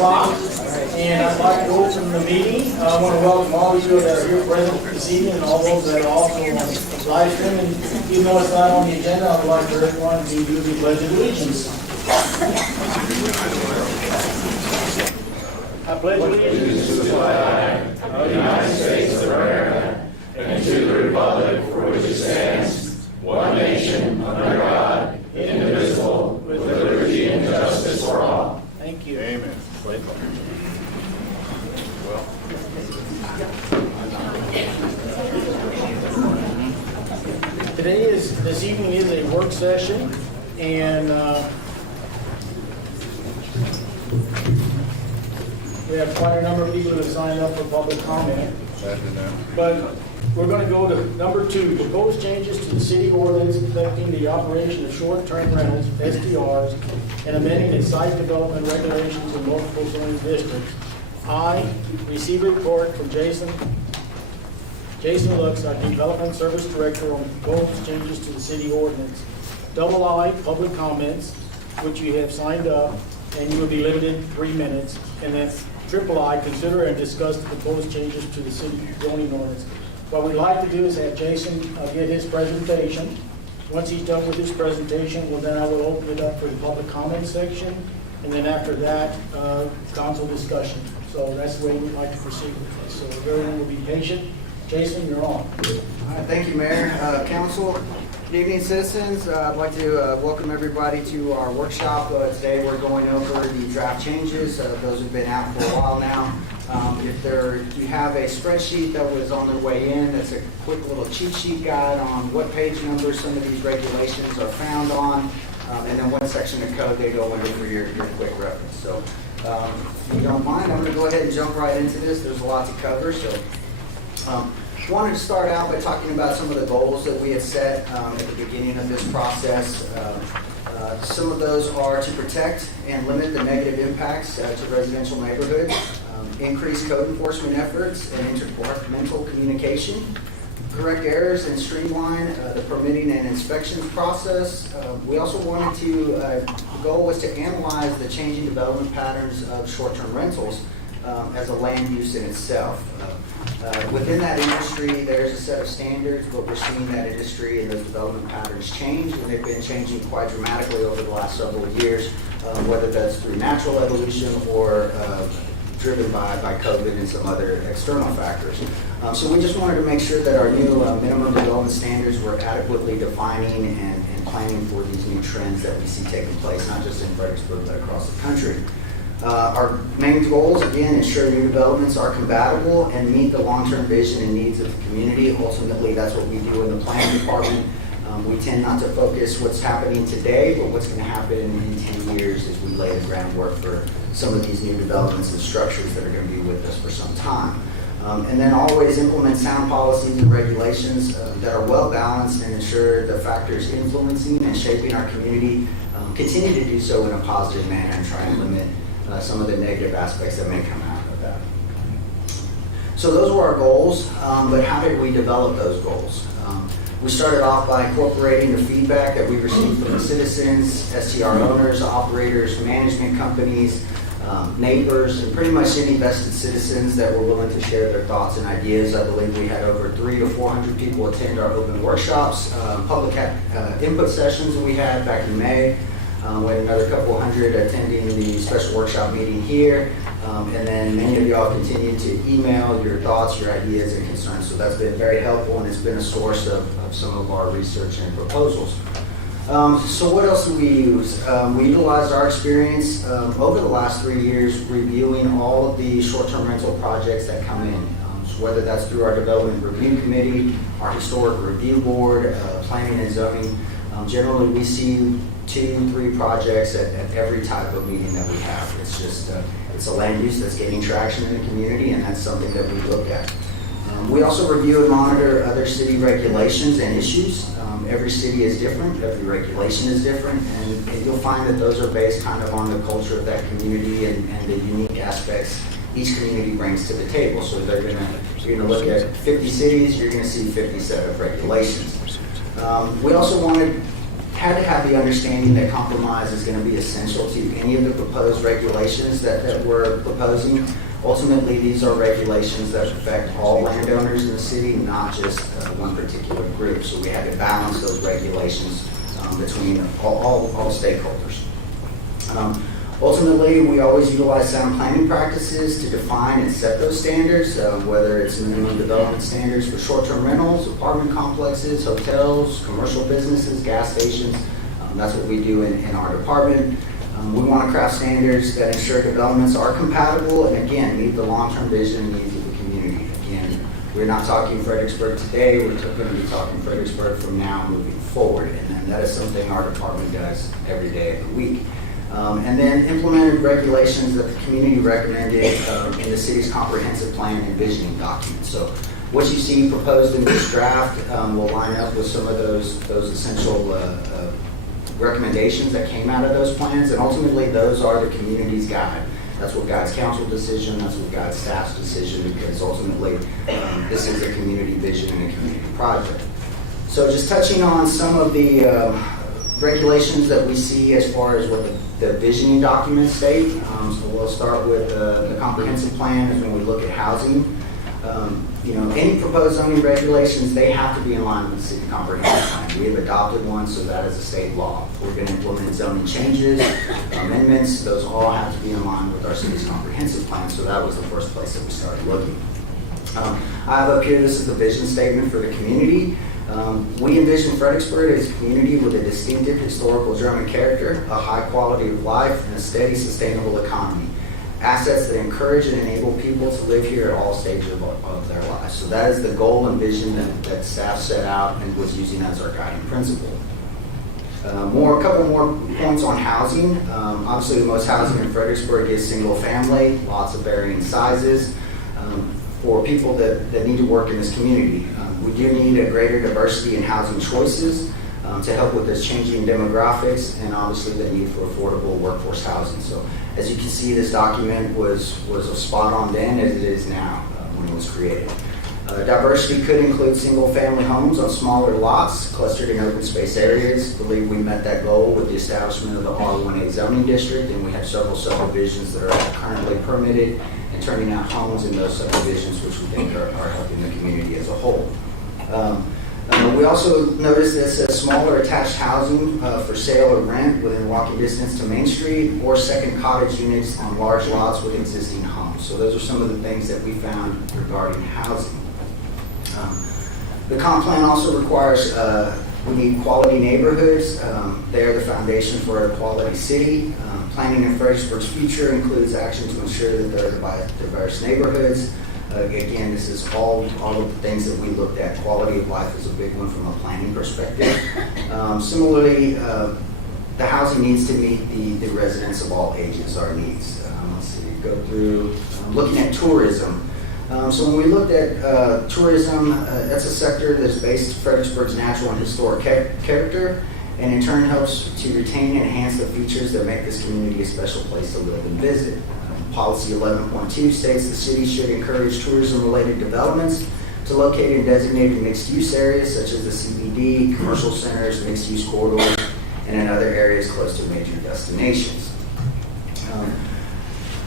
o'clock, and I'd like to open the meeting. I want to welcome all of you that are here present this evening and all those that are also on live stream. And even though it's not on the agenda, I would like for everyone to do the Pledge of Allegiance. I pledge allegiance to the flag of the United States of America and to the republic for which it stands, one nation, under God, indivisible, with liberty and justice for all. Thank you. Amen. This evening is a work session, and we have quite a number of people who have signed up for public comment. But we're going to go to number 2, proposed changes to the city ordinance affecting the operation of short-term rentals, STRs, and amending its site development regulations in multiple zoning districts. I receive a report from Jason Lux, our Development Service Director, on proposed changes to the city ordinance. I, public comments, which you have signed up, and you will be limited 3 minutes. And then I, consider and discuss the proposed changes to the city zoning ordinance. What we'd like to do is have Jason get his presentation. Once he's done with his presentation, well, then I will open it up for the public comment section. And then after that, council discussion. So that's the way we'd like to proceed with this. So everyone will be patient. Jason, you're on. All right, thank you, Mayor, Council. Good evening, citizens. I'd like to welcome everybody to our workshop. Today we're going over the draft changes. Those have been out for a while now. If you have a spreadsheet that was on their way in, that's a quick little cheat sheet guide on what page numbers some of these regulations are found on, and then what section of code they go into for your quick reference. So if you don't mind, I'm going to go ahead and jump right into this. There's a lot to cover. So wanted to start out by talking about some of the goals that we had set at the beginning of this process. Some of those are to protect and limit the negative impacts to residential neighborhoods, increase code enforcement efforts and interdepartmental communication, correct errors and streamline the permitting and inspections process. We also wanted to, the goal was to analyze the changing development patterns of short-term rentals as a land use in itself. Within that industry, there's a set of standards, but we're seeing that industry and those development patterns change, and they've been changing quite dramatically over the last several years, whether that's through natural evolution or driven by COVID and some other external factors. So we just wanted to make sure that our new minimum development standards were adequately defining and planning for these new trends that we see taking place, not just in Fredericksburg, but across the country. Our main goals, again, ensure new developments are compatible and meet the long-term vision and needs of the community. Ultimately, that's what we do in the planning department. We tend not to focus what's happening today, but what's going to happen in 10 years as we lay the groundwork for some of these new developments and structures that are going to be with us for some time. And then always implement sound policies and regulations that are well balanced and ensure the factors influencing and shaping our community continue to do so in a positive manner and try and limit some of the negative aspects that may come out of that. So those were our goals, but how did we develop those goals? We started off by incorporating the feedback that we received from the citizens, STR owners, operators, management companies, neighbors, and pretty much any vested citizens that were willing to share their thoughts and ideas. I believe we had over 300 to 400 people attend our open workshops, public input sessions that we had back in May. We had another couple hundred attending the special workshop meeting here, and then many of y'all continue to email your thoughts, your ideas, and concerns. So that's been very helpful, and it's been a source of some of our research and proposals. So what else do we use? We utilized our experience over the last 3 years reviewing all of the short-term rental projects that come in. So whether that's through our development review committee, our historic review board, planning and zoning. Generally, we see 2-3 projects at every type of meeting that we have. It's just it's a land use that's gaining traction in the community, and that's something that we look at. We also review and monitor other city regulations and issues. Every city is different, every regulation is different, and you'll find that those are based kind of on the culture of that community and the unique aspects each community brings to the table. So you're gonna look at 50 cities, you're gonna see 50 set of regulations. We also wanted had to have the understanding that compromise is going to be essential to any of the proposed regulations that we're proposing. Ultimately, these are regulations that affect all landowners in the city, not just one particular group. So we had to balance those regulations between all stakeholders. Ultimately, we always utilize sound planning practices to define and set those standards, whether it's minimum development standards for short-term rentals, apartment complexes, hotels, commercial businesses, gas stations. That's what we do in our department. We want to craft standards that ensure developments are compatible and, again, meet the long-term vision and needs of the community. Again, we're not talking Fredericksburg today. We're going to be talking Fredericksburg from now moving forward. And then that is something our department does every day of the week. And then implemented regulations that the community recommended in the city's comprehensive plan and visioning document. So what you see proposed in this draft will line up with some of those essential recommendations that came out of those plans, and ultimately those are the community's guide. That's what guides council decision, that's what guides staff's decision, because ultimately this is a community vision and a community project. So just touching on some of the regulations that we see as far as what the visioning documents state. So we'll start with the comprehensive plan, is when we look at housing. Any proposed zoning regulations, they have to be in line with the city comprehensive plan. We have adopted one, so that is a state law. We're going to implement zoning changes, amendments, those all have to be in line with our city's comprehensive plan, so that was the first place that we started looking. I have up here, this is the vision statement for the community. We envision Fredericksburg as a community with a distinctive historical German character, a high quality of life, and a steady, sustainable economy. Assets that encourage and enable people to live here at all stages of their lives. So that is the goal and vision that staff set out and was using as our guiding principle. A couple more points on housing. Obviously, the most housing in Fredericksburg is single family, lots of varying sizes. For people that need to work in this community, we do need a greater diversity in housing choices to help with this changing demographics and obviously the need for affordable workforce housing. So as you can see, this document was a spot on then as it is now when it was created. Diversity could include single-family homes on smaller lots clustered in open space areas. I believe we met that goal with the establishment of the R1A zoning district, and we have several subdivisions that are currently permitted and turning out homes in those subdivisions, which we think are helping the community as a whole. We also noticed this as smaller attached housing for sale or rent within walking distance to Main Street, or second cottage units on large lots with existing homes. So those are some of the things that we found regarding housing. The comp plan also requires we need quality neighborhoods. They are the foundation for a quality city. Planning in Fredericksburg's future includes action to ensure that there are diverse neighborhoods. Again, this is all of the things that we looked at. Quality of life is a big one from a planning perspective. Similarly, the housing needs to meet the residents of all ages, our needs. Let's see, go through looking at tourism. So when we looked at tourism, that's a sector that's based on Fredericksburg's natural and historic character, and in turn helps to retain and enhance the features that make this community a special place to live and visit. Policy 11.2 states the city should encourage tourism-related developments to locate in designated mixed-use areas such as the CBD, commercial centers, mixed-use corridors, and in other areas close to major destinations.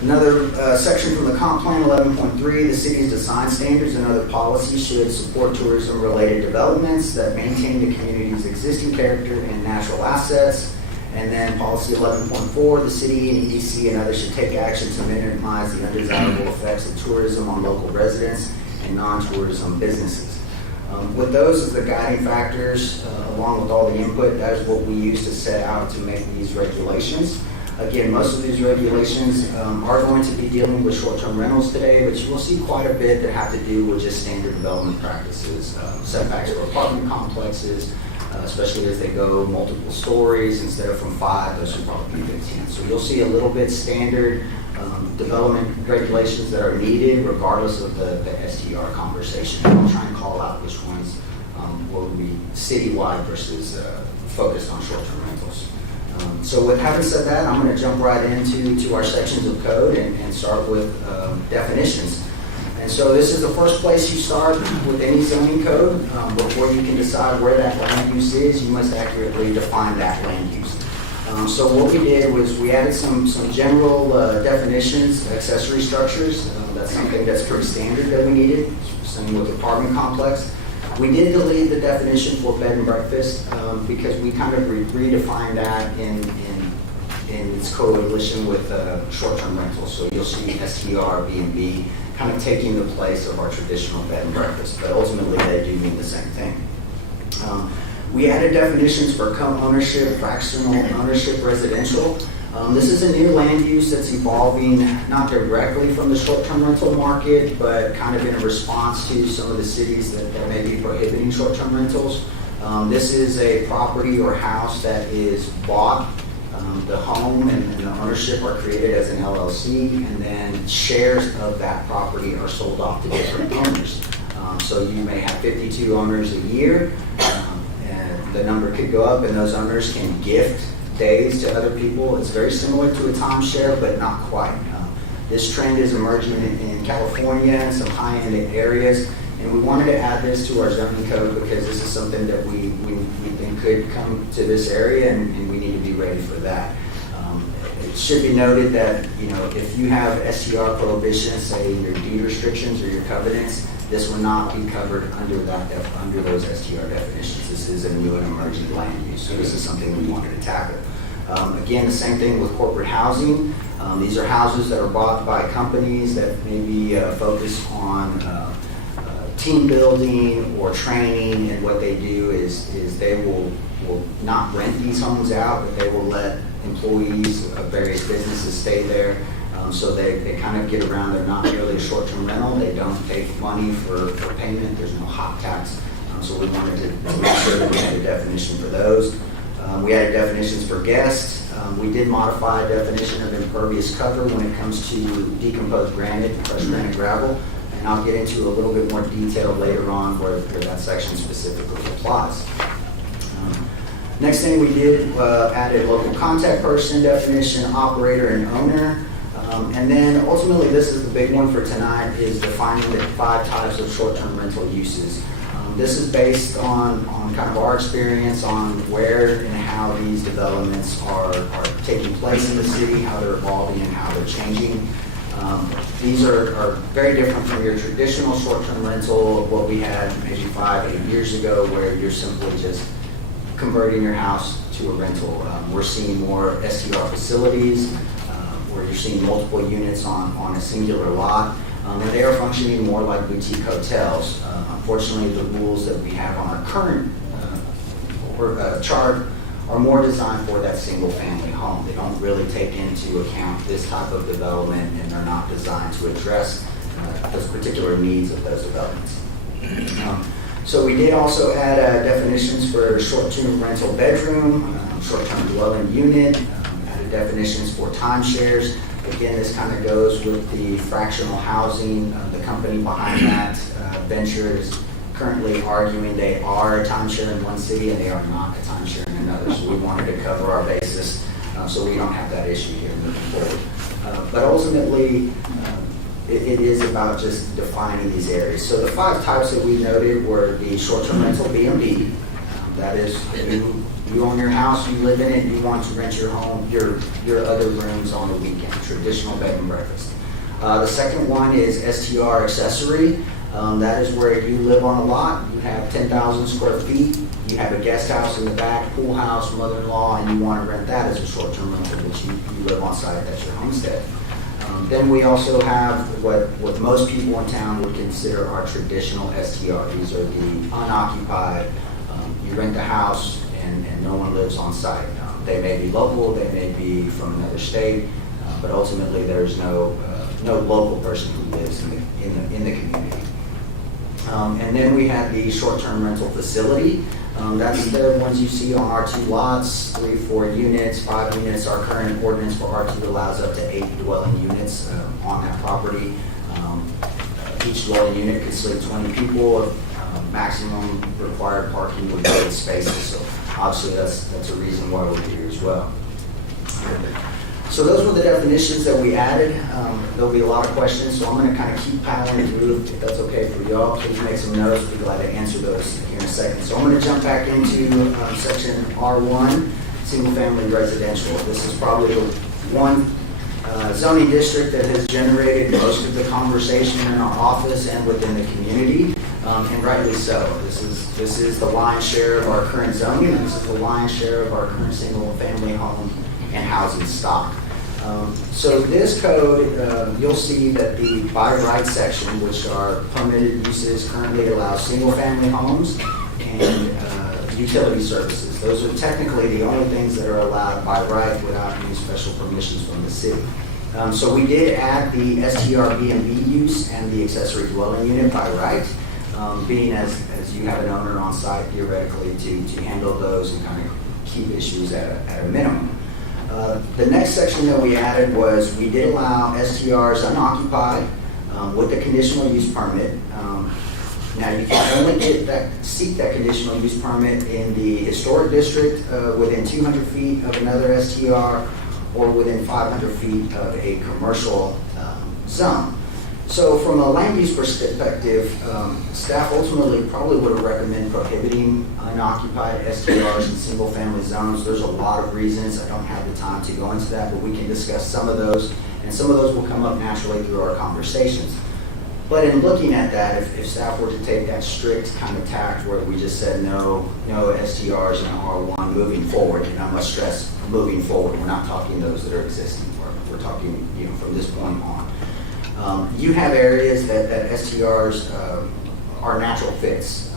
Another section from the comp plan 11.3, the city's design standards and other policies should support tourism-related developments that maintain the community's existing character and natural assets. And then policy 11.4, the city and EDC and others should take action to minimize the undesirable effects of tourism on local residents and non-tourism businesses. With those as the guiding factors, along with all the input, that is what we use to set out to make these regulations. Again, most of these regulations are going to be dealing with short-term rentals today, but you will see quite a bit that have to do with just standard development practices, setbacks for apartment complexes, especially as they go multiple stories. Instead of from 5, those should probably be 15. So you'll see a little bit standard development regulations that are needed regardless of the STR conversation. I'll try and call out which ones will be citywide versus focused on short-term rentals. So with having said that, I'm going to jump right into our sections of code and start with definitions. And so this is the first place you start with any zoning code. Before you can decide where that land use is, you must accurately define that land use. So what we did was we added some general definitions, accessory structures. That's something that's pretty standard that we needed, same with apartment complex. We did delete the definition for bed and breakfast because we kind of redefined that in its coalition with short-term rentals. So you'll see STR, B&B kind of taking the place of our traditional bed and breakfast, but ultimately they do mean the same thing. We added definitions for co-ownership, fractional ownership, residential. This is a new land use that's evolving not directly from the short-term rental market, but kind of in a response to some of the cities that may be prohibiting short-term rentals. This is a property or house that is bought. The home and the ownership are created as an LLC, and then shares of that property are sold off to different owners. So you may have 52 owners a year, and the number could go up, and those owners can gift days to other people. It's very similar to a timeshare, but not quite. This trend is emerging in California and some high-end areas, and we wanted to add this to our zoning code because this is something that we think could come to this area, and we need to be ready for that. It should be noted that, you know, if you have STR prohibitions, say in your deed restrictions or your covenants, this will not be covered under those STR definitions. This is a new and emerging land use, so this is something we wanted to tackle. Again, the same thing with corporate housing. These are houses that are bought by companies that maybe focus on team building or training, and what they do is they will not rent these homes out, but they will let employees of various businesses stay there. So they kind of get around. They're not really a short-term rental. They don't pay money for payment. There's no hot tax. So we wanted to make sure that we had a definition for those. We added definitions for guests. We did modify a definition of impervious cover when it comes to decomposed granite, crushed granite gravel. And I'll get into a little bit more detail later on where that section specifically applies. Next thing we did, added local contact person definition, operator, and owner. And then ultimately, this is the big one for tonight, is defining the 5 types of short-term rental uses. This is based on kind of our experience on where and how these developments are taking place in the city, how they're evolving and how they're changing. These are very different from your traditional short-term rental, what we had maybe 5, 8 years ago, where you're simply just converting your house to a rental. We're seeing more STR facilities, where you're seeing multiple units on a singular lot, and they are functioning more like boutique hotels. Unfortunately, the rules that we have on our current chart are more designed for that single family home. They don't really take into account this type of development, and they're not designed to address those particular needs of those developments. So we did also add definitions for short-term rental bedroom, short-term dwelling unit, added definitions for timeshares. Again, this kind of goes with the fractional housing. The company behind that venture is currently arguing they are a timeshare in one city and they are not a timeshare in another. So we wanted to cover our basis so we don't have that issue here moving forward. But ultimately, it is about just defining these areas. So the 5 types that we noted were the short-term rental B&B. That is, you own your house, you live in it, you want to rent your home, your other rooms on the weekend, traditional bed and breakfast. The second one is STR accessory. That is where you live on a lot, you have 10,000 square feet, you have a guest house in the back, pool house, mother-in-law, and you want to rent that as a short-term rental, but you live on site, that's your homestead. Then we also have what most people in town would consider our traditional STR. These are the unoccupied, you rent the house and no one lives on site. They may be local, they may be from another state, but ultimately there's no local person who lives in the community. And then we have the short-term rental facility. That's the ones you see on R2 lots, 3, 4 units, 5 units. Our current ordinance for R2 allows up to 8 dwelling units on that property. Each dwelling unit could sleep 20 people. Maximum required parking would be 8 spaces. So obviously that's a reason why we're here as well. So those were the definitions that we added. There'll be a lot of questions, so I'm going to kind of keep piling through. If that's okay for y'all, please make some notes. We'll be glad to answer those here in a second. So I'm going to jump back into section R1, single-family residential. This is probably the one zoning district that has generated most of the conversation in our office and within the community, and rightly so. This is the lion's share of our current zoning, and this is the lion's share of our current single-family home and housing stock. So this code, you'll see that the by right section, which are permitted uses, currently allows single-family homes and utility services. Those are technically the only things that are allowed by right without any special permissions from the city. So we did add the STR B&B use and the accessory dwelling unit by right, being as you have an owner on site theoretically to handle those and kind of keep issues at a minimum. The next section that we added was we did allow STRs unoccupied with the conditional use permit. Now you can only seek that conditional use permit in the historic district within 200 feet of another STR or within 500 feet of a commercial zone. So from a land use perspective, staff ultimately probably would recommend prohibiting unoccupied STRs in single family zones. There's a lot of reasons. I don't have the time to go into that, but we can discuss some of those, and some of those will come up naturally through our conversations. But in looking at that, if staff were to take that strict kind of tact where we just said no STRs in R1 moving forward, and I must stress moving forward, we're not talking those that are existing, we're talking from this point on. You have areas that STRs are natural fits.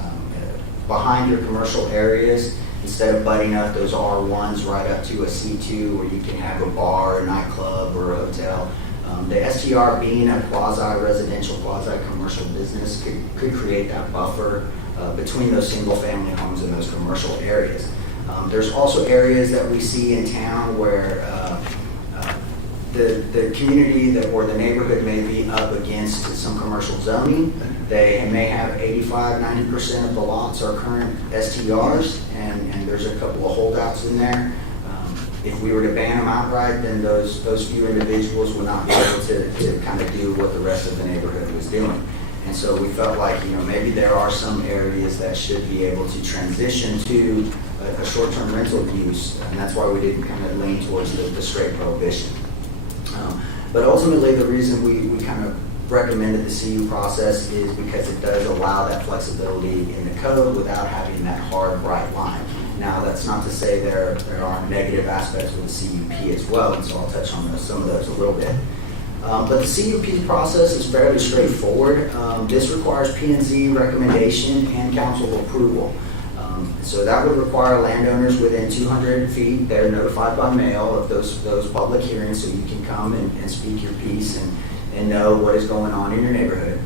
Behind your commercial areas, instead of butting up those R1s right up to a C2 where you can have a bar, a nightclub, or a hotel, the STR being a quasi-residential, quasi-commercial business could create that buffer between those single-family homes and those commercial areas. There's also areas that we see in town where the community or the neighborhood may be up against some commercial zoning. They may have 85–90% of the lots are current STRs, and there's a couple of holdouts in there. If we were to ban them outright, then those few individuals would not be able to kind of do what the rest of the neighborhood was doing. And so we felt like maybe there are some areas that should be able to transition to a short-term rental use, and that's why we didn't kind of lean towards the straight prohibition. But ultimately, the reason we kind of recommended the CU process is because it does allow that flexibility in the code without having that hard, bright line. Now, that's not to say there aren't negative aspects with the CUP as well, and so I'll touch on some of those a little bit. But the CUP process is fairly straightforward. This requires P&Z recommendation and council approval. So that would require landowners within 200 feet. They're notified by mail of those public hearings, so you can come and speak your piece and know what is going on in your neighborhood.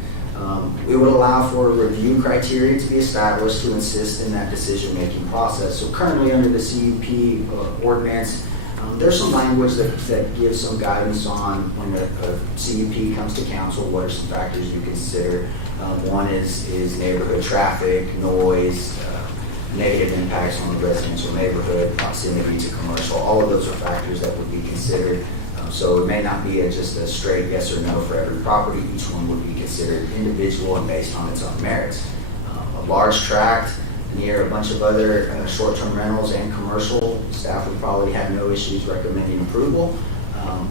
We would allow for a review criteria to be established to assist in that decision-making process. So currently under the CUP ordinance, there's some language that gives some guidance on when a CUP comes to council, what are some factors you consider. One is neighborhood traffic, noise, negative impacts on the residential neighborhood, proximity to commercial. All of those are factors that would be considered. So it may not be just a straight yes or no for every property. Each one would be considered individual and based on its own merits. A large tract near a bunch of other short-term rentals and commercial, staff would probably have no issues recommending approval.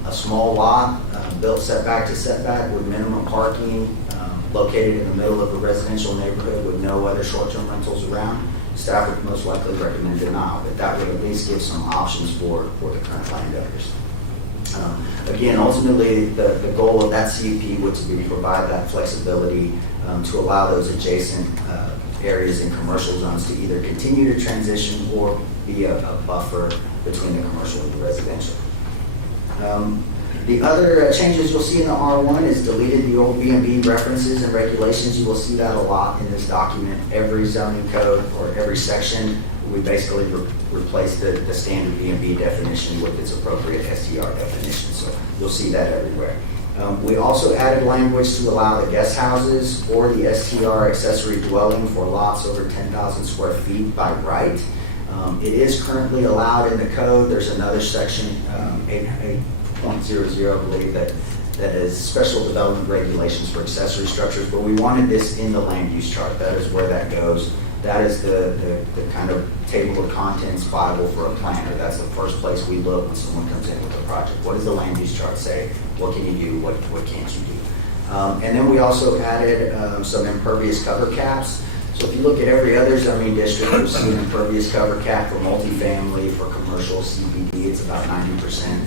A small lot built setback to setback with minimum parking, located in the middle of a residential neighborhood with no other short-term rentals around, staff would most likely recommend denial, but that would at least give some options for the current landowners. Again, ultimately, the goal of that CUP would be to provide that flexibility to allow those adjacent areas in commercial zones to either continue to transition or be a buffer between the commercial and the residential. The other changes you'll see in the R1 is deleted the old B&B references and regulations. You will see that a lot in this document. Every zoning code or every section, we basically replaced the standard B&B definition with its appropriate STR definition. So you'll see that everywhere. We also added language to allow the guest houses or the STR accessory dwelling for lots over 10,000 square feet by right. It is currently allowed in the code. There's another section, .00, I believe, that is special development regulations for accessory structures, but we wanted this in the land use chart. That is where that goes. That is the kind of table of contents Bible for a planner. That's the first place we look when someone comes in with a project. What does the land use chart say? What can you do? What can't you do? And then we also added some impervious cover caps. So if you look at every other zoning district, you'll see an impervious cover cap for multifamily, for commercial, CBD, it's about 90%.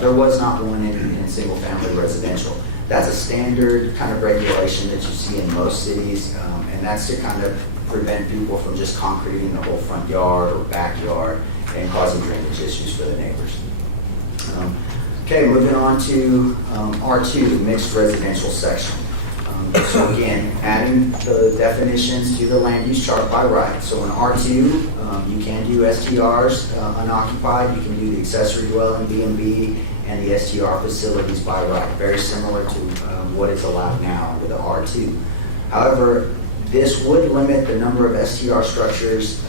There was not one in single family residential. That's a standard kind of regulation that you see in most cities, and that's to kind of prevent people from just concreting the whole front yard or backyard and causing drainage issues for the neighbors. Okay, moving on to R2, mixed residential section. So again, adding the definitions to the land use chart by right. So in R2, you can do STRs unoccupied, you can do the accessory dwelling, B&B, and the STR facilities by right. Very similar to what is allowed now under the R2. However, this would limit the number of STR structures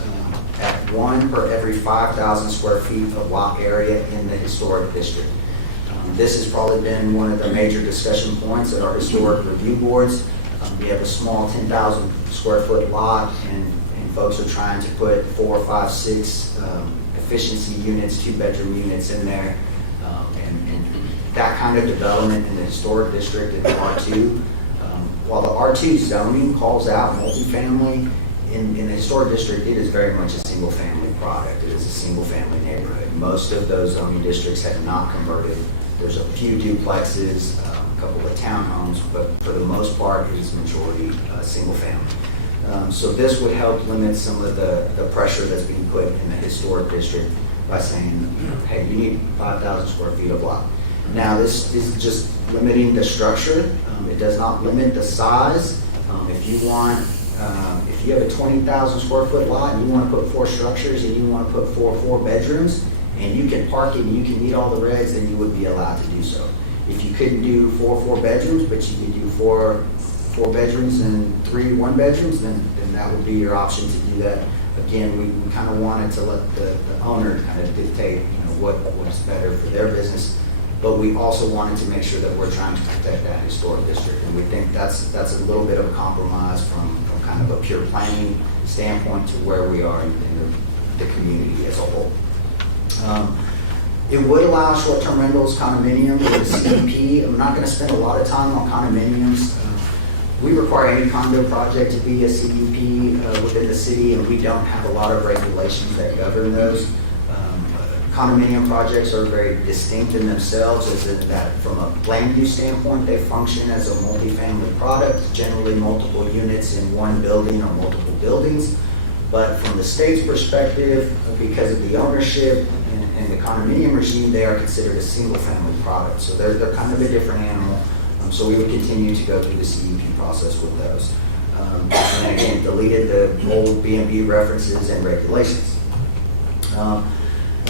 at 1 per every 5,000 square feet of lot area in the historic district. This has probably been one of the major discussion points at our historic review boards. We have a small 10,000 square foot lot, and folks are trying to put 4, 5, 6 efficiency units, 2-bedroom units in there. And that kind of development in the historic district in R2, while the R2 zoning calls out multifamily, in the historic district, it is very much a single family product. It is a single family neighborhood. Most of those zoning districts have not converted. There's a few duplexes, a couple of townhomes, but for the most part, it is majority single family. So this would help limit some of the pressure that's being put in the historic district by saying, hey, you need 5,000 square feet of lot. Now, this is just limiting the structure. It does not limit the size. If you have a 20,000 square foot lot and you want to put 4 structures and you want to put 4 bedrooms, and you can park it and you can meet all the regs, then you would be allowed to do so. If you couldn't do 4 bedrooms, but you could do 4 bedrooms and 3 1-bedrooms, then that would be your option to do that. Again, we kind of wanted to let the owner kind of dictate, what's better for their business, but we also wanted to make sure that we're trying to protect that historic district, and we think that's a little bit of a compromise from kind of a pure planning standpoint to where we are in the community as a whole. It would allow short-term rentals, condominiums, with a CUP. I'm not going to spend a lot of time on condominiums. We require any condo project to be a CUP within the city, and we don't have a lot of regulations that govern those. Condominium projects are very distinct in themselves, as in that from a land use standpoint, they function as a multifamily product, generally multiple units in one building or multiple buildings. But from the state's perspective, because of the ownership and the condominium regime, they are considered a single-family product. So they're kind of a different animal. So we would continue to go through the CUP process with those. And again, deleted the old B&B references and regulations.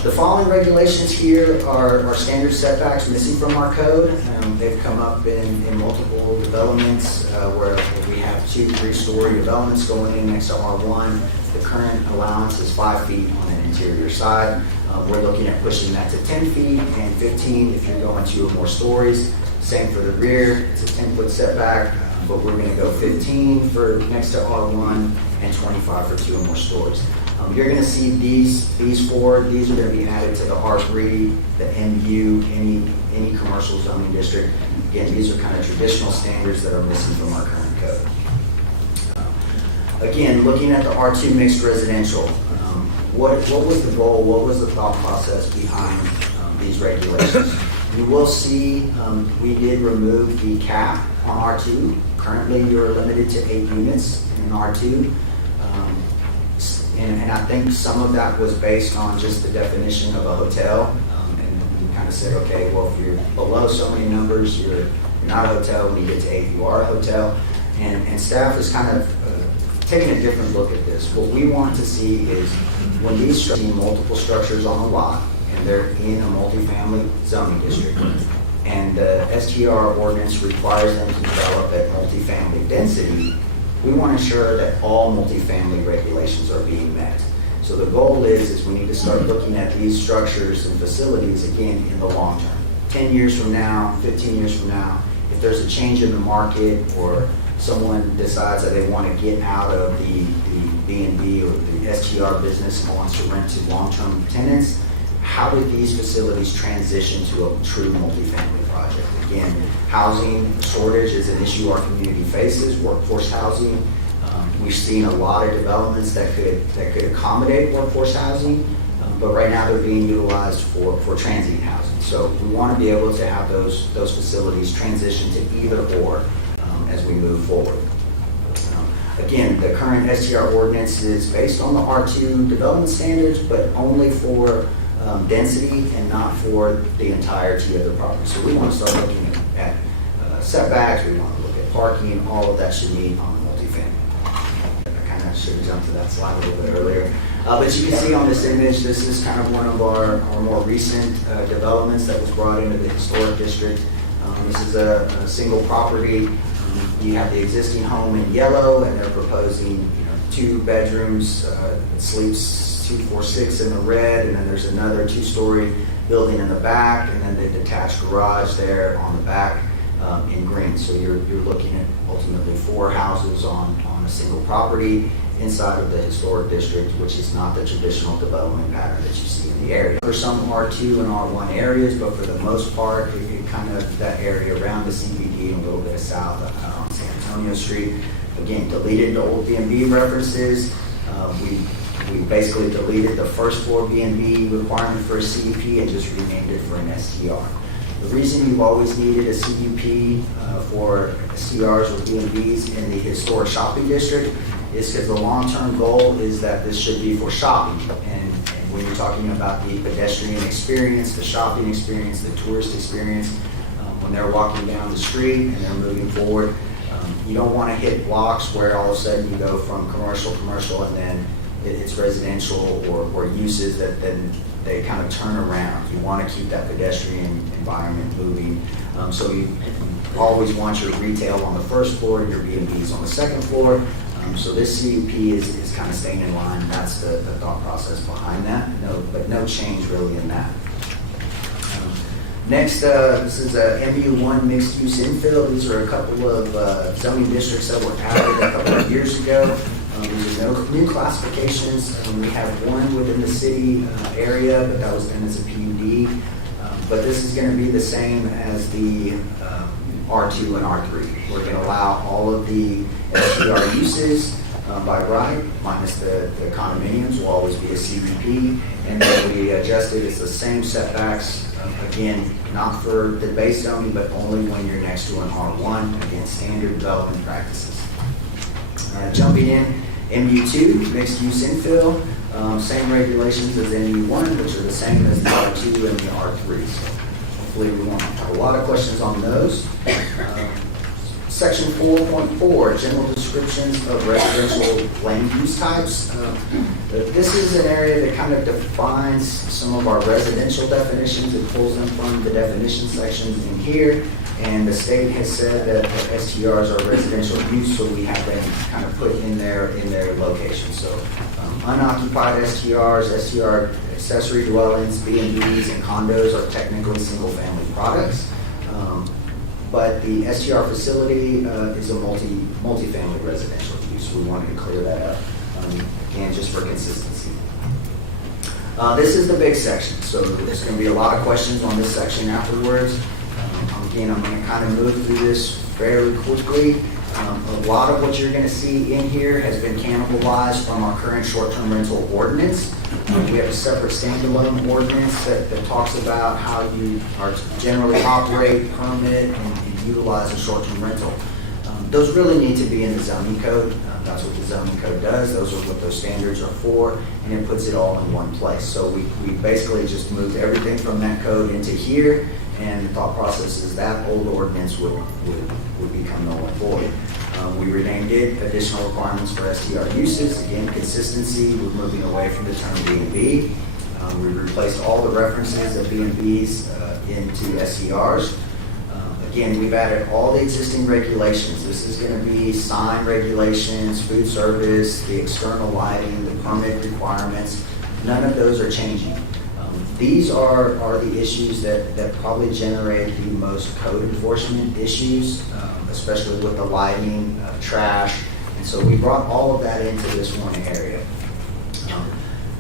The following regulations here are standard setbacks missing from our code. They've come up in multiple developments where we have 2, 3-story developments going in next to R1. The current allowance is 5 feet on an interior side. We're looking at pushing that to 10 feet and 15 if you're going 2 or more stories. Same for the rear, it's a 10-foot setback, but we're going to go 15 for next to R1 and 25 for 2 or more stories. You're going to see these 4, these are going to be added to the R3, the MU, any commercial zoning district. Again, these are kind of traditional standards that are missing from our current code. Again, looking at the R2 mixed residential, what was the goal, what was the thought process behind these regulations? You will see we did remove the cap on R2. Currently, you're limited to 8 units in R2. And I think some of that was based on just the definition of a hotel. And we kind of said, okay, well, if you're below so many numbers, you're not a hotel. When you get to 8, you are a hotel. And staff is kind of taking a different look at this. What we want to see is when these see multiple structures on a lot, and they're in a multifamily zoning district, and the STR ordinance requires them to develop at multifamily density, we want to ensure that all multifamily regulations are being met. So the goal is we need to start looking at these structures and facilities again in the long term. 10 years from now, 15 years from now, if there's a change in the market or someone decides that they want to get out of the B&B or the STR business and wants to rent to long-term tenants, how do these facilities transition to a true multifamily project? Again, housing shortage is an issue our community faces, workforce housing. We've seen a lot of developments that could accommodate workforce housing, but right now they're being utilized for transient housing. So we want to be able to have those facilities transition to either or as we move forward. Again, the current STR ordinance is based on the R2 development standards, but only for density and not for the entirety of the property. So we want to start looking at setbacks, we want to look at parking, all of that should meet on the multifamily. I kind of should have jumped to that slide a little bit earlier. But you can see on this image, this is kind of one of our more recent developments that was brought into the historic district. This is a single property. You have the existing home in yellow, and they're proposing 2 bedrooms. It sleeps 246 in the red, and then there's another 2-story building in the back, and then the detached garage there on the back in green. So you're looking at ultimately 4 houses on a single property inside of the historic district, which is not the traditional development pattern that you see in the area. There's some R2 and R1 areas, but for the most part, it kind of that area around the CBD and a little bit of south on San Antonio Street. Again, deleted the old B&B references. We basically deleted the first floor B&B requirement for a CUP and just renamed it for an STR. The reason you've always needed a CUP for STRs or B&Bs in the historic shopping district is because the long-term goal is that this should be for shopping. And when you're talking about the pedestrian experience, the shopping experience, the tourist experience, when they're walking down the street and they're moving forward, you don't want to hit blocks where all of a sudden you go from commercial, and then it's residential or uses that then they kind of turn around. You want to keep that pedestrian environment moving. So you always want your retail on the first floor and your B&Bs on the second floor. So this CUP is kind of staying in line. That's the thought process behind that. But no change really in that. Next, this is a MU1 mixed-use infill. These are a couple of zoning districts that were added a couple of years ago. These are no new classifications. We have one within the city area, but that was done as a PUD. But this is going to be the same as the R2 and R3. We're going to allow all of the STR uses by right, minus the condominiums will always be a CUP. And then we adjusted, it's the same setbacks. Again, not for the base zoning, but only when you're next to an R1. Again, standard development practices. Jumping in, MU2, mixed use infill, same regulations as MU1, which are the same as the R2 and the R3. So hopefully we won't have a lot of questions on those. Section 4.4, general descriptions of residential land use types. This is an area that kind of defines some of our residential definitions. It pulls them from the definition sections in here. And the state has said that the STRs are residential use, so we have them kind of put in their location. So unoccupied STRs, STR accessory dwellings, B&Bs, and condos are technically single-family products. But the STR facility is a multi-family residential use. We wanted to clear that up, again, just for consistency. This is the big section, so there's going to be a lot of questions on this section afterwards. Again, I'm going to kind of move through this fairly quickly. A lot of what you're going to see in here has been cannibalized from our current short-term rental ordinance. We have a separate standalone ordinance that talks about how you are generally operate, permit, and utilize a short-term rental. Those really need to be in the zoning code. That's what the zoning code does. Those are what those standards are for, and it puts it all in one place. So we basically just moved everything from that code into here, and the thought process is that old ordinance would become null and void. We renamed it additional requirements for STR uses. Again, consistency, we're moving away from the term B&B. We replaced all the references of B&Bs into STRs. Again, we've added all the existing regulations. This is going to be sign regulations, food service, the external lighting, the permit requirements. None of those are changing. These are the issues that probably generate the most code enforcement issues, especially with the lighting, trash. And so we brought all of that into this one area.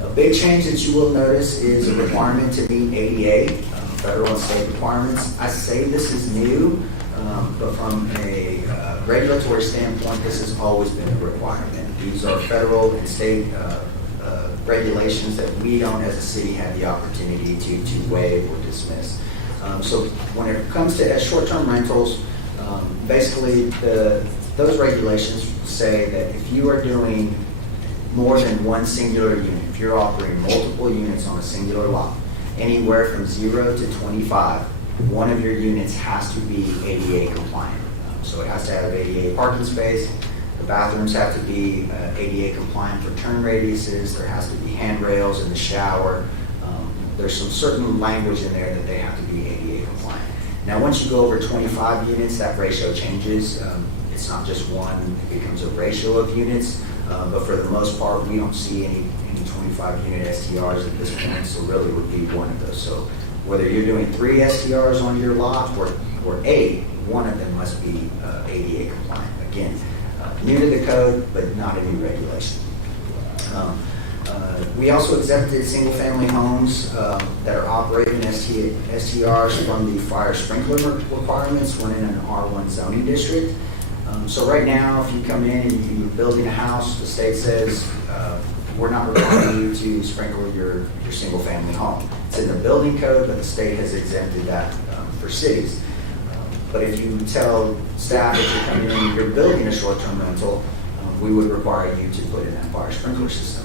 A big change that you will notice is a requirement to meet ADA, federal and state requirements. I say this is new, but from a regulatory standpoint, this has always been a requirement. These are federal and state regulations that we don't, as a city, have the opportunity to waive or dismiss. So when it comes to short-term rentals, basically those regulations say that if you are doing more than one singular unit, if you're operating multiple units on a singular lot, anywhere from 0 to 25, one of your units has to be ADA compliant. So it has to have ADA parking space. The bathrooms have to be ADA compliant for turn radiuses. There has to be handrails in the shower. There's some certain language in there that they have to be ADA compliant. Now, once you go over 25 units, that ratio changes. It's not just one, it becomes a ratio of units. But for the most part, we don't see any 25 unit STRs at this point, so really would be one of those. So whether you're doing 3 STRs on your lot or 8, one of them must be ADA compliant. Again, new to the code, but not a new regulation. We also exempted single-family homes that are operating STRs from the fire sprinkler requirements when in an R1 zoning district. So right now, if you come in and you're building a house, the state says, we're not requiring you to sprinkle your single-family home. It's in the building code, but the state has exempted that for cities. But if you tell staff that you're coming in and you're building a short-term rental, we would require you to put in that fire sprinkler system.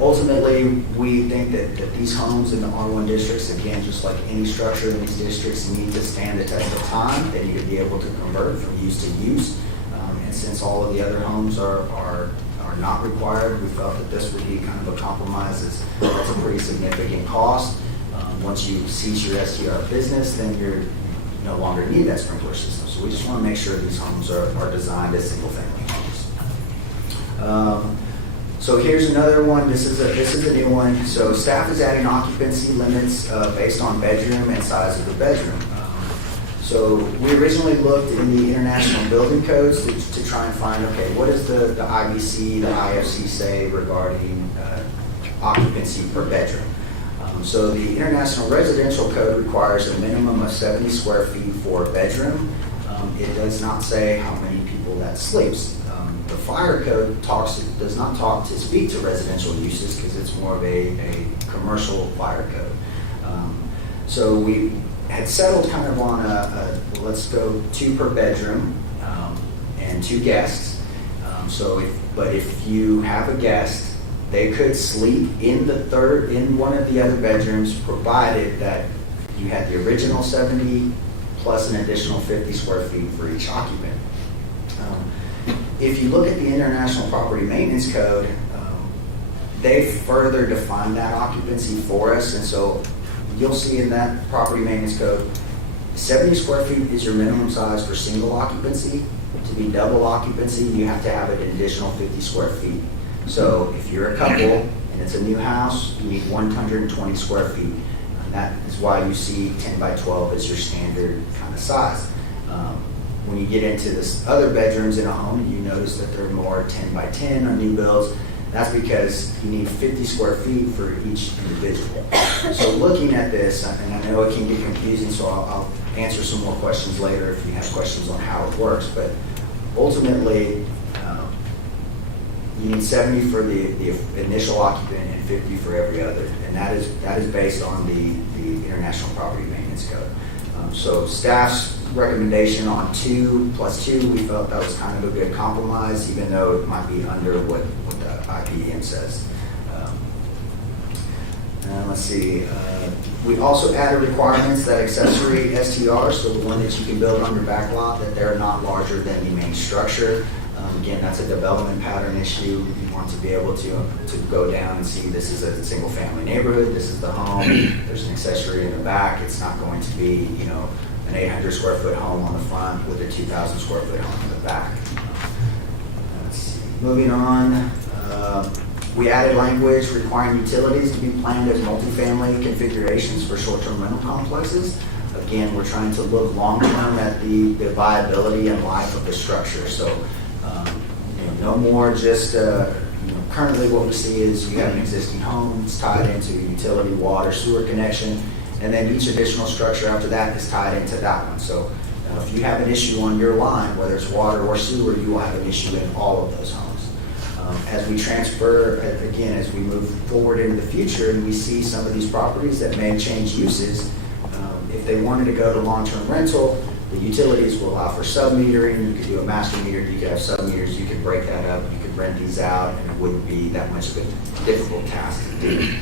Ultimately, we think that these homes in the R1 districts, again, just like any structure in these districts, need to stand the test of time. They need to be able to convert from use to use. And since all of the other homes are not required, we felt that this would be kind of a compromise. That's a pretty significant cost. Once you cease your STR business, then you no longer need that sprinkler system. So we just want to make sure these homes are designed as single-family homes. So here's another one. This is a new one. So staff is adding occupancy limits based on bedroom and size of the bedroom. So we originally looked in the international building codes to try and find, okay, what does the IBC, the IFC say regarding occupancy per bedroom? So the International Residential Code requires a minimum of 70 square feet for a bedroom. It does not say how many people that sleeps. The fire code does not speak to residential uses because it's more of a commercial fire code. So we had settled kind of on let's go 2 per bedroom and 2 guests. But if you have a guest, they could sleep in one of the other bedrooms, provided that you had the original 70 plus an additional 50 square feet for each occupant. If you look at the International Property Maintenance Code, they further define that occupancy for us, and so you'll see in that Property Maintenance Code, 70 square feet is your minimum size for single occupancy. To be double occupancy, you have to have an additional 50 square feet. So if you're a couple and it's a new house, you need 120 square feet. And that is why you see 10 by 12 as your standard kind of size. When you get into this other bedrooms in a home, you notice that they're more 10 by 10 on new builds. That's because you need 50 square feet for each individual. So looking at this, and I know it can get confusing, so I'll answer some more questions later if you have questions on how it works, but ultimately, you need 70 for the initial occupant and 50 for every other, and that is based on the International Property Maintenance Code. So staff's recommendation on 2 plus 2, we felt that was kind of a good compromise, even though it might be under what the IPM says. And let's see, we also added requirements that accessory STRs, so the one that you can build on your back lot, that they're not larger than the main structure. Again, that's a development pattern issue. You want to be able to go down and see this is a single family neighborhood, this is the home, there's an accessory in the back. It's not going to be, an 800 square foot home on the front with a 2,000 square foot home in the back. Let's see. Moving on, We added language requiring utilities to be planned as multifamily configurations for short-term rental complexes. Again, we're trying to look long-term at the viability and life of the structure. So, no more just, currently what we see is you have an existing home, it's tied into a utility, water, sewer connection, and then each additional structure after that is tied into that one. So if you have an issue on your line, whether it's water or sewer, you will have an issue in all of those homes. As we transfer, again, as we move forward into the future and we see some of these properties that may change uses, if they wanted to go to long-term rental, the utilities will allow for sub-metering. You could do a master meter, you could have sub-meters, you could break that up, you could rent these out, and it wouldn't be that much of a difficult task to do.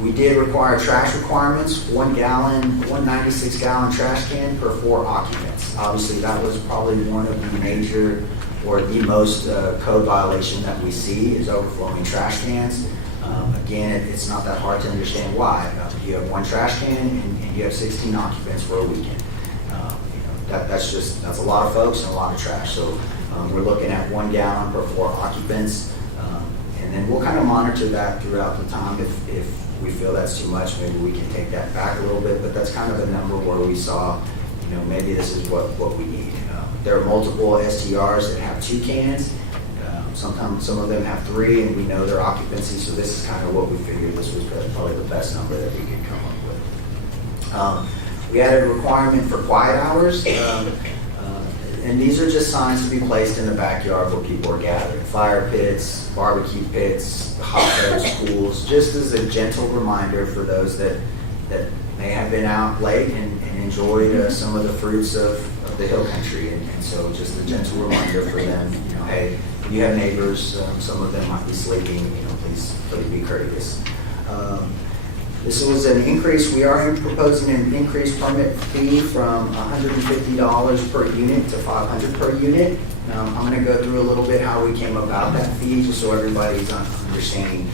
We did require trash requirements, 1 gallon, 196-gallon trash can per 4 occupants. Obviously, that was probably one of the major or the most code violation that we see is overflowing trash cans. Again, it's not that hard to understand why. You have 1 trash can and you have 16 occupants for a weekend. That's a lot of folks and a lot of trash. So we're looking at 1 gallon per 4 occupants. And then we'll kind of monitor that throughout the time. If we feel that's too much, maybe we can take that back a little bit, but that's kind of a number where we saw, maybe this is what we need. There are multiple STRs that have 2 cans. Sometimes some of them have 3, and we know their occupancy, so this is kind of what we figured this was probably the best number that we could come up with. We added a requirement for quiet hours, and these are just signs to be placed in the backyard where people are gathered. Fire pits, barbecue pits, hot tubs, pools, just as a gentle reminder for those that may have been out late and enjoyed some of the fruits of the hill country. And so just a gentle reminder for them, hey, if you have neighbors, some of them might be sleeping, please be courteous. This was an increase. We are proposing an increased permit fee from $150 per unit to $500 per unit. I'm going to go through a little bit how we came about that fee, just so everybody's understanding.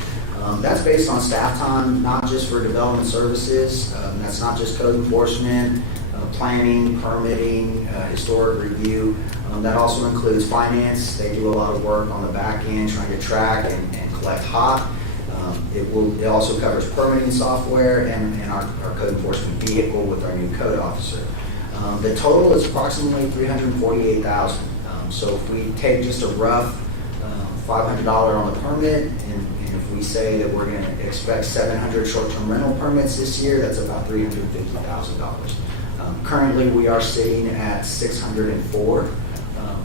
That's based on staff time, not just for development services. That's not just code enforcement, planning, permitting, historic review. That also includes finance. They do a lot of work on the back end trying to track and collect HOT. It also covers permitting software and our code enforcement vehicle with our new code officer. The total is approximately $348,000. So if we take just a rough $500 on the permit, and if we say that we're going to expect 700 short-term rental permits this year, that's about $350,000. Currently, we are sitting at 604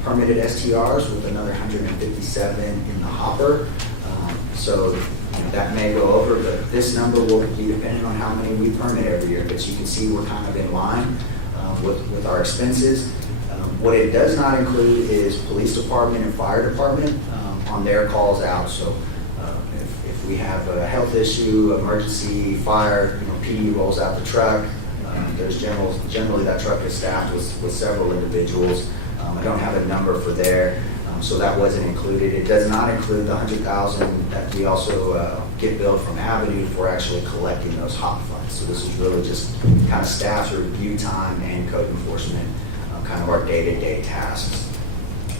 permitted STRs with another 157 in the hopper. So that may go over, but this number will be dependent on how many we permit every year. But you can see we're kind of in line with our expenses. What it does not include is police department and fire department on their calls out. So if we have a health issue, emergency, fire, PD rolls out the truck. There's generally that truck is staffed with several individuals. I don't have a number for there, so that wasn't included. It does not include the $100,000 that we also get billed from Avenue for actually collecting those HOP funds. So this is really just kind of staff's review time and code enforcement, kind of our day-to-day tasks,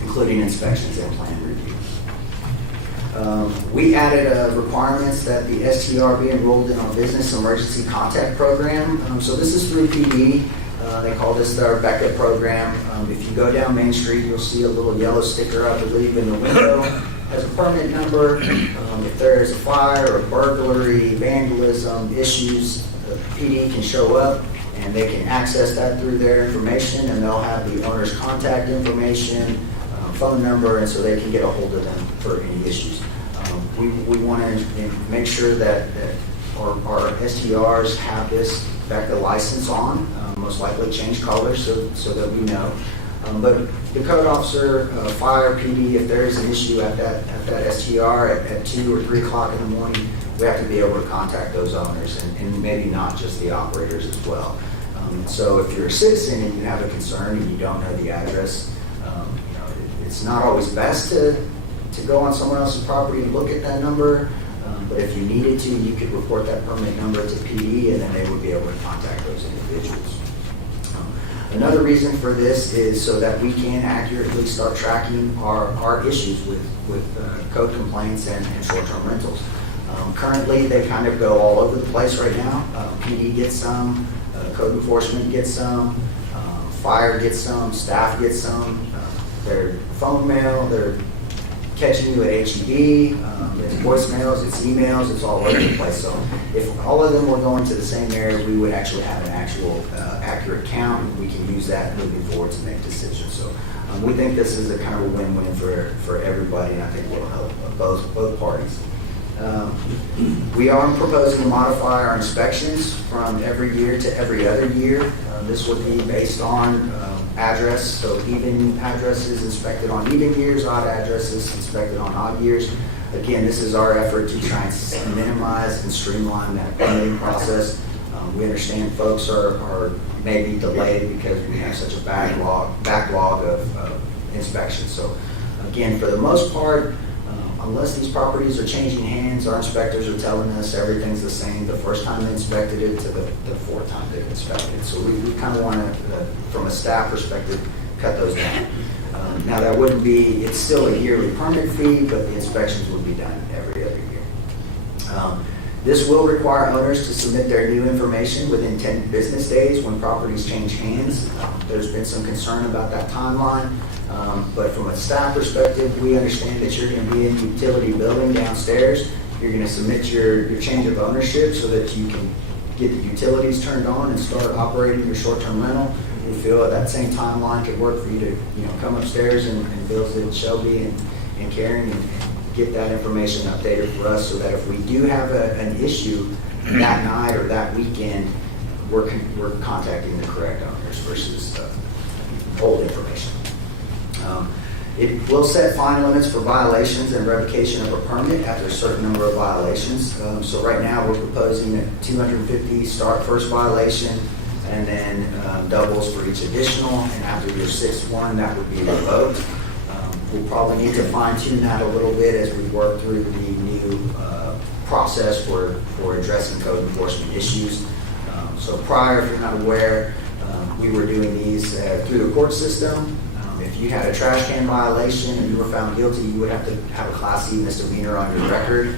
including inspections and plan review. We added requirements that the STR be enrolled in our business emergency contact program. So this is through PD. They call this our Becca program. If you go down Main Street, you'll see a little yellow sticker, I believe, in the window. Has a permit number. If there is a fire or burglary, vandalism, issues, the PD can show up and they can access that through their information, and they'll have the owner's contact information, phone number, and so they can get a hold of them for any issues. We want to make sure that our STRs have this Becca license on, most likely change colors so that we know. But the code officer, fire, PD, if there is an issue at that STR at 2 or 3 o'clock in the morning, we have to be able to contact those owners and maybe not just the operators as well. So if you're a citizen and you have a concern and you don't know the address, it's not always best to go on someone else's property and look at that number. But if you needed to, you could report that permit number to PD, and then they would be able to contact those individuals. Another reason for this is so that we can accurately start tracking our issues with code complaints and short-term rentals. Currently, they kind of go all over the place right now. PD gets some, code enforcement gets some, fire gets some, staff gets some, their phone mail, they're catching you at HEB, it's voicemails, it's emails, it's all over the place. So if all of them were going to the same area, we would actually have an actual accurate count, and we can use that moving forward to make decisions. So we think this is a kind of a win-win for everybody, and I think will help both parties. We are proposing to modify our inspections from every year to every other year. This would be based on address, so even addresses inspected on even years, odd addresses inspected on odd years. Again, this is our effort to try and minimize and streamline that permitting process. We understand folks are maybe delayed because we have such a backlog of inspections. So again, for the most part, unless these properties are changing hands, our inspectors are telling us everything's the same the first time they inspected it to the fourth time they've inspected. So we kind of want to, from a staff perspective, cut those down. Now that wouldn't be, it's still a yearly permit fee, but the inspections would be done every other year. This will require owners to submit their new information within 10 business days when properties change hands. There's been some concern about that timeline. But from a staff perspective, we understand that you're going to be in utility building downstairs. You're going to submit your change of ownership so that you can get the utilities turned on and start operating your short-term rental. We feel that same timeline could work for you to come upstairs and visit Shelby and Karen and get that information updated for us so that if we do have an issue that night or that weekend, we're contacting the correct owners versus old information. It will set fine limits for violations and revocation of a permit after a certain number of violations. So right now we're proposing a 250 start first violation and then doubles for each additional, and after your sixth one that would be revoked. We'll probably need to fine tune that a little bit as we work through the new process for addressing code enforcement issues. So prior, if you're not aware, we were doing these through the court system. If you had a trash can violation and you were found guilty, you would have to have a Class C misdemeanor on your record.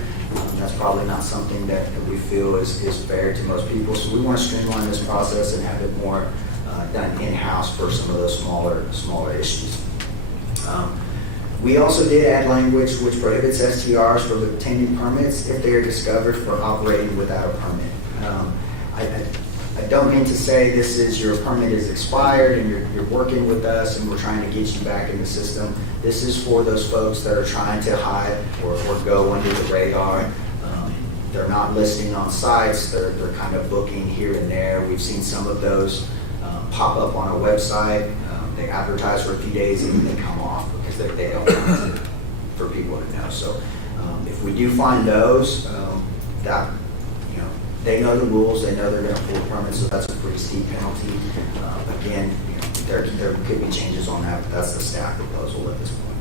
That's probably not something that we feel is fair to most people. So we want to streamline this process and have it more done in-house for some of those smaller issues. We also did add language which prohibits STRs from obtaining permits if they are discovered for operating without a permit. I don't mean to say this is your permit is expired and you're working with us and we're trying to get you back in the system. This is for those folks that are trying to hide or go under the radar. They're not listing on sites. They're kind of booking here and there. We've seen some of those pop up on a website. They advertise for a few days and then they come off because they don't want it for people to know. So if we do find those, that they know the rules, they know they're going to pull permits, so that's a pretty steep penalty. Again, there could be changes on that, but that's the staff proposal at this point.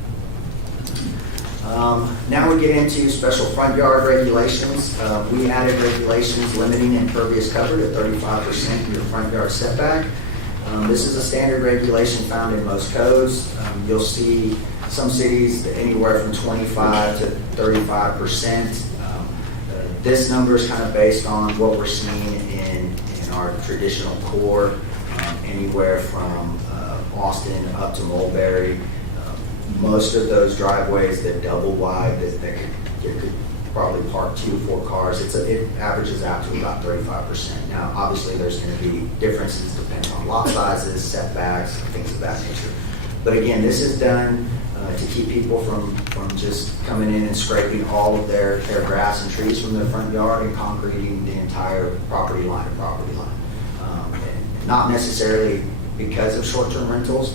Now we get into special front yard regulations. We added regulations limiting impervious cover to 35% of your front yard setback. This is a standard regulation found in most codes. You'll see some cities anywhere from 25 to 35%. This number is kind of based on what we're seeing in our traditional core, anywhere from Austin up to Mulberry. Most of those driveways that double wide, that could probably park 2 or 4 cars. It averages out to about 35%. Now, obviously, there's going to be differences depending on lot sizes, setbacks, things of that nature. But again, this is done to keep people from just coming in and scraping all of their grass and trees from their front yard and concreting the entire property line to property line. And not necessarily because of short-term rentals,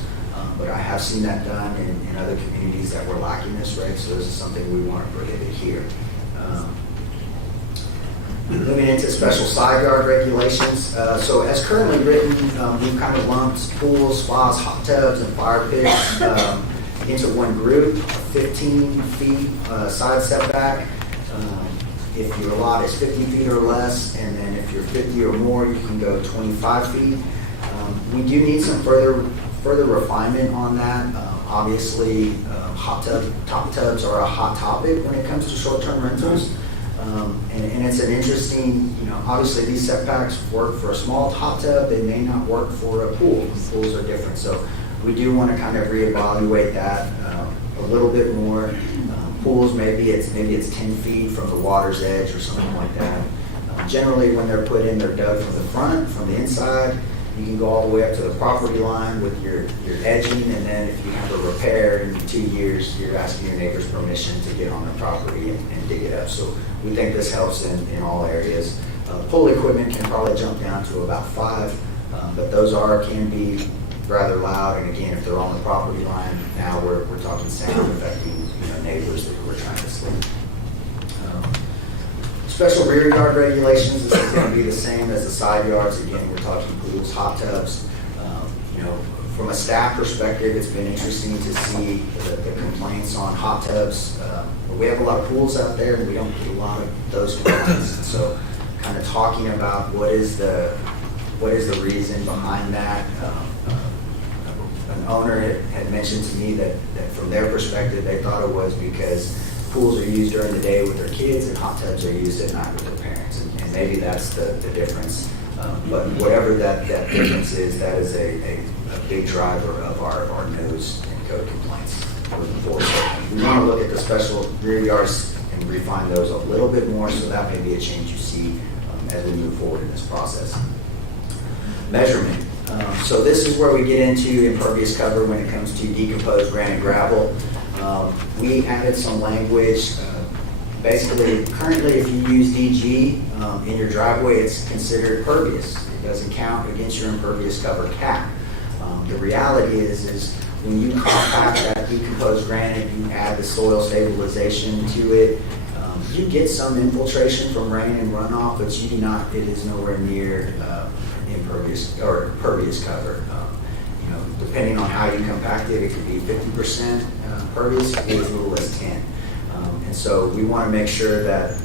but I have seen that done in other communities that were lacking this reg, so this is something we want to prohibit here. Moving into special side yard regulations. So as currently written, we've kind of lumped pools, spas, hot tubs, and fire pits into one group, 15 feet side setback. If your lot is 50 feet or less, and then if you're 50 or more, you can go 25 feet. We do need some further refinement on that. Obviously, top tubs are a hot topic when it comes to short-term rentals. And it's an interesting, obviously these setbacks work for a small hot tub, they may not work for a pool. Pools are different, so we do want to kind of reevaluate that a little bit more. Pools, maybe it's 10 feet from the water's edge or something like that. Generally, when they're put in, they're dug from the front, from the inside. You can go all the way up to the property line with your edging, and then if you have a repair in 2 years, you're asking your neighbor's permission to get on the property and dig it up. So we think this helps in all areas. Pool equipment can probably jump down to about 5, but those can be rather loud. And again, if they're on the property line, now we're talking sound affecting neighbors that we're trying to sleep. Special rear yard regulations, this is going to be the same as the side yards. Again, we're talking pools, hot tubs. From a staff perspective, it's been interesting to see the complaints on hot tubs. We have a lot of pools out there, and we don't get a lot of those complaints. And so, kind of talking about what is the reason behind that. An owner had mentioned to me that from their perspective, they thought it was because pools are used during the day with their kids and hot tubs are used at night with their parents. And maybe that's the difference. But whatever that difference is, that is a big driver of our no's and code complaints moving forward. So we want to look at the special rear yards and refine those a little bit more, so that may be a change you see as we move forward in this process. Measurement. So this is where we get into impervious cover when it comes to decomposed granite gravel. We added some language. Basically, currently if you use DG in your driveway, it's considered pervious. It doesn't count against your impervious cover cap. The reality is when you compact that decomposed granite, you add the soil stabilization to it, you get some infiltration from rain and runoff, but you do not, it is nowhere near impervious or pervious cover. Depending on how you compact it, it could be 50% pervious, it could be as little as 10. And so we want to make sure that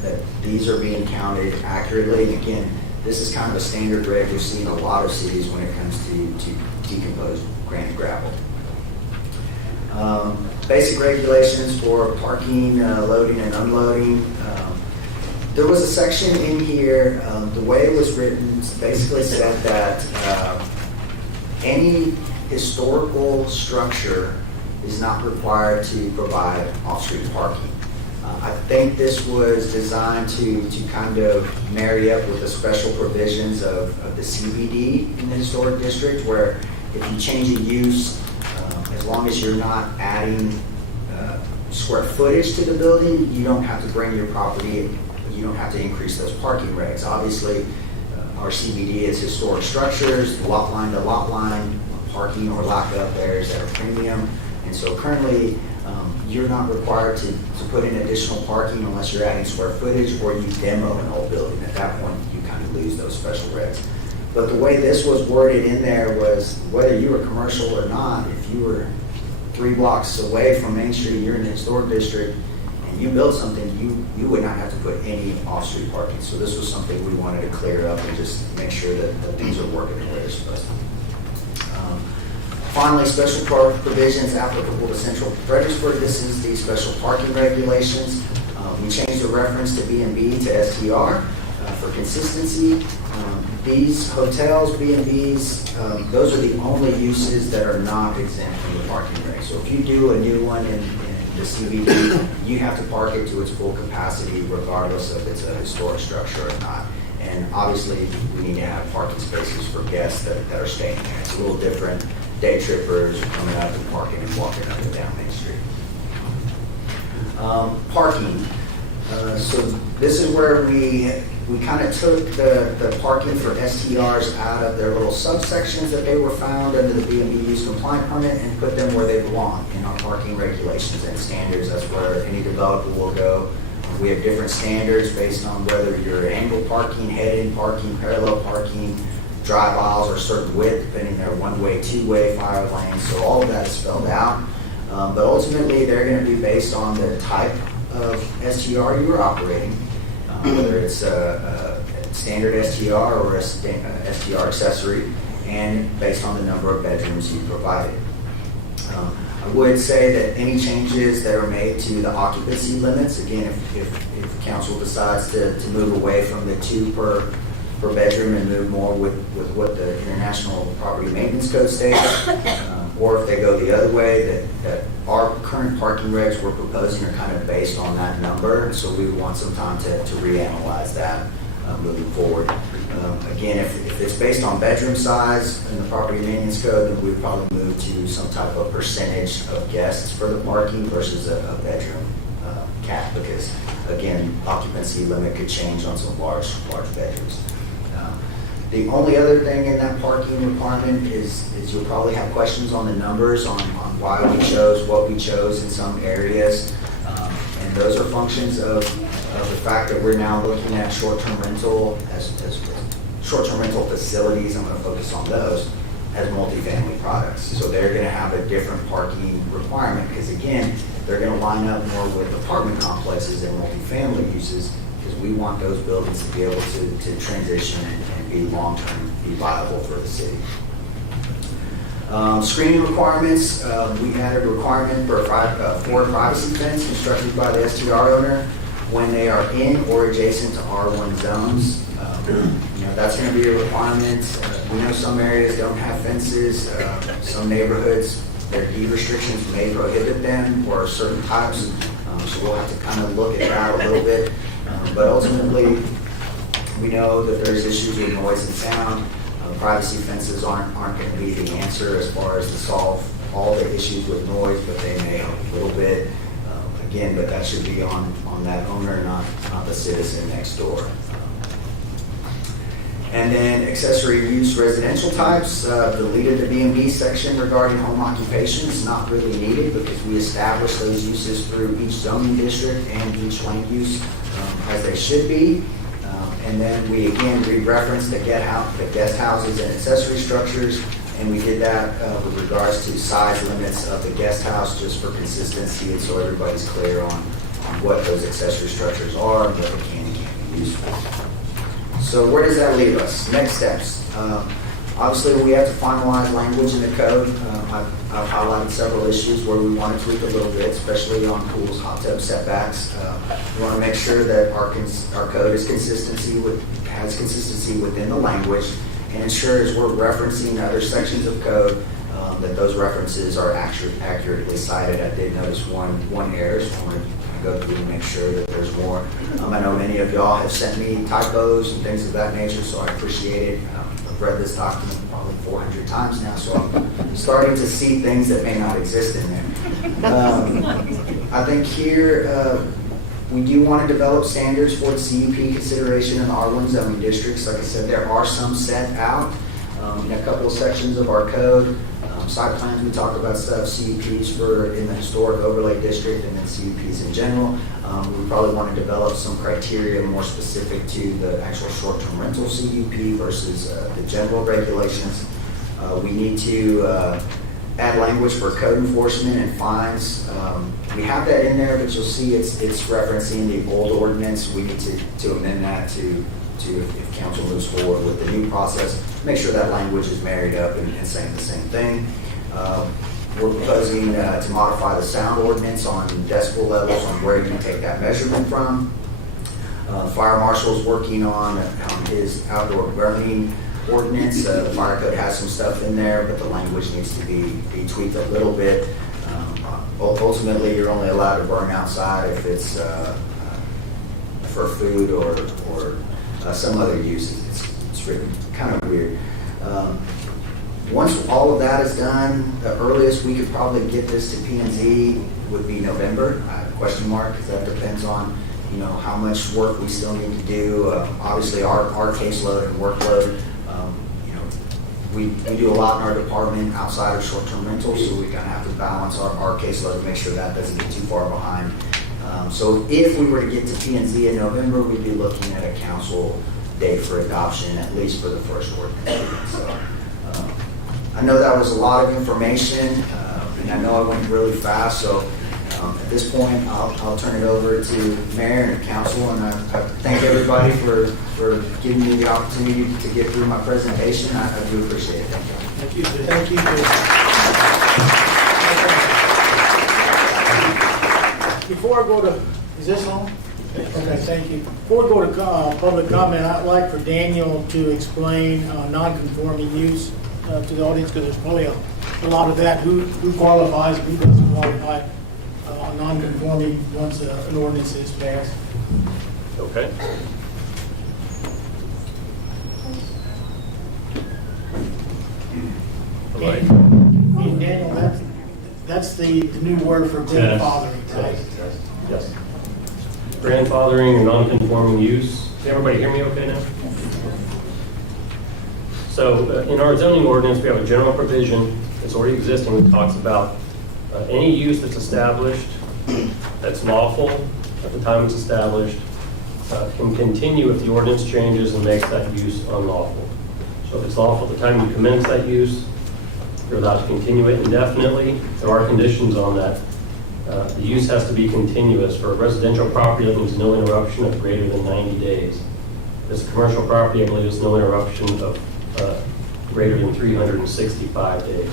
these are being counted accurately. And again, this is kind of a standard reg you'll see in a lot of cities when it comes to decomposed granite gravel. Basic regulations for parking, loading and unloading. There was a section in here, the way it was written basically said that any historical structure is not required to provide off-street parking. I think this was designed to kind of marry up with the special provisions of the CBD in the historic district, where if you change a use, as long as you're not adding square footage to the building, you don't have to bring your property, you don't have to increase those parking regs. Obviously, our CBD is historic structures, lot line to lot line, parking or lockup areas that are premium. And so currently, you're not required to put in additional parking unless you're adding square footage or you demo an old building. At that point, you kind of lose those special regs. But the way this was worded in there was whether you were commercial or not, if you were 3 blocks away from Main Street, you're in the historic district, and you build something, you would not have to put any off-street parking. So this was something we wanted to clear up and just make sure that things are working the way they're supposed to. Finally, special park provisions applicable to Central Fredericksburg. This is the special parking regulations. We changed the reference to B&B to STR for consistency. These hotels, B&Bs, those are the only uses that are not exempt from the parking reg. So if you do a new one in the CBD, you have to park it to its full capacity regardless if it's a historic structure or not. And obviously, we need to have parking spaces for guests that are staying there. It's a little different. Day trippers coming up and parking and walking up and down Main Street. Parking. So this is where we kind of took the parking for STRs out of their little subsections that they were found under the B&B use compliant permit and put them where they belong in our parking regulations and standards. That's where any developer will go. We have different standards based on whether you're angle parking, head-in parking, parallel parking, drive aisles are a certain width, depending they're one-way, two-way, fire lanes, so all of that is spelled out. But ultimately, they're going to be based on the type of STR you're operating, whether it's a standard STR or a STR accessory. and based on the number of bedrooms you provided. I would say that any changes that are made to the occupancy limits, again, if council decides to move away from the 2 per bedroom and move more with what the International Property Maintenance Code states, or if they go the other way, that our current parking regs we're proposing are kind of based on that number, so we would want some time to reanalyze that moving forward. Again, if it's based on bedroom size in the property maintenance code, then we'd probably move to some type of percentage of guests for the parking versus a bedroom cap, because again, occupancy limit could change on some large bedrooms. The only other thing in that parking requirement is you'll probably have questions on the numbers on why we chose what we chose in some areas. And those are functions of the fact that we're now looking at short-term rental as short-term rental facilities. I'm going to focus on those as multifamily products. So they're going to have a different parking requirement because, again, they're going to line up more with apartment complexes and multifamily uses, because we want those buildings to be able to transition and be long-term, be viable for the city. Screening requirements, we added a requirement for a privacy fence constructed by the STR owner when they are in or adjacent to R1 zones. That's going to be a requirement. We know some areas don't have fences. Some neighborhoods, their deed restrictions may prohibit them or certain types. So we'll have to kind of look at that a little bit. But ultimately, we know that there's issues with noise and sound. Privacy fences aren't going to be the answer as far as to solve all the issues with noise, but they may help a little bit. Again, but that should be on that owner, not the citizen next door. And then accessory use residential types, deleted the B&B section regarding home occupation. It's not really needed because we established those uses through each zoning district and each land use as they should be. And then we again re-referenced the guest houses and accessory structures, and we did that with regards to size limits of the guest house just for consistency and so everybody's clear on what those accessory structures are and what they can and can't be used for. So where does that leave us? Next steps. Obviously, we have to finalize language in the code. I've highlighted several issues where we want to tweak a little bit, especially on pools, hot tub setbacks. We want to make sure that our code has consistency within the language, and ensures we're referencing other sections of code that those references are accurately cited. I did notice one error, so I want to go through and make sure that there's more. I know many of y'all have sent me typos and things of that nature, so I appreciate it. I've read this document probably 400 times now, so I'm starting to see things that may not exist in there. I think here we do want to develop standards for the CUP consideration in the R1 zoning districts. Like I said, there are some set out in a couple of sections of our code. Site plans, we talk about stuff, CUPs for in the historic overlay district, and then CUPs in general. We probably want to develop some criteria more specific to the actual short-term rental CUP versus the general regulations. We need to add language for code enforcement and fines. We have that in there, but you'll see it's referencing the old ordinance. We need to amend that to if council moves forward with the new process, make sure that language is married up and saying the same thing. We're proposing to modify the sound ordinance on decibel levels on where you can take that measurement from. Fire marshal's working on his outdoor burning ordinance. The fire code has some stuff in there, but the language needs to be tweaked a little bit. Ultimately, you're only allowed to burn outside if it's for food or some other uses. It's written kind of weird. Once all of that is done, the earliest we could probably get this to P&Z would be November, question mark, because that depends on how much work we still need to do. Obviously our caseload and workload, we do a lot in our department outside of short-term rentals, so we kind of have to balance our caseload to make sure that doesn't get too far behind. So if we were to get to P&Z in November, we'd be looking at a council date for adoption, at least for the first ordinance. So I know that was a lot of information, and I know I went really fast, so At this point, I'll turn it over to Mayor and Council, and I thank everybody for giving me the opportunity to get through my presentation. I do appreciate it. Thank you. Thank you. Before I go to, is this on? Okay, thank you. Before we go to public comment, I'd like for Daniel to explain non-conforming use to the audience, because there's probably a lot of that, who qualifies, who doesn't qualify on non-conforming once an ordinance is passed. Okay. All right. And Daniel, that's the new word for grandfathering, right? Yes. Grandfathering or non-conforming use. Can everybody hear me okay now? So in our zoning ordinance, we have a general provision that's already existing that talks about any use that's established, that's lawful at the time it's established, can continue if the ordinance changes and makes that use unlawful. So if it's lawful at the time you commence that use, you're allowed to continue it indefinitely. There are conditions on that. The use has to be continuous. For a residential property, that means no interruption of greater than 90 days. This commercial property, I believe, is no interruption of greater than 365 days.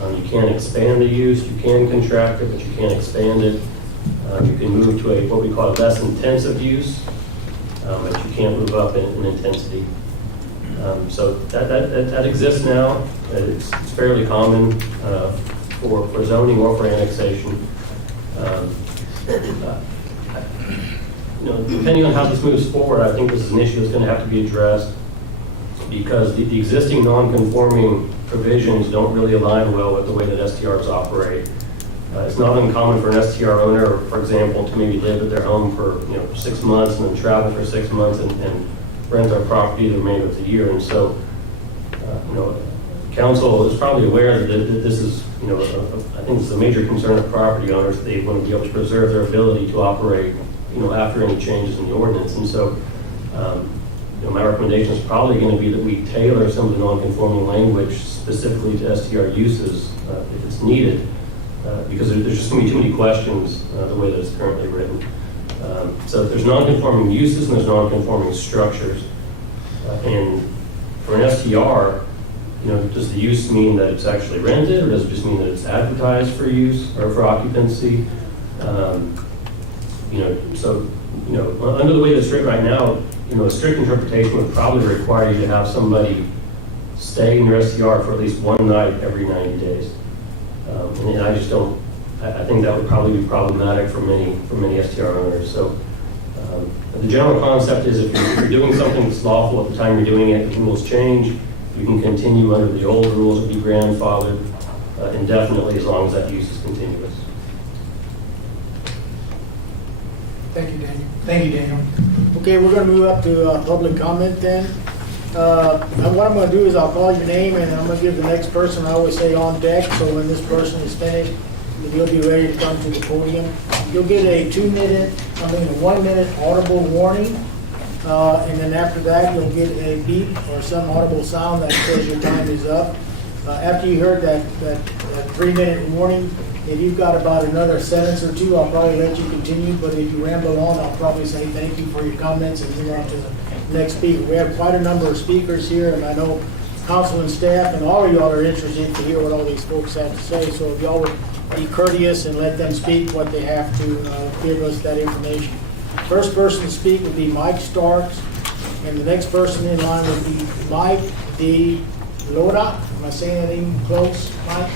You can't expand the use, you can contract it, but you can't expand it. You can move to what we call a less intensive use, but you can't move up in intensity. So that exists now. It's fairly common for zoning or for annexation. Depending on how this moves forward, I think this is an issue that's going to have to be addressed, because the existing non-conforming provisions don't really align well with the way that STRs operate. It's not uncommon for an STR owner, for example, to maybe live at their home for 6 months and then travel for 6 months and rent their property the remainder of the year. And so, council is probably aware that this is, I think it's a major concern of property owners, that they want to be able to preserve their ability to operate, after any changes in the ordinance. And so, my recommendation is probably going to be that we tailor some of the non-conforming language specifically to STR uses if it's needed, because there's just going to be too many questions the way that it's currently written. So there's non-conforming uses and there's non-conforming structures. And for an STR, does the use mean that it's actually rented, or does it just mean that it's advertised for use or for occupancy? Under the way that's written right now, a strict interpretation would probably require you to have somebody stay in your STR for at least one night every 90 days. And I just don't, I think that would probably be problematic for many STR owners. So the general concept is, if you're doing something that's lawful at the time you're doing it, the rules change, you can continue under the old rules, be grandfathered indefinitely as long as that use is continuous. Thank you, Daniel. Okay, we're going to move up to public comment then. What I'm going to do is I'll call your name and I'm going to give the next person, I always say, on deck, so when this person is finished, you'll be ready to come to the podium. You'll get a 1 minute audible warning, and then after that you'll get a beep or some audible sound that says your time is up. After you heard that 3 minute warning, if you've got about another sentence or two, I'll probably let you continue, but if you ramble on, I'll probably say thank you for your comments and move on to the next speaker. We have quite a number of speakers here, and I know council and staff and all of y'all are interested to hear what all these folks have to say, so if y'all would be courteous and let them speak what they have to give us that information. First person to speak would be Mike Starks, and the next person in line would be Mike D. Loda. Am I saying that even close, Mike?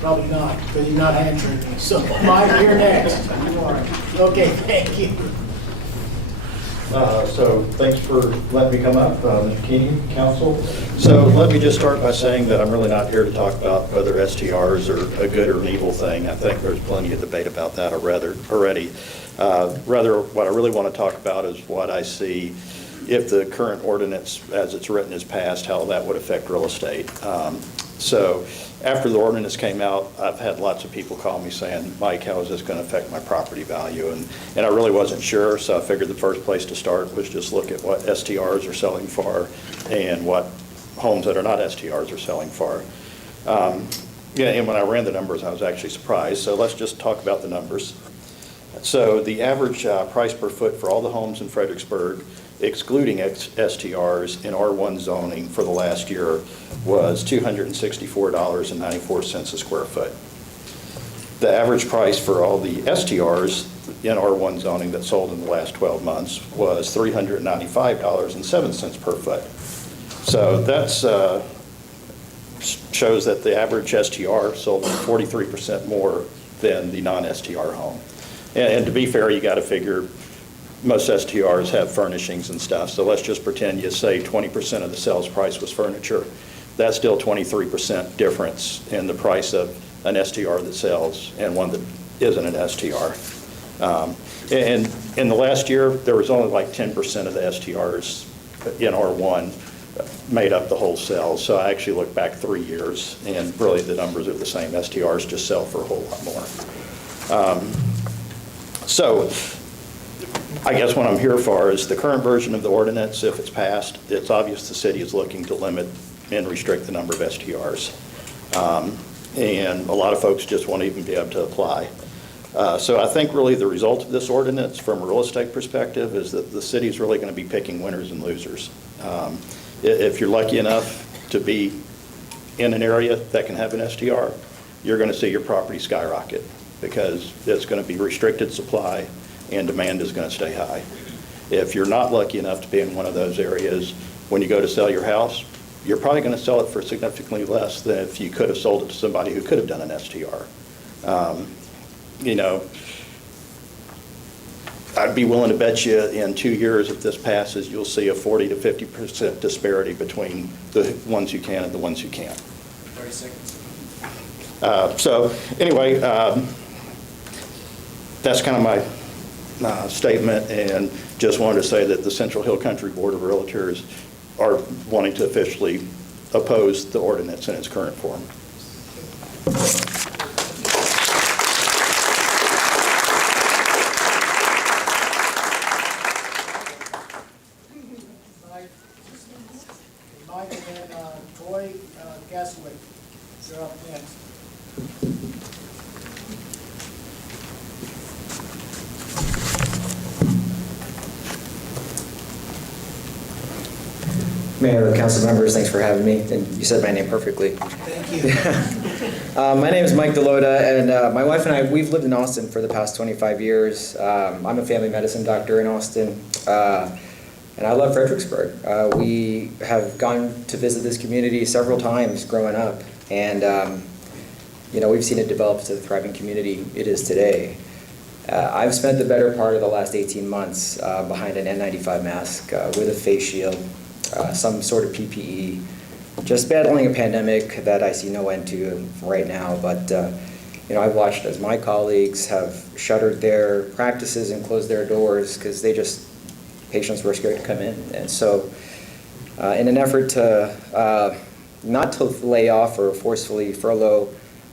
Probably not, because you're not answering me. So, Mike, you're next. Okay, thank you. So thanks for letting me come up, Mr. Keeney, council. So let me just start by saying that I'm really not here to talk about whether STRs are a good or an evil thing. I think there's plenty of debate about that already. Rather, what I really want to talk about is what I see if the current ordinance as it's written is passed, how that would affect real estate. So after the ordinance came out, I've had lots of people call me saying, Mike, how is this going to affect my property value? And I really wasn't sure, so I figured the first place to start was just look at what STRs are selling for and what homes that are not STRs are selling for. Yeah, and when I ran the numbers, I was actually surprised. So let's just talk about the numbers. So the average price per foot for all the homes in Fredericksburg, excluding STRs in R1 zoning for the last year, was $264.94 a square foot. The average price for all the STRs in R1 zoning that sold in the last 12 months was $395.07 per foot. So that's shows that the average STR sold 43% more than the non-STR home. And to be fair, you got to figure most STRs have furnishings and stuff. So let's just pretend you say 20% of the sales price was furniture. That's still 23% difference in the price of an STR that sells and one that isn't an STR. And in the last year, there was only like 10% of the STRs in R1 made up the whole sales. So I actually looked back 3 years, and really the numbers are the same. STRs just sell for a whole lot more. So I guess what I'm here for is the current version of the ordinance. If it's passed, it's obvious the city is looking to limit and restrict the number of STRs. And a lot of folks just won't even be able to apply. So I think really the result of this ordinance from a real estate perspective is that the city is really going to be picking winners and losers. If you're lucky enough to be in an area that can have an STR, you're going to see your property skyrocket because it's going to be restricted supply and demand is going to stay high. If you're not lucky enough to be in one of those areas, when you go to sell your house, you're probably going to sell it for significantly less than if you could have sold it to somebody who could have done an STR. You know, I'd be willing to bet you in 2 years, if this passes, you'll see a 40 to 50% disparity between the ones you can and the ones you can't. 30 seconds. So anyway, that's kind of my statement, and just wanted to say that the Central Hill Country Board of Realtors are wanting to officially oppose the ordinance in its current form. Mike and then Troy Gasaway. You're up next. Mayor, council members, thanks for having me. And you said my name perfectly. Thank you. My name is Mike Delota, and my wife and I, we've lived in Austin for the past 25 years. I'm a family medicine doctor in Austin, and I love Fredericksburg. We have gone to visit this community several times growing up, and you know, we've seen it develop to the thriving community it is today. I've spent the better part of the last 18 months behind an N95 mask with a face shield, some sort of PPE, just battling a pandemic that I see no end to right now. But you know, I've watched as my colleagues have shuttered their practices and closed their doors because patients were scared to come in. And so in an effort to not to lay off or forcefully furlough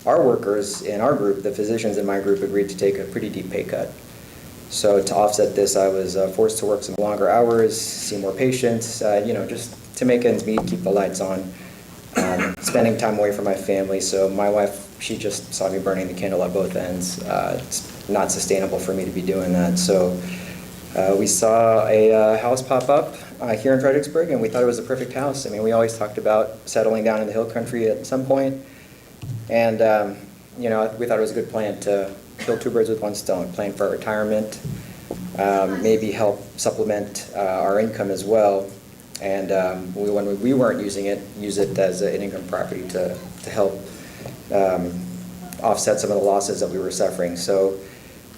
our workers in our group, the physicians in my group agreed to take a pretty deep pay cut. So to offset this, I was forced to work some longer hours, see more patients, you know, just to make ends meet, keep the lights on, spending time away from my family. So my wife, she just saw me burning the candle at both ends. It's not sustainable for me to be doing that. So we saw a house pop up here in Fredericksburg, and we thought it was the perfect house. I mean, we always talked about settling down in the hill country at some point. And, you know, we thought it was a good plan to kill two birds with one stone, plan for our retirement, maybe help supplement our income as well. And when we weren't using it, use it as an income property to help offset some of the losses that we were suffering. So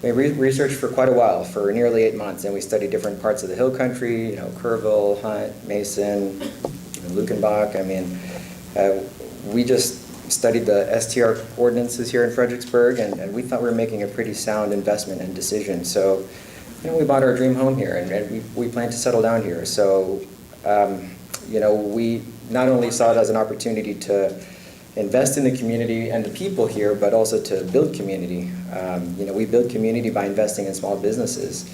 we researched for quite a while, for nearly 8 months, and we studied different parts of the hill country, you know, Kerrville, Hunt, Mason, even Lukenbach. I mean, we just studied the STR ordinances here in Fredericksburg, and we thought we were making a pretty sound investment and decision. So, you know, we bought our dream home here, and we plan to settle down here. So, you know, we not only saw it as an opportunity to invest in the community and the people here, but also to build community. You know, we build community by investing in small businesses.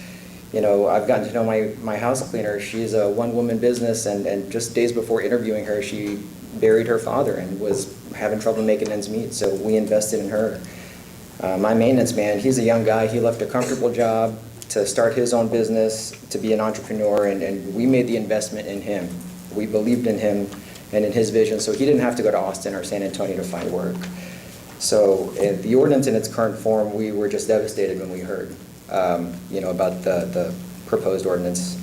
You know, I've gotten to know my house cleaner. She's a one-woman business, and just days before interviewing her, she buried her father and was having trouble making ends meet, so we invested in her. My maintenance man, he's a young guy. He left a comfortable job to start his own business, to be an entrepreneur, and we made the investment in him. We believed in him and in his vision, so he didn't have to go to Austin or San Antonio to find work. So the ordinance in its current form, we were just devastated when we heard, about the proposed ordinance.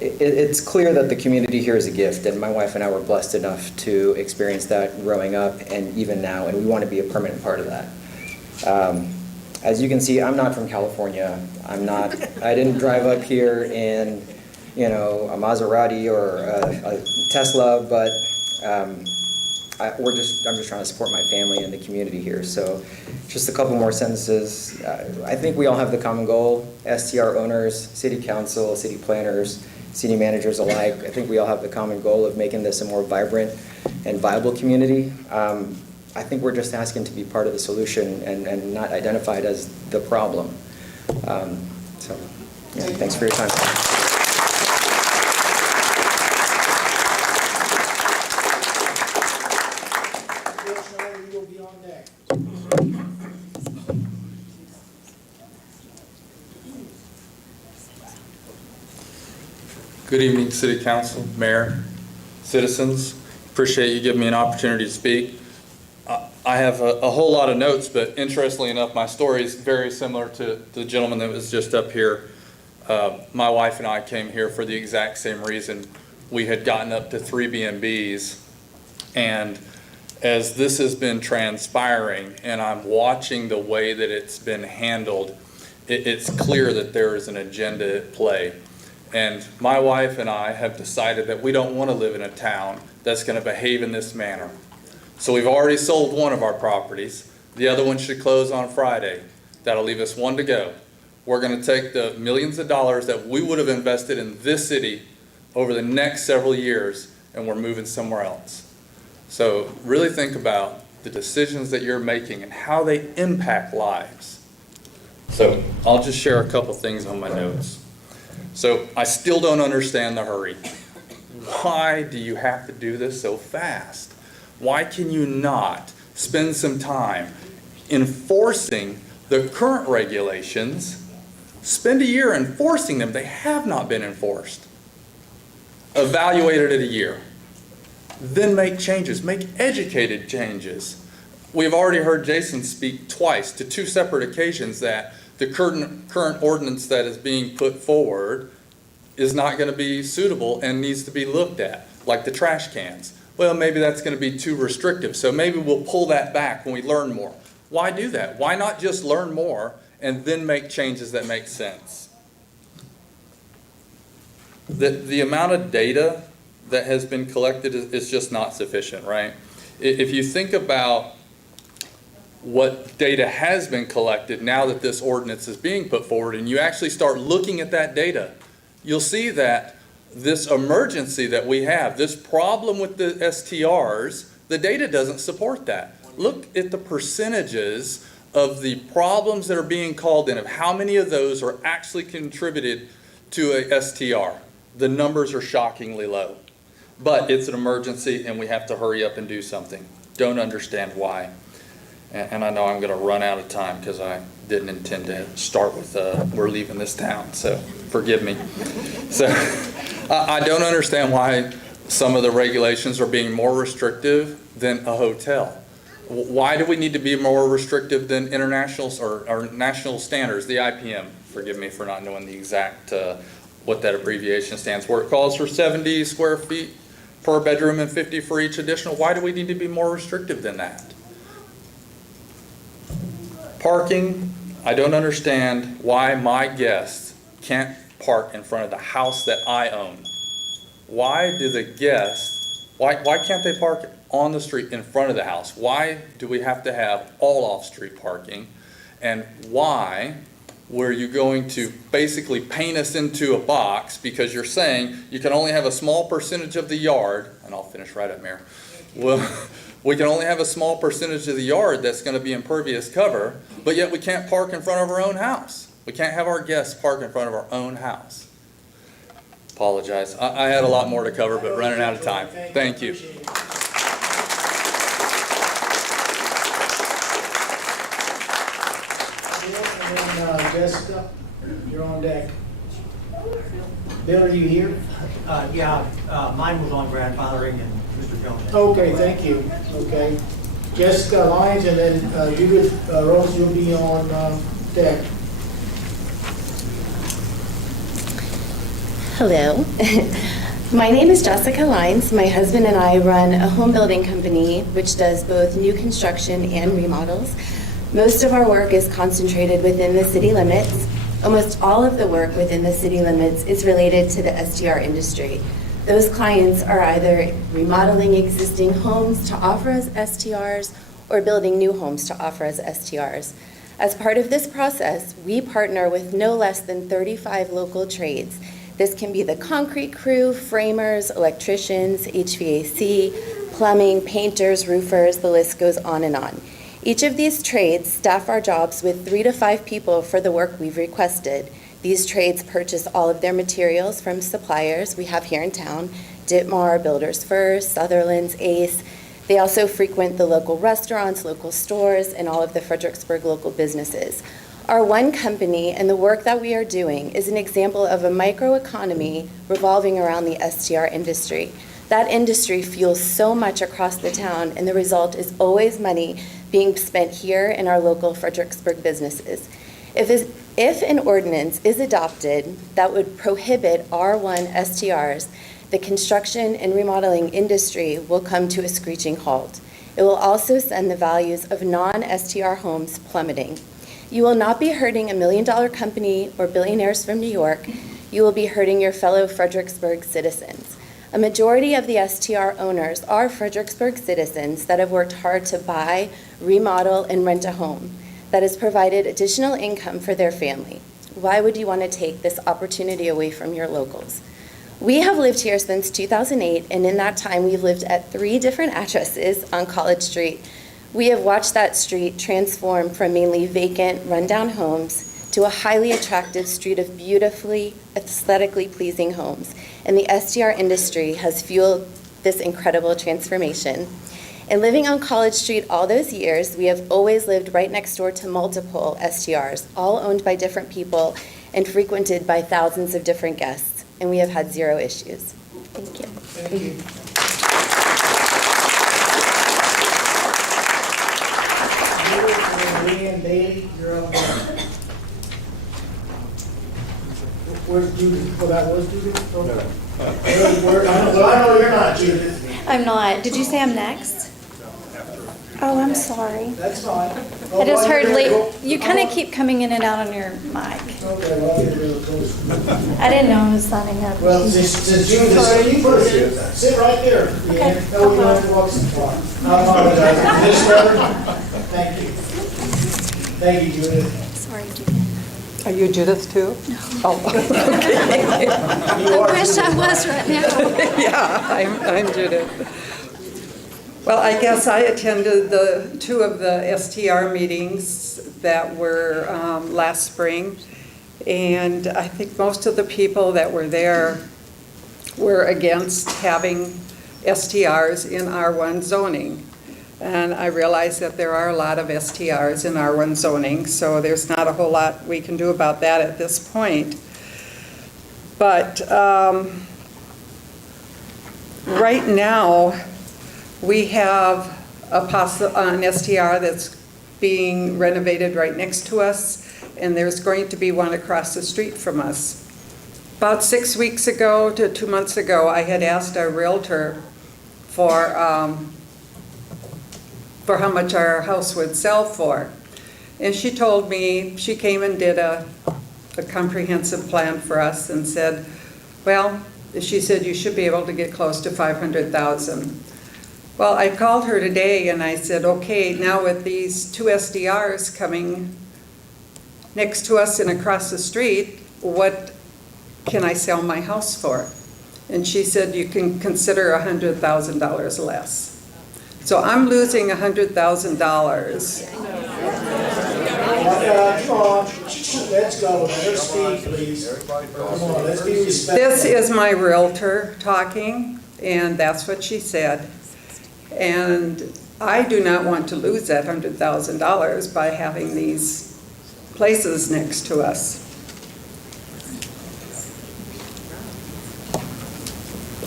It's clear that the community here is a gift, and my wife and I were blessed enough to experience that growing up and even now, and we want to be a permanent part of that. As you can see, I'm not from California. I didn't drive up here in, a Maserati or a Tesla, but I'm just trying to support my family and the community here. So just a couple more sentences. I think we all have the common goal, STR owners, city council, city planners, city managers alike. I think we all have the common goal of making this a more vibrant and viable community. I think we're just asking to be part of the solution and not identified as the problem. Thanks for your time. You'll be on deck. Good evening, City Council, Mayor, citizens. Appreciate you giving me an opportunity to speak. I have a whole lot of notes, but interestingly enough, my story is very similar to the gentleman that was just up here. My wife and I came here for the exact same reason. We had gotten up to 3 B&Bs, and as this has been transpiring and I'm watching the way that it's been handled, it's clear that there is an agenda at play. And my wife and I have decided that we don't want to live in a town that's going to behave in this manner. So we've already sold one of our properties. The other one should close on Friday. That'll leave us one to go. We're going to take the millions of dollars that we would have invested in this city over the next several years, and we're moving somewhere else. So really think about the decisions that you're making and how they impact lives. So I'll just share a couple things on my notes. So I still don't understand the hurry. Why do you have to do this so fast? Why can you not spend some time enforcing the current regulations? Spend a year enforcing them. They have not been enforced. Evaluate it at a year. Then make changes. Make educated changes. We've already heard Jason speak twice to 2 separate occasions that the current ordinance that is being put forward is not going to be suitable and needs to be looked at, like the trash cans. Well, maybe that's going to be too restrictive, so maybe we'll pull that back when we learn more. Why do that? Why not just learn more and then make changes that make sense? The amount of data that has been collected is just not sufficient, right? If you think about what data has been collected now that this ordinance is being put forward, and you actually start looking at that data, you'll see that this emergency that we have, this problem with the STRs, the data doesn't support that. Look at the percentages of the problems that are being called in, of how many of those are actually contributed to a STR. The numbers are shockingly low. But it's an emergency and we have to hurry up and do something. Don't understand why. And I know I'm going to run out of time because I didn't intend to start with we're leaving this town, so forgive me. So I don't understand why some of the regulations are being more restrictive than a hotel. Why do we need to be more restrictive than international or national standards, the IPM? Forgive me for not knowing the exact what that abbreviation stands for. It calls for 70 square feet per bedroom and 50 for each additional. Why do we need to be more restrictive than that? Parking, I don't understand why my guests can't park in front of the house that I own. Why do the guests, why can't they park on the street in front of the house? Why do we have to have all off-street parking? And why were you going to basically paint us into a box because you're saying you can only have a small percentage of the yard, and I'll finish right up, Mayor. Well, we can only have a small percentage of the yard that's going to be impervious cover, but yet we can't park in front of our own house. We can't have our guests park in front of our own house. Apologize. I had a lot more to cover, but running out of time. Thank you. And Jessica, you're on deck. Bill, are you here? Mine was on grandfathering and Mr. Jones. Okay, thank you. Okay. Jessica Lyons, and then Judith Rose, you'll be on deck. Hello. My name is Jessica Lyons. My husband and I run a home building company which does both new construction and remodels. Most of our work is concentrated within the city limits. Almost all of the work within the city limits is related to the STR industry. Those clients are either remodeling existing homes to offer as STRs or building new homes to offer as STRs. As part of this process, we partner with no less than 35 local trades. This can be the concrete crew, framers, electricians, HVAC, plumbing, painters, roofers, the list goes on and on. Each of these trades staff our jobs with 3 to 5 people for the work we've requested. These trades purchase all of their materials from suppliers we have here in town, Ditmar, Builders First, Sutherland's, Ace. They also frequent the local restaurants, local stores, and all of the Fredericksburg local businesses. Our one company and the work that we are doing is an example of a microeconomy revolving around the STR industry. That industry fuels so much across the town, and the result is always money being spent here in our local Fredericksburg businesses. If an ordinance is adopted that would prohibit R1 STRs, the construction and remodeling industry will come to a screeching halt. It will also send the values of non-STR homes plummeting. You will not be hurting a $1 million company or billionaires from New York. You will be hurting your fellow Fredericksburg citizens. A majority of the STR owners are Fredericksburg citizens that have worked hard to buy, remodel, and rent a home that has provided additional income for their family. Why would you want to take this opportunity away from your locals? We have lived here since 2008, and in that time we've lived at 3 different addresses on College Street. We have watched that street transform from mainly vacant, rundown homes to a highly attractive street of beautifully, aesthetically pleasing homes. And the STR industry has fueled this incredible transformation. And living on College Street all those years, we have always lived right next door to multiple STRs, all owned by different people and frequented by thousands of different guests. And we have had 0 issues. Thank you. Thank you. Leanne Bailey, you're up there. Where's Judith? Oh, that was Judith? Okay. I know you're not Judith. I'm not. Did you say I'm next? Oh, I'm sorry. That's fine. I just heard you kind of keep coming in and out on your mic. Okay, well, I'll get real close. I didn't know I was signing up. Well, since Judith, you put it, sit right there. Leanne. No, you don't have to walk so far. I apologize. This Reverend? Thank you. Thank you, Judith. Sorry, Judy. Are you Judith too? Oh, I wish I was right now. yeah, I'm Judith. Well, I guess I attended 2 of the STR meetings that were last spring, and I think most of the people that were there were against having STRs in R1 zoning. And I realize that there are a lot of STRs in R1 zoning, so there's not a whole lot we can do about that at this point. But right now, we have an STR that's being renovated right next to us, and there's going to be one across the street from us. About 6 weeks ago to 2 months ago, I had asked our realtor for how much our house would sell for. And she told me, she came and did a comprehensive plan for us and said, well, she said you should be able to get close to $500,000. Well, I called her today and I said, okay, now with these 2 SDRs coming next to us and across the street, what can I sell my house for? And she said, you can consider $100,000 less. So I'm losing $100,000. Come on, let's go. Let's speak, please. Come on, let's be respectful. This is my realtor talking, and that's what she said. And I do not want to lose that $100,000 by having these places next to us.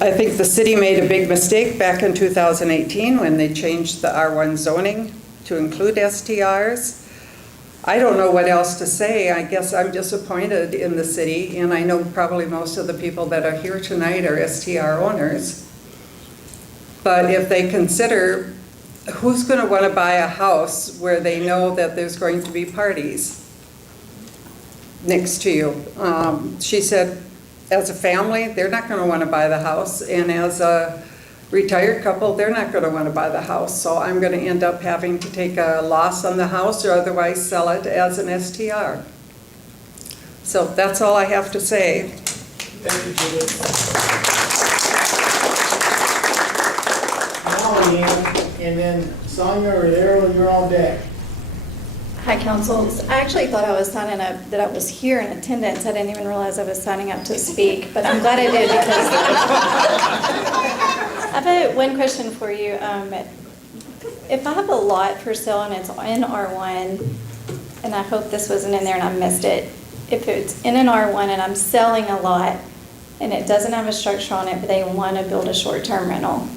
I think the city made a big mistake back in 2018 when they changed the R1 zoning to include STRs. I don't know what else to say. I guess I'm disappointed in the city, and I know probably most of the people that are here tonight are STR owners. But if they consider who's going to want to buy a house where they know that there's going to be parties next to you? She said, as a family, they're not going to want to buy the house, and as a retired couple, they're not going to want to buy the house. So I'm going to end up having to take a loss on the house or otherwise sell it as an STR. So that's all I have to say. Thank you, Judith. Now, Leanne, and then Sonia or Errol, you're on deck. Hi, council. I actually thought I was signing up, that I was here in attendance. I didn't even realize I was signing up to speak, but I'm glad I did because I have one question for you. If I have a lot for sale and it's in R1, and I hope this wasn't in there and I missed it, if it's in an R1 and I'm selling a lot and it doesn't have a structure on it, but they want to build a short-term rental,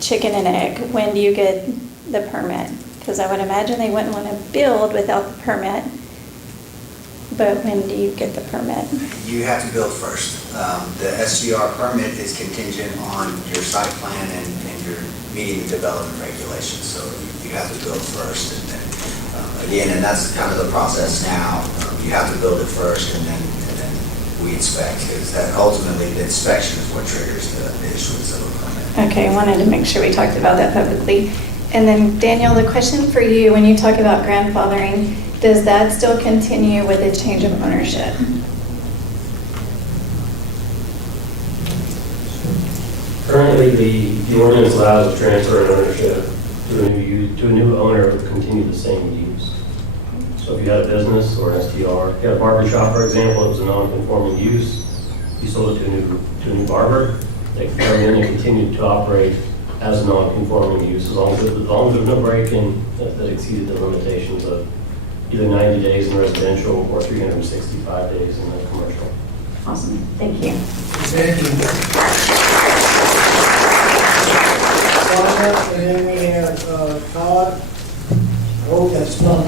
chicken and egg, when do you get the permit? Because I would imagine they wouldn't want to build without the permit, but when do you get the permit? You have to build first. The SGR permit is contingent on your site plan and your meeting the development regulations, so you have to build first. And then, again, and that's kind of the process now. You have to build it first, and then we inspect, because that ultimately the inspection is what triggers the issuance of a permit. Okay, I wanted to make sure we talked about that publicly. And then, Daniel, the question for you, when you talk about grandfathering, does that still continue with a change of ownership? Currently, the ordinance allows a transfer of ownership to a new owner to continue the same use. So if you had a business or an STR, if you had a barber shop, for example, it was a non-conforming use, you sold it to a new barber, they can come in and continue to operate as a non-conforming use, as long as there's no break-in that exceeded the limitations of either 90 days in residential or 365 days in the commercial. Awesome, thank you. Thank you. Sonia, and then we have Todd. Oh, that's fun.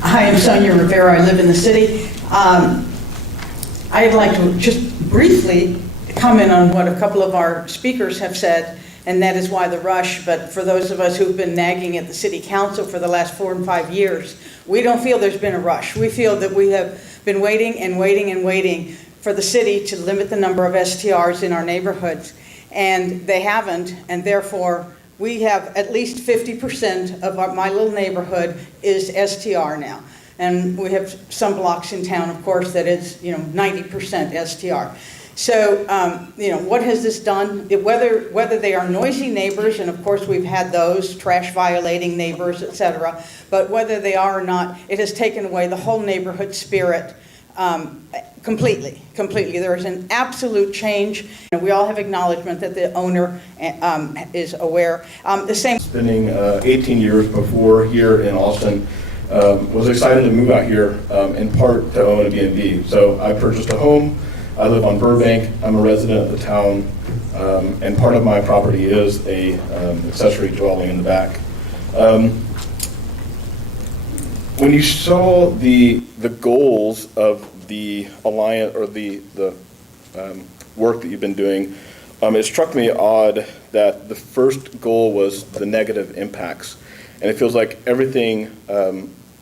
Hi, I'm Sonia Rivera. I live in the city. I'd like to just briefly comment on what a couple of our speakers have said, and that is why the rush. But for those of us who've been nagging at the city council for the last 4 and 5 years, we don't feel there's been a rush. We feel that we have been waiting and waiting and waiting for the city to limit the number of STRs in our neighborhoods, and they haven't, and therefore we have at least 50% of my little neighborhood is STR now. And we have some blocks in town, of course, that is 90% STR. So, what has this done? Whether they are noisy neighbors, and of course we've had those, trash violating neighbors, etc., but whether they are or not, it has taken away the whole neighborhood spirit completely. There is an absolute change. And we all have acknowledgement that the owner is aware. The same. Spending 18 years before here in Austin, was excited to move out here in part to own a B&B. So I purchased a home. I live on Burbank. I'm a resident of the town, and part of my property is a accessory dwelling in the back. When you saw the goals of the alliance or the work that you've been doing, it struck me odd that the first goal was the negative impacts, and it feels like everything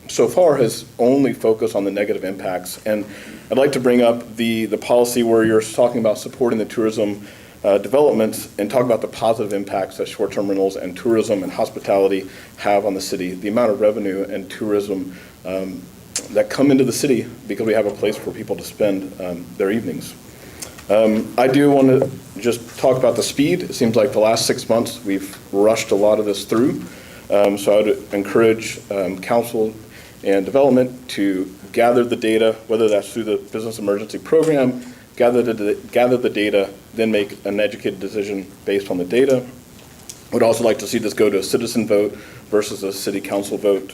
so far has only focused on the negative impacts. And I'd like to bring up the policy where you're talking about supporting the tourism developments and talk about the positive impacts that short-term rentals and tourism and hospitality have on the city, the amount of revenue and tourism that come into the city because we have a place for people to spend their evenings. I do want to just talk about the speed. It seems like the last 6 months we've rushed a lot of this through. So I would encourage council and development to gather the data, whether that's through the business emergency program, gather the data, then make an educated decision based on the data. Would also like to see this go to a citizen vote versus a city council vote.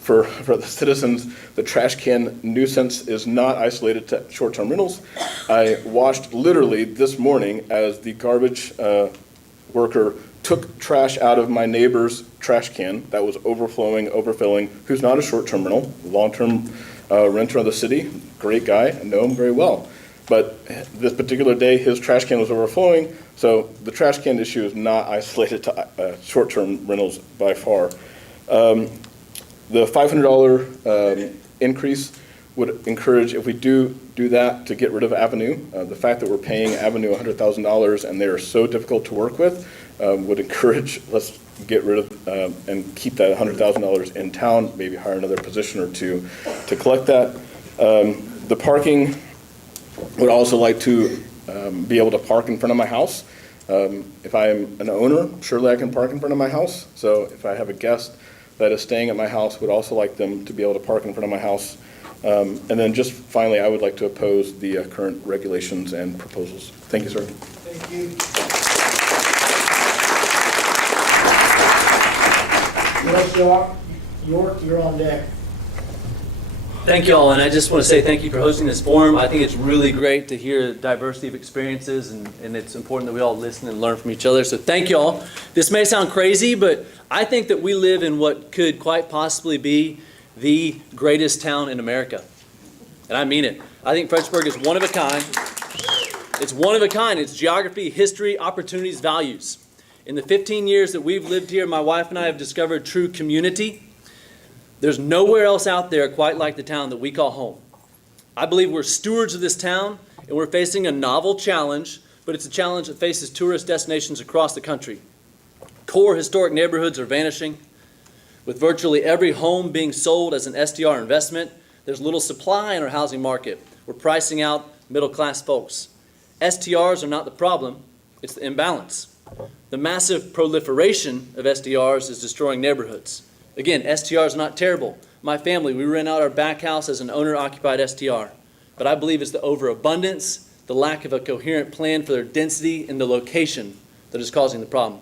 For the citizens, the trash can nuisance is not isolated to short-term rentals. I watched literally this morning as the garbage worker took trash out of my neighbor's trash can that was overfilling, who's not a short-term rental, long-term renter of the city, great guy, I know him very well. But this particular day, his trash can was overflowing, so the trash can issue is not isolated to short-term rentals by far. The $500 increase would encourage, if we do that, to get rid of Avenue. The fact that we're paying Avenue $100,000 and they are so difficult to work with would encourage, let's get rid of and keep that $100,000 in town, maybe hire another position or two to collect that. The parking, would also like to be able to park in front of my house. If I am an owner, surely I can park in front of my house. So if I have a guest that is staying at my house, would also like them to be able to park in front of my house. And then just finally, I would like to oppose the current regulations and proposals. Thank you, sir. Thank you. York, you're on deck. Thank you all, and I just want to say thank you for hosting this forum. I think it's really great to hear diversity of experiences, and it's important that we all listen and learn from each other. So thank you all. This may sound crazy, but I think that we live in what could quite possibly be the greatest town in America. And I mean it. I think Fredericksburg is one of a kind. It's one of a kind. It's geography, history, opportunities, values. In the 15 years that we've lived here, my wife and I have discovered true community. There's nowhere else out there quite like the town that we call home. I believe we're stewards of this town, and we're facing a novel challenge, but it's a challenge that faces tourist destinations across the country. Core historic neighborhoods are vanishing. With virtually every home being sold as an STR investment, there's little supply in our housing market. We're pricing out middle-class folks. STRs are not the problem, it's the imbalance. The massive proliferation of STRs is destroying neighborhoods. Again, STRs are not terrible. My family, we rent out our back house as an owner-occupied STR. But I believe it's the overabundance, the lack of a coherent plan for their density and the location that is causing the problem.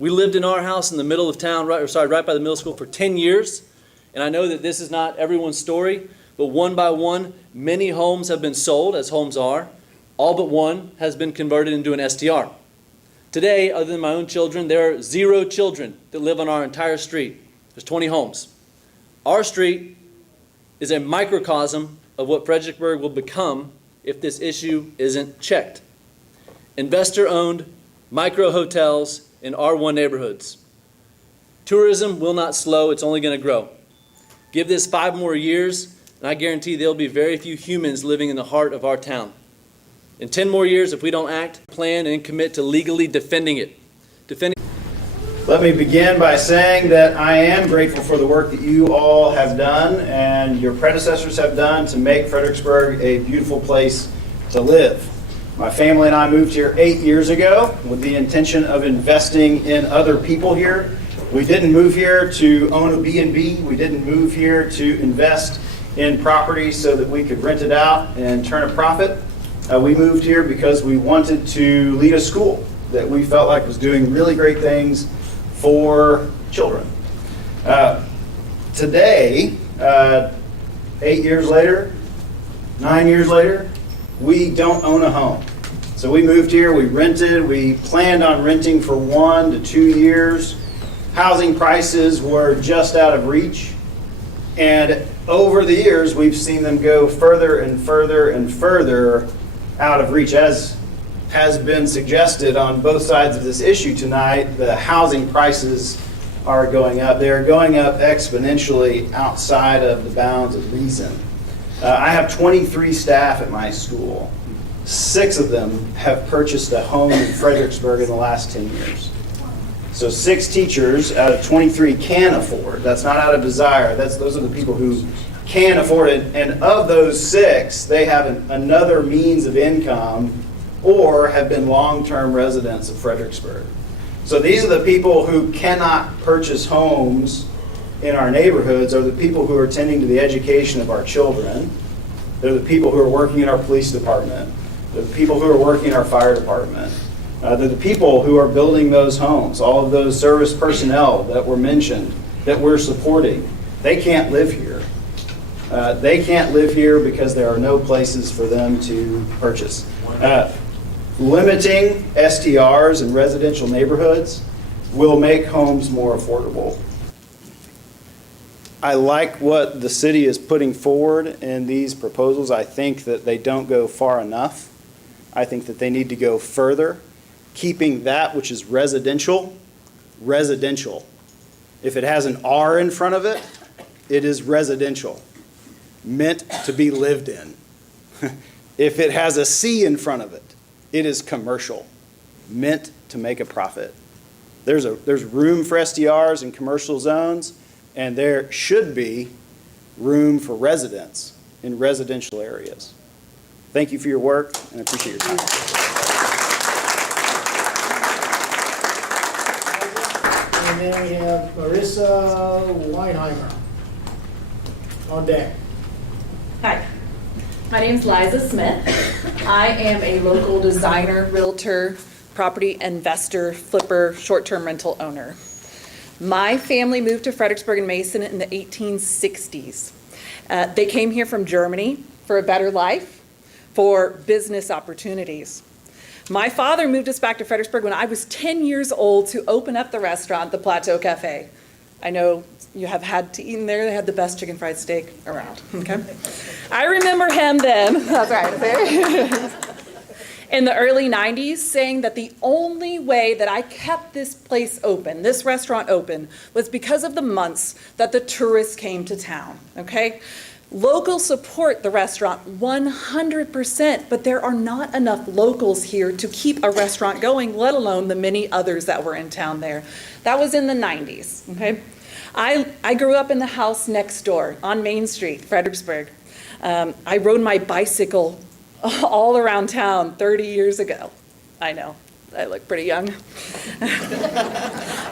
We lived in our house in the middle of town, right by the middle school for 10 years. And I know that this is not everyone's story, but one by one, many homes have been sold, as homes are. All but one has been converted into an STR. Today, other than my own children, there are 0 children that live on our entire street. There's 20 homes. Our street is a microcosm of what Fredericksburg will become if this issue isn't checked. Investor-owned micro hotels in R1 neighborhoods. Tourism will not slow, it's only going to grow. Give this 5 more years, and I guarantee there'll be very few humans living in the heart of our town. In 10 more years, if we don't act, plan, and commit to legally defending it. Let me begin by saying that I am grateful for the work that you all have done and your predecessors have done to make Fredericksburg a beautiful place to live. My family and I moved here 8 years ago with the intention of investing in other people here. We didn't move here to own a B&B. We didn't move here to invest in property so that we could rent it out and turn a profit. We moved here because we wanted to lead a school that we felt like was doing really great things for children. Today, 8 years later, 9 years later, we don't own a home. So we moved here, we rented, we planned on renting for 1 to 2 years. Housing prices were just out of reach. And over the years, we've seen them go further and further and further out of reach. As has been suggested on both sides of this issue tonight, the housing prices are going up. They're going up exponentially outside of the bounds of reason. I have 23 staff at my school. 6 of them have purchased a home in Fredericksburg in the last 10 years. So 6 teachers out of 23 can afford. That's not out of desire. Those are the people who can afford it. And of those 6, they have another means of income or have been long-term residents of Fredericksburg. So these are the people who cannot purchase homes in our neighborhoods, are the people who are tending to the education of our children. They're the people who are working in our police department. They're the people who are working in our fire department. They're the people who are building those homes, all of those service personnel that were mentioned. that we're supporting, they can't live here. They can't live here because there are no places for them to purchase. Limiting STRs in residential neighborhoods will make homes more affordable. I like what the city is putting forward in these proposals. I think that they don't go far enough. I think that they need to go further, keeping that which is residential, residential. If it has an R in front of it, it is residential, meant to be lived in. If it has a C in front of it, it is commercial, meant to make a profit. There's room for SDRs in commercial zones, and there should be room for residents in residential areas. Thank you for your work, and I appreciate your time. And then we have Marissa Weinheimer on deck. Hi, my name's Liza Smith. I am a local designer, realtor, property investor, flipper, short-term rental owner. My family moved to Fredericksburg and Mason in the 1860s. They came here from Germany for a better life, for business opportunities. My father moved us back to Fredericksburg when I was 10 years old to open up the restaurant, the Plateau Cafe. I know you have had to eat in there. They had the best chicken fried steak around, okay? I remember him then, that's right, in the early 90s saying that the only way that I kept this place open, this restaurant open, was because of the months that the tourists came to town, okay? Locals support the restaurant 100%, but there are not enough locals here to keep a restaurant going, let alone the many others that were in town there. That was in the 90s, okay? I grew up in the house next door on Main Street, Fredericksburg. I rode my bicycle all around town 30 years ago. I know, I look pretty young.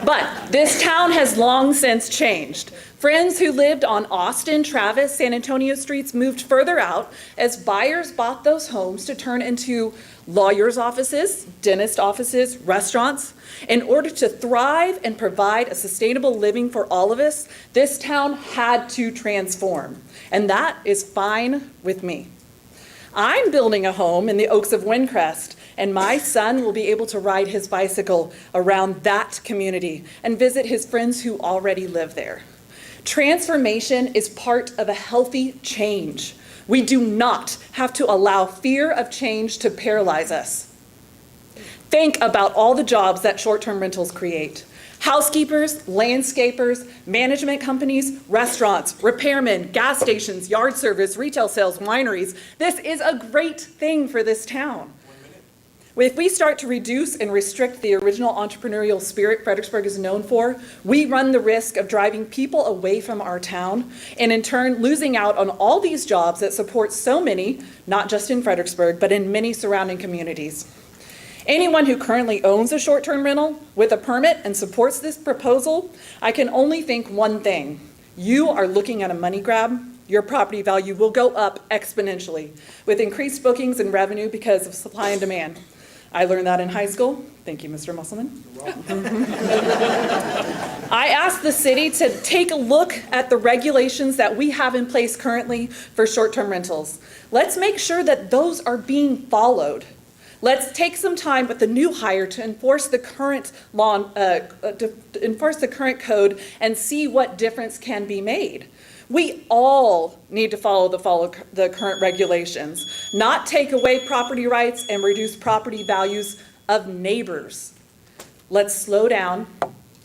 But this town has long since changed. Friends who lived on Austin, Travis, San Antonio streets moved further out as buyers bought those homes to turn into lawyers' offices, dentist offices, restaurants. In order to thrive and provide a sustainable living for all of us, this town had to transform. And that is fine with me. I'm building a home in the Oaks of Windcrest, and my son will be able to ride his bicycle around that community and visit his friends who already live there. Transformation is part of a healthy change. We do not have to allow fear of change to paralyze us. Think about all the jobs that short-term rentals create. Housekeepers, landscapers, management companies, restaurants, repairmen, gas stations, yard service, retail sales, wineries. This is a great thing for this town. If we start to reduce and restrict the original entrepreneurial spirit Fredericksburg is known for, we run the risk of driving people away from our town and in turn losing out on all these jobs that support so many, not just in Fredericksburg, but in many surrounding communities. Anyone who currently owns a short-term rental with a permit and supports this proposal, I can only think one thing. You are looking at a money grab. Your property value will go up exponentially with increased bookings and revenue because of supply and demand. I learned that in high school. Thank you, Mr. Musselman. I asked the city to take a look at the regulations that we have in place currently for short-term rentals. Let's make sure that those are being followed. Let's take some time with the new hire to enforce the current law, enforce the current code and see what difference can be made. We all need to follow the current regulations, not take away property rights and reduce property values of neighbors. Let's slow down,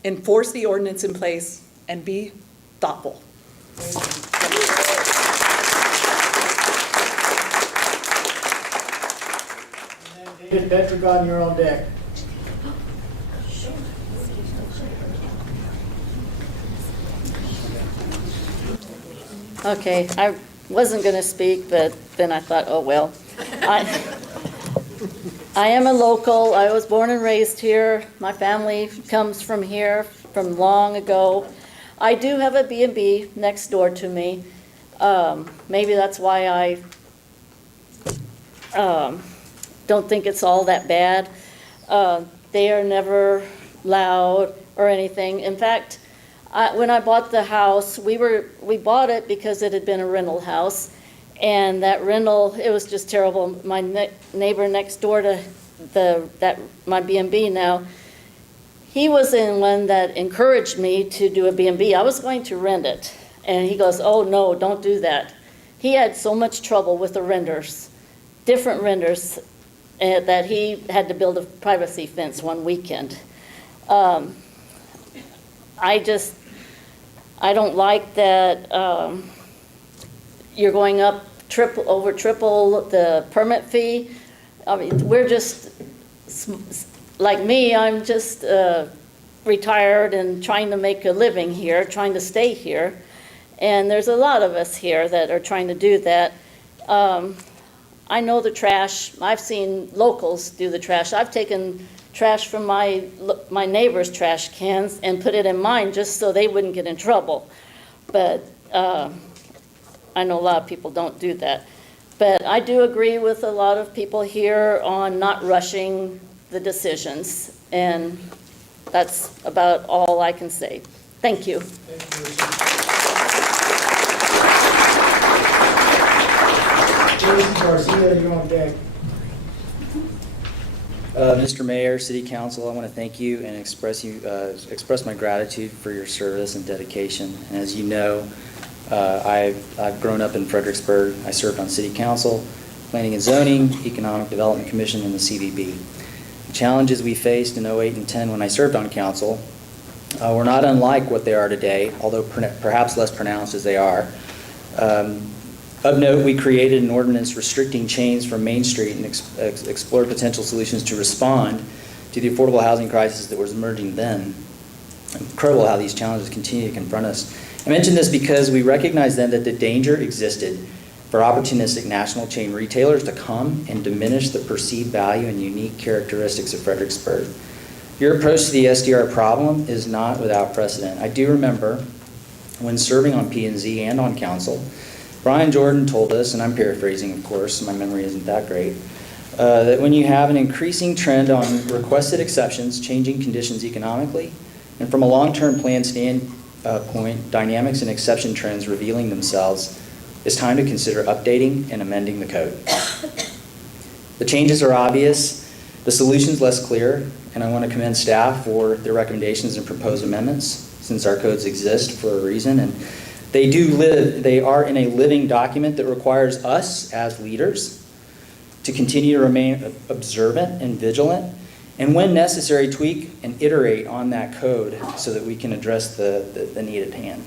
enforce the ordinance in place, and be thoughtful. David Petrigon, you're on deck. Okay, I wasn't going to speak, but then I thought, oh, well. I am a local. I was born and raised here. My family comes from here from long ago. I do have a B&B next door to me. Maybe that's why I don't think it's all that bad. They are never loud or anything. In fact, When I bought the house, we bought it because it had been a rental house. And that rental, it was just terrible. My neighbor next door to my B&B now, he was the one that encouraged me to do a B&B. I was going to rent it. And he goes, oh, no, don't do that. He had so much trouble with the renters, different renters, that he had to build a privacy fence one weekend. I don't like that you're going up over triple the permit fee. I mean, we're just, like me, I'm just retired and trying to make a living here, trying to stay here. And there's a lot of us here that are trying to do that. I know the trash. I've seen locals do the trash. I've taken trash from my neighbor's trash cans and put it in mine just so they wouldn't get in trouble. But I know a lot of people don't do that. But I do agree with a lot of people here on not rushing the decisions. And that's about all I can say. Thank you. Garcia, you're on deck. Mr. Mayor, City Council, I want to thank you and express my gratitude for your service and dedication. And as you know, I've grown up in Fredericksburg. I served on City Council, Planning and Zoning, Economic Development Commission, and the CVB. The challenges we faced in 08 and 10 when I served on council were not unlike what they are today, although perhaps less pronounced as they are. Of note, we created an ordinance restricting chains from Main Street and explored potential solutions to respond to the affordable housing crisis that was emerging then. Incredible how these challenges continue to confront us. I mention this because we recognized then that the danger existed for opportunistic national chain retailers to come and diminish the perceived value and unique characteristics of Fredericksburg. Your approach to the SDR problem is not without precedent. I do remember when serving on P&Z and on council, Brian Jordan told us, and I'm paraphrasing, of course, my memory isn't that great, that when you have an increasing trend on requested exceptions, changing conditions economically, and from a long-term plan standpoint, dynamics and exception trends revealing themselves, it's time to consider updating and amending the code. The changes are obvious, the solution's less clear, and I want to commend staff for their recommendations and proposed amendments, since our codes exist for a reason, and they are in a living document that requires us as leaders to continue to remain observant and vigilant, and when necessary, tweak and iterate on that code so that we can address the need at hand.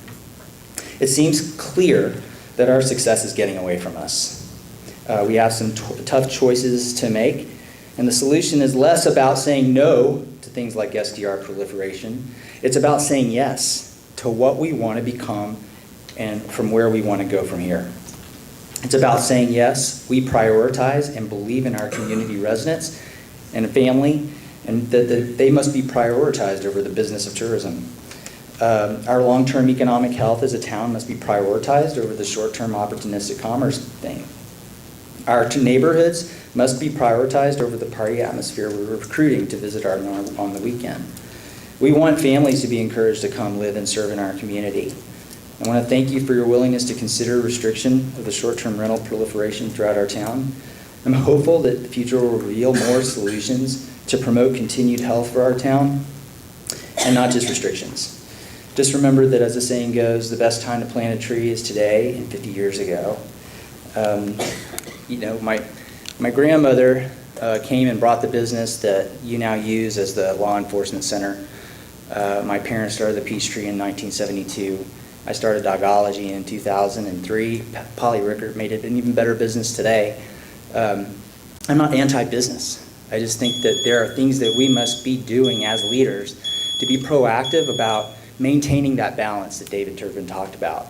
It seems clear that our success is getting away from us. We have some tough choices to make, and the solution is less about saying no to things like SDR proliferation. It's about saying yes to what we want to become and from where we want to go from here. It's about saying yes, we prioritize and believe in our community residents and family, and that they must be prioritized over the business of tourism. Our long-term economic health as a town must be prioritized over the short-term opportunistic commerce thing. Our neighborhoods must be prioritized over the party atmosphere we're recruiting to visit on the weekend. We want families to be encouraged to come live and serve in our community. I want to thank you for your willingness to consider restriction of the short-term rental proliferation throughout our town. I'm hopeful that the future will reveal more solutions to promote continued health for our town, and not just restrictions. Just remember that, as the saying goes, the best time to plant a tree is today and 50 years ago. My grandmother came and brought the business that you now use as the law enforcement center. My parents started the Peachtree in 1972. I started Dogology in 2003. Polly Rickert made it an even better business today. I'm not anti-business. I just think that there are things that we must be doing as leaders to be proactive about maintaining that balance that David Turpin talked about.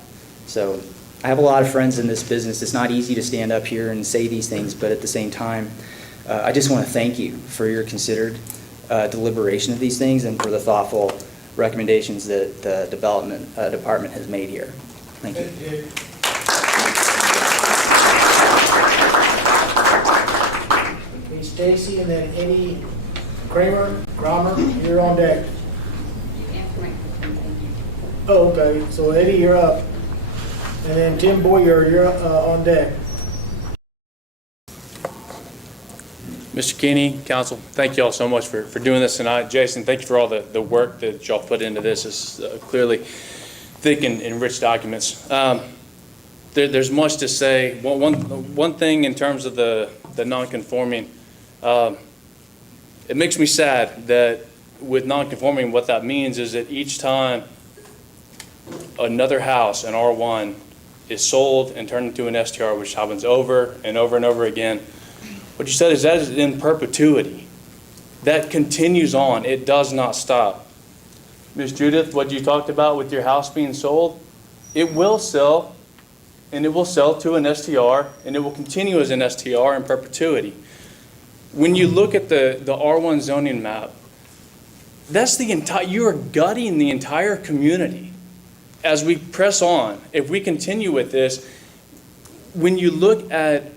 So I have a lot of friends in this business. It's not easy to stand up here and say these things, but at the same time, I just want to thank you for your considered deliberation of these things and for the thoughtful recommendations that the development department has made here. Thank you. Okay, Stacy, and then Eddie Kramer, you're on deck. Oh, okay, so Eddie, you're up. And then Tim Boyer, you're on deck. Mr. Keeney, council, thank you all so much for doing this tonight. Jason, thank you for all the work that y'all put into this. It's clearly thick and rich documents. There's much to say. One thing in terms of the non-conforming, it makes me sad that with non-conforming, what that means is that each time another house in R1 is sold and turned into an STR, which happens over and over and over again, what you said is that is in perpetuity. That continues on. It does not stop. Ms. Judith, what you talked about with your house being sold, it will sell, and it will sell to an STR, and it will continue as an STR in perpetuity. When you look at the R1 zoning map, that's the entire, you are gutting the entire community. As we press on, if we continue with this, when you look at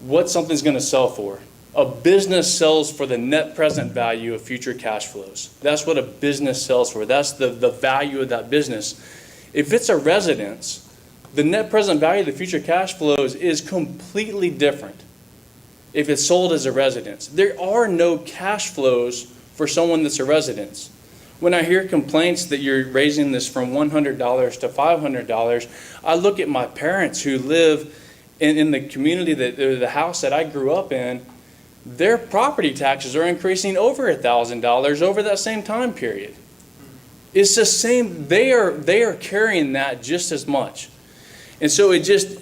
what something's going to sell for, a business sells for the net present value of future cash flows. That's what a business sells for. That's the value of that business. If it's a residence, the net present value of the future cash flows is completely different if it's sold as a residence. There are no cash flows for someone that's a residence. When I hear complaints that you're raising this from $100 to $500, I look at my parents who live in the community, the house that I grew up in. Their property taxes are increasing over $1,000 over that same time period. It's the same, they are carrying that just as much. And so it just,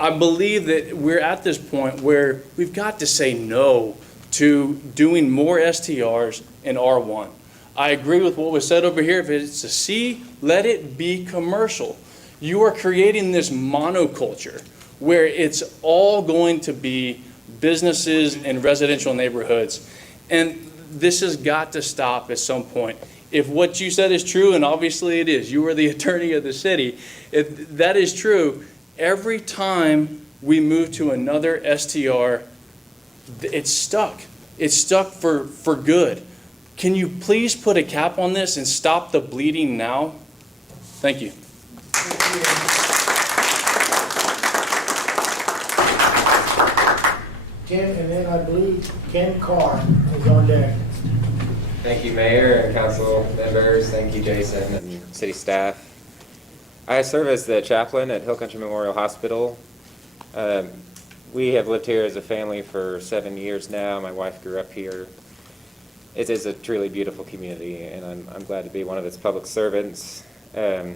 I believe that we're at this point where we've got to say no to doing more STRs in R1. I agree with what was said over here. If it's a C, let it be commercial. You are creating this monoculture where it's all going to be businesses and residential neighborhoods. And this has got to stop at some point. If what you said is true, and obviously it is, you are the attorney of the city, if that is true, every time we move to another STR, it's stuck. It's stuck for good. Can you please put a cap on this and stop the bleeding now? Thank you. Tim, and then I believe Ken Carr is on deck. Thank you, Mayor and council members. Thank you, Jason and city staff. I serve as the chaplain at Hill Country Memorial Hospital. We have lived here as a family for 7 years now. My wife grew up here. It is a truly beautiful community, and I'm glad to be one of its public servants. One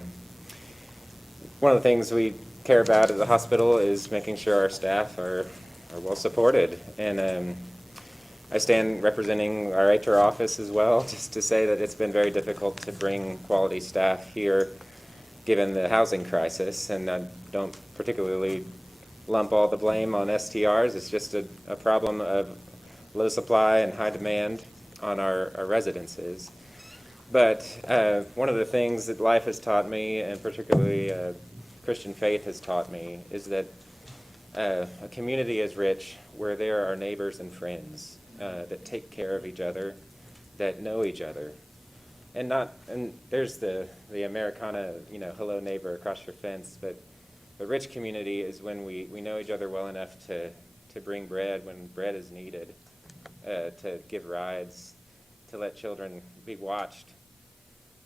of the things we care about at the hospital is making sure our staff are well supported. And I stand representing our HR office as well, just to say that it's been very difficult to bring quality staff here given the housing crisis. And I don't particularly lump all the blame on STRs. It's just a problem of low supply and high demand on our residences. But one of the things that life has taught me, and particularly Christian faith has taught me, is that a community is rich where there are neighbors and friends that take care of each other, that know each other. And there's the Americana, hello neighbor across your fence, but the rich community is when we know each other well enough to bring bread when bread is needed, to give rides, to let children be watched,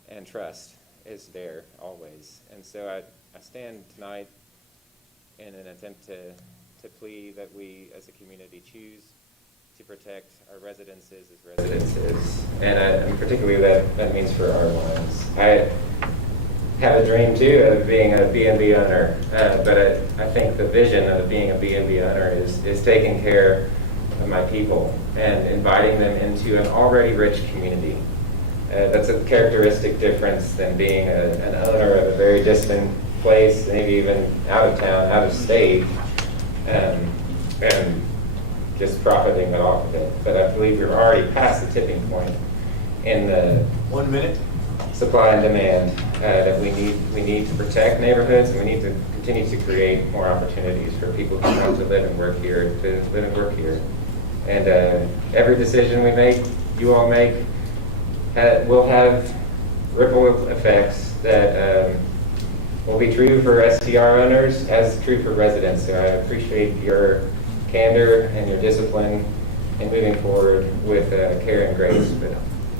and trust is there always. And so I stand tonight in an attempt to plea that we as a community choose to protect our residences as residences. And particularly that means for our ones. I have a dream too of being a B&B owner, but I think the vision of being a B&B owner is taking care of my people and inviting them into an already rich community. That's a characteristic difference than being an owner of a very distant place, maybe even out of town, out of state, and just profiting off of it. But I believe we're already past the tipping point in the 1 minute supply and demand that we need to protect neighborhoods, and we need to continue to create more opportunities for people who want to live and work here, And every decision we make, you all make, will have ripple effects that will be true for STR owners as true for residents. So I appreciate your candor and your discipline in moving forward with care and grace, but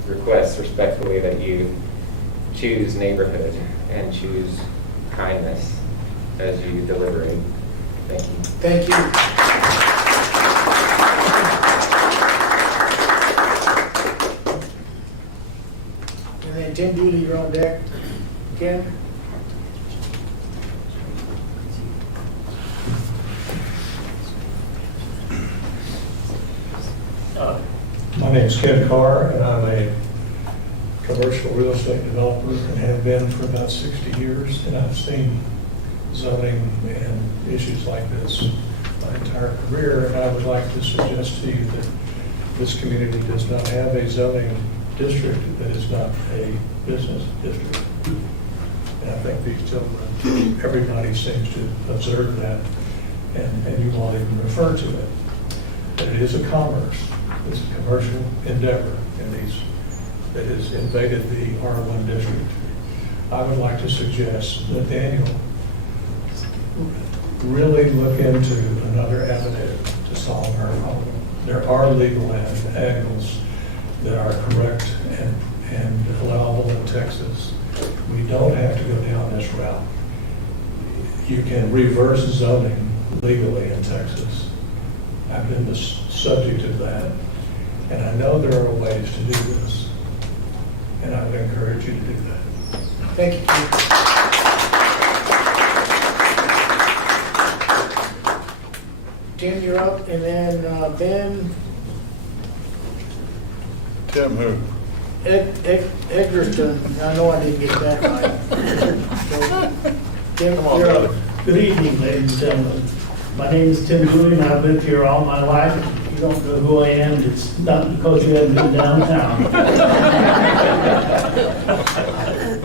request respectfully that you choose neighborhood and choose kindness as you deliberate. Thank you. Thank you. And then Tim Dooley, you're on deck. Ken? My name's Ken Carr, and I'm a commercial real estate developer and have been for about 60 years, and I've seen zoning and issues like this my entire career, and I would like to suggest to you that this community does not have a zoning district that is not a business district. And I think these gentlemen, everybody seems to observe that, and you won't even refer to it. But it is a commerce, it's a commercial endeavor, and that has invaded the R1 district. I would like to suggest that Daniel really look into another avenue to solve our problem. There are legal angles that are correct and allowable in Texas. We don't have to go down this route. You can reverse zoning legally in Texas. I've been the subject of that, and I know there are ways to do this, and I would encourage you to do that. Thank you, Tim. Tim, you're up, and then Ben. Tim who? Edgerton. I know I didn't get that right. So, Tim, Come on, you're brother. up. Good evening, ladies and gentlemen. My name is Tim Dooley, and I've lived here all my life. If you don't know who I am, it's not because you haven't been downtown.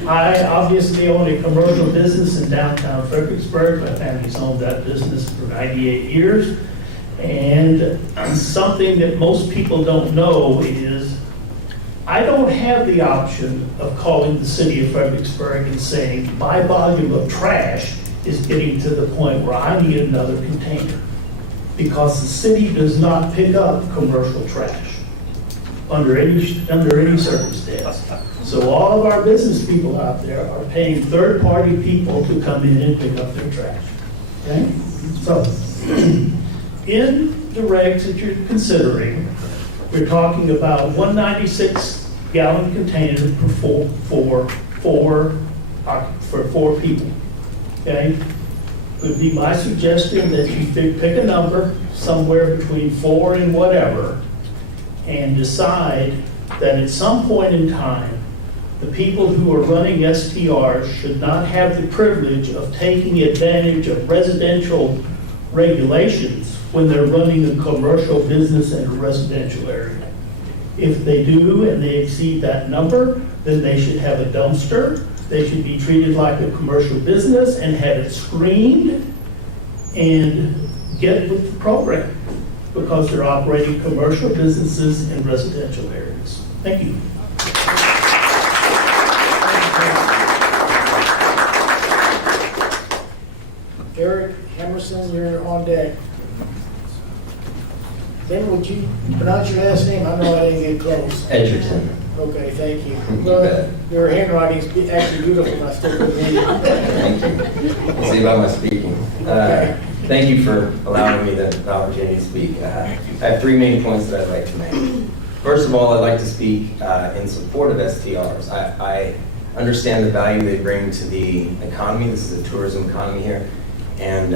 I obviously own a commercial business in downtown Fredericksburg. My family's owned that business for 98 years. And something that most people don't know is I don't have the option of calling the city of Fredericksburg and saying, my volume of trash is getting to the point where I need another container, because the city does not pick up commercial trash under any circumstance. So all of our business people out there are paying third-party people to come in and pick up their trash. Okay? So in the regs that you're considering, we're talking about 196-gallon container for four people. Okay? Would be my suggestion that you pick a number somewhere between 4 and whatever, and decide that at some point in time, the people who are running STRs should not have the privilege of taking advantage of residential regulations when they're running a commercial business in a residential area. If they do and they exceed that number, then they should have a dumpster. They should be treated like a commercial business and have it screened and get with the program, because they're operating commercial businesses in residential areas. Thank you. Eric Emerson, you're on deck. Ben, would you pronounce your last name? I know I didn't get close. Edgerton. Okay, thank you. Well, your handwriting is actually beautiful, and I still couldn't read it. Thank you. We'll see about my speaking. Thank you for allowing me the opportunity to speak. I have three main points that I'd like to make. First of all, I'd like to speak in support of STRs. I understand the value they bring to the economy. This is a tourism economy here. And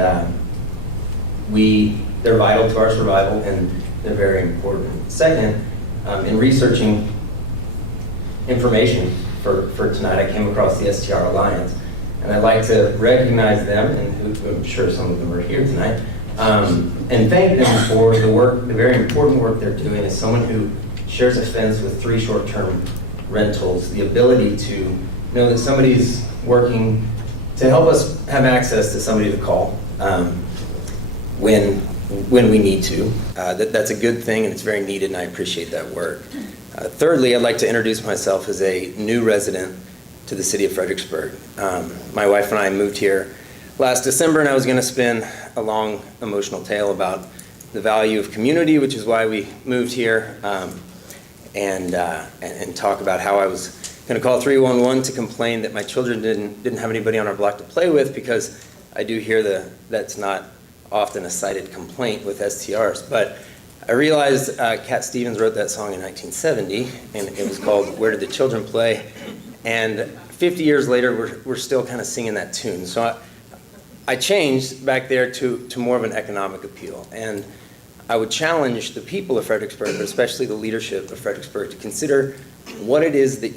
they're vital to our survival, and they're very important. Second, in researching information for tonight, I came across the STR Alliance, and I'd like to recognize them, and I'm sure some of them are here tonight, and thank them for the work, the very important work they're doing as someone who shares a fence with 3 short-term rentals, the ability to know that somebody's working to help us have access to somebody to call when we need to. That's a good thing, and it's very needed, and I appreciate that work. Thirdly, I'd like to introduce myself as a new resident to the city of Fredericksburg. My wife and I moved here last December, and I was going to spin a long emotional tale about the value of community, which is why we moved here, and talk about how I was going to call 311 to complain that my children didn't have anybody on our block to play with, because I do hear that's not often a cited complaint with STRs. But I realized Cat Stevens wrote that song in 1970, and it was called Where Did the Children Play? And 50 years later, we're still kind of singing that tune. So I changed back there to more of an economic appeal. And I would challenge the people of Fredericksburg, but especially the leadership of Fredericksburg, to consider what it is that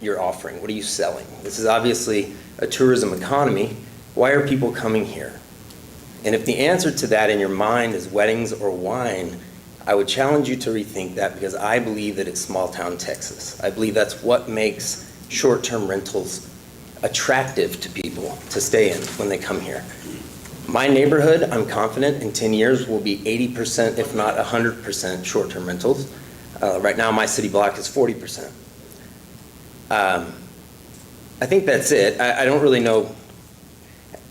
you're offering. What are you selling? This is obviously a tourism economy. Why are people coming here? And if the answer to that in your mind is weddings or wine, I would challenge you to rethink that, because I believe that it's small town Texas. I believe that's what makes short-term rentals attractive to people to stay in when they come here. My neighborhood, I'm confident, in 10 years will be 80%, if not 100% short-term rentals. Right now, my city block is 40%. I think that's it. I don't really know.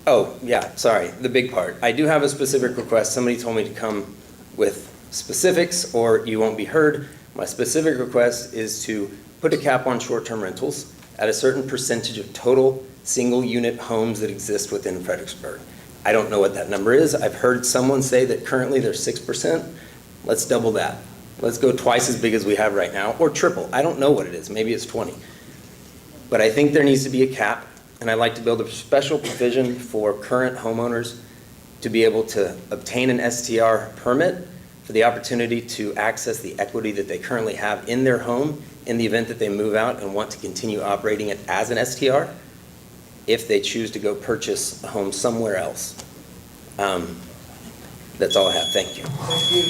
Oh, yeah, sorry, the big part. I do have a specific request. Somebody told me to come with specifics or you won't be heard. My specific request is to put a cap on short-term rentals at a certain percentage of total single-unit homes that exist within Fredericksburg. I don't know what that number is. I've heard someone say that currently there's 6%. Let's double that. Let's go twice as big as we have right now, or triple. I don't know what it is. Maybe it's 20. But I think there needs to be a cap, and I'd like to build a special provision for current homeowners to be able to obtain an STR permit for the opportunity to access the equity that they currently have in their home in the event that they move out and want to continue operating it as an STR if they choose to go purchase a home somewhere else. That's all I have. Thank you. Thank you.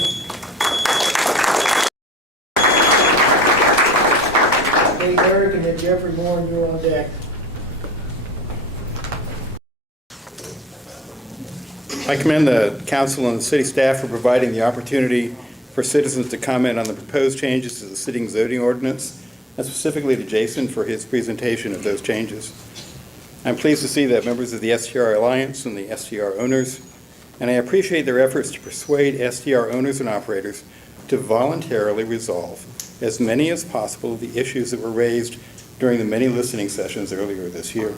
Dave Eric and then Jeffrey Moore, and you're on deck. I commend the council and the city staff for providing the opportunity for citizens to comment on the proposed changes to the city zoning ordinance, and specifically to Jason for his presentation of those changes. I'm pleased to see that members of the STR Alliance and the STR owners, and I appreciate their efforts to persuade STR owners and operators to voluntarily resolve as many as possible of the issues that were raised during the many listening sessions earlier this year.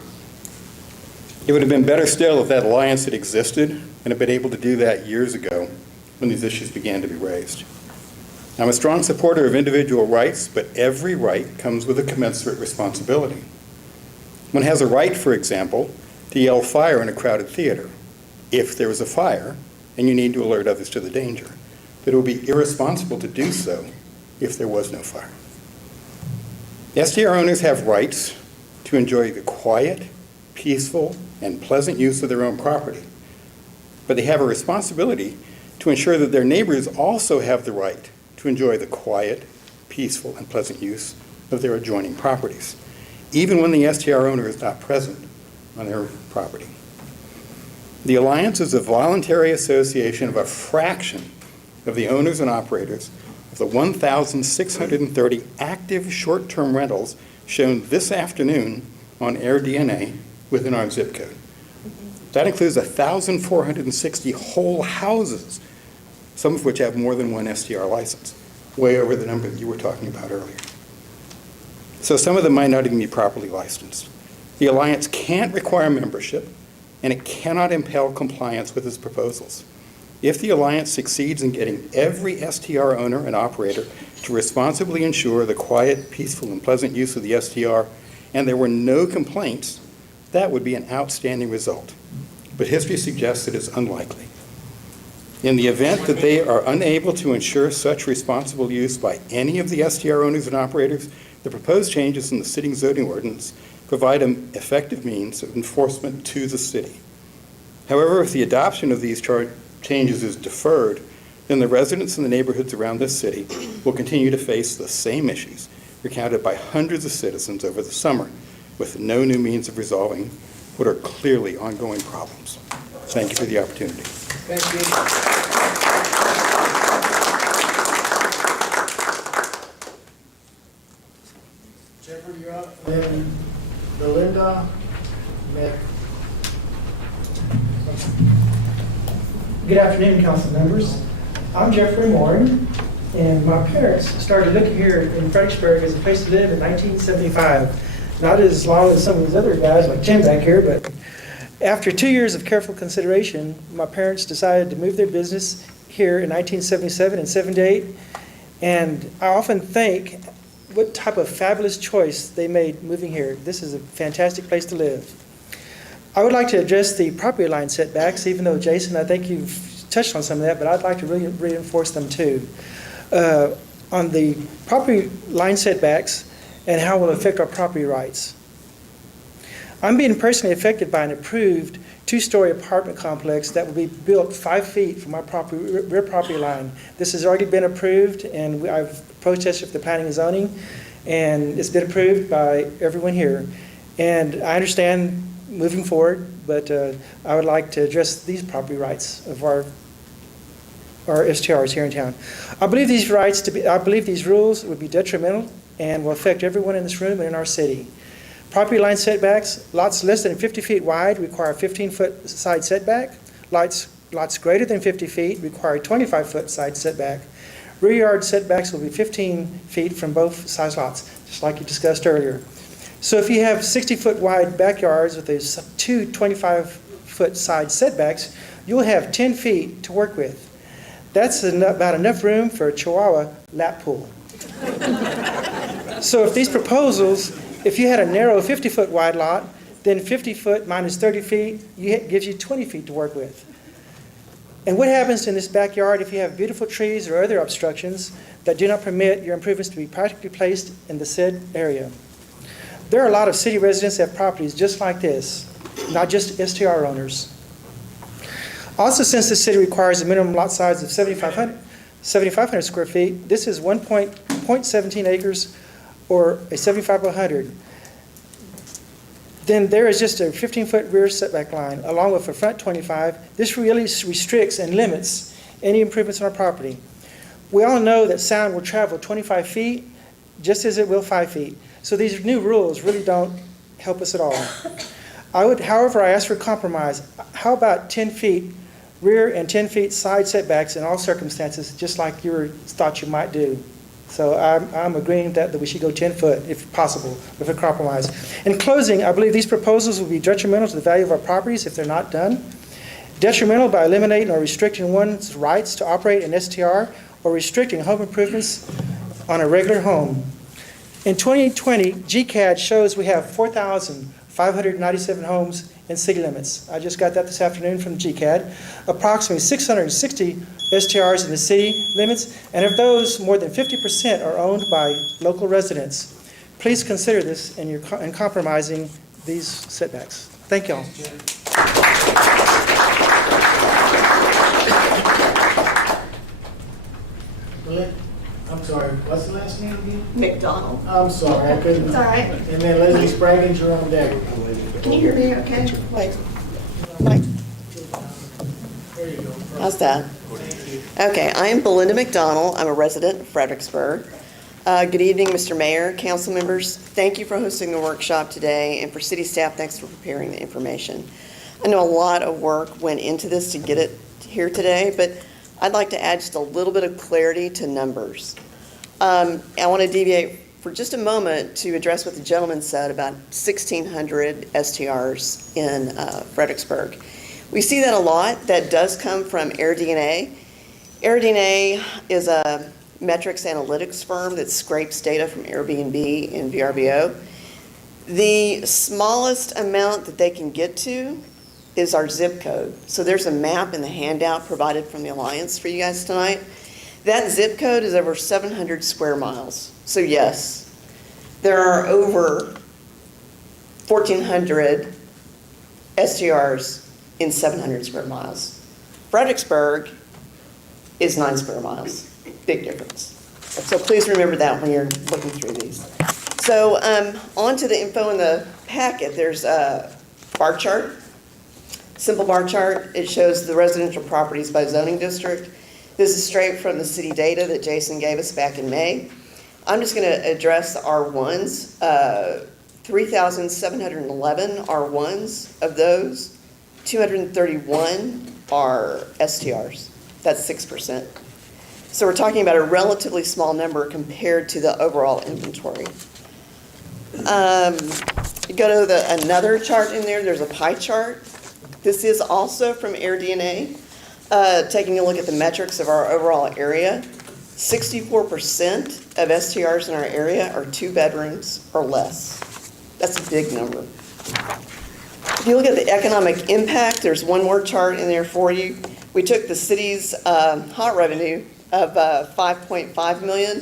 It would have been better still if that alliance had existed and had been able to do that years ago when these issues began to be raised. I'm a strong supporter of individual rights, but every right comes with a commensurate responsibility. One has a right, for example, to yell fire in a crowded theater if there is a fire and you need to alert others to the danger. But it would be irresponsible to do so if there was no fire. STR owners have rights to enjoy the quiet, peaceful, and pleasant use of their own property. But they have a responsibility to ensure that their neighbors also have the right to enjoy the quiet, peaceful, and pleasant use of their adjoining properties, even when the STR owner is not present on their property. The Alliance is a voluntary association of a fraction of the owners and operators of the 1,630 active short-term rentals shown this afternoon on AirDNA within our zip code. That includes 1,460 whole houses, some of which have more than one STR license, way over the number that you were talking about earlier. So some of them might not even be properly licensed. The Alliance can't require membership, and it cannot impel compliance with its proposals. If the Alliance succeeds in getting every STR owner and operator to responsibly ensure the quiet, peaceful, and pleasant use of the STR, and there were no complaints, that would be an outstanding result. But history suggests it is unlikely. In the event that they are unable to ensure such responsible use by any of the STR owners and operators, the proposed changes in the city zoning ordinance provide an effective means of enforcement to the city. However, if the adoption of these changes is deferred, then the residents in the neighborhoods around this city will continue to face the same issues recounted by hundreds of citizens over the summer, with no new means of resolving what are clearly ongoing problems. Thank you for the opportunity. Thank you. Jeffrey, you're up. Then Belinda Met. Good afternoon, council members. I'm Jeffrey Morin, and my parents started looking here in Fredericksburg as a place to live in 1975. Not as long as some of these other guys like Jim back here, but after 2 years of careful consideration, my parents decided to move their business here in 1977 and 78. And I often think what type of fabulous choice they made moving here. This is a fantastic place to live. I would like to address the property line setbacks, even though, Jason, I think you've touched on some of that, but I'd like to really reinforce them too. On the property line setbacks and how it will affect our property rights. I'm being personally affected by an approved 2-story apartment complex that will be built 5 feet from our rear property line. This has already been approved, and I've protested with the planning and zoning, and it's been approved by everyone here. And I understand moving forward, but I would like to address these property rights of our STRs here in town. I believe these rules would be detrimental and will affect everyone in this room and in our city. Property line setbacks, lots less than 50 feet wide require 15-foot side setback. Lots greater than 50 feet require 25-foot side setback. Rear yard setbacks will be 15 feet from both size lots, just like you discussed earlier. So if you have 60-foot wide backyards with these 2 25-foot side setbacks, you'll have 10 feet to work with. That's about enough room for a Chihuahua lap pool. So if these proposals, if you had a narrow 50-foot wide lot, then 50 foot minus 30 feet gives you 20 feet to work with. And what happens in this backyard if you have beautiful trees or other obstructions that do not permit your improvements to be practically placed in the said area? There are a lot of city residents that have properties just like this, not just STR owners. Also, since the city requires a minimum lot size of 7,500 square feet, this is 1.17 acres or a 75 by 100. Then there is just a 15-foot rear setback line along with a front 25. This really restricts and limits any improvements on our property. We all know that sound will travel 25 feet just as it will 5 feet. So these new rules really don't help us at all. However, I ask for a compromise. How about 10 feet rear and 10 feet side setbacks in all circumstances, just like you thought you might do? So I'm agreeing that we should go 10 foot if possible, with a compromise. In closing, I believe these proposals will be detrimental to the value of our properties if they're not done. Detrimental by eliminating or restricting one's rights to operate an STR or restricting home improvements on a regular home. In 2020, GCAD shows we have 4,597 homes in city limits. I just got that this afternoon from GCAD. Approximately 660 STRs in the city limits, and of those, more than 50% are owned by local residents. Please consider this in compromising these setbacks. Thank you all. I'm sorry, what's the last name again? McDonald. I'm sorry, I couldn't. It's all right. And then Leslie Spraggins, you're on deck. Can you hear me okay? Wait. There you go. How's that? Okay, I am Belinda McDonald. I'm a resident of Fredericksburg. Good evening, Mr. Mayor, council members. Thank you for hosting the workshop today, and for city staff, thanks for preparing the information. I know a lot of work went into this to get it here today, but I'd like to add just a little bit of clarity to numbers. I want to deviate for just a moment to address what the gentleman said about 1,600 STRs in Fredericksburg. We see that a lot. That does come from AirDNA. AirDNA is a metrics analytics firm that scrapes data from Airbnb and VRBO. The smallest amount that they can get to is our zip code. So there's a map in the handout provided from the Alliance for you guys tonight. That zip code is over 700 square miles. So yes, there are over 1,400 STRs in 700 square miles. Fredericksburg is 9 square miles. Big difference. So please remember that when you're looking through these. So on to the info in the packet. There's a bar chart. Simple bar chart. It shows the residential properties by zoning district. This is straight from the city data that Jason gave us back in May. I'm just going to address the R1s 3,711 are ones. Of those, 231 are STRs. That's 6%. So we're talking about a relatively small number compared to the overall inventory. You go to another chart in there, there's a pie chart. This is also from AirDNA, taking a look at the metrics of our overall area. 64% of STRs in our area are 2 bedrooms or less. That's a big number. If you look at the economic impact, there's one more chart in there for you. We took the city's hot revenue of $5.5 million.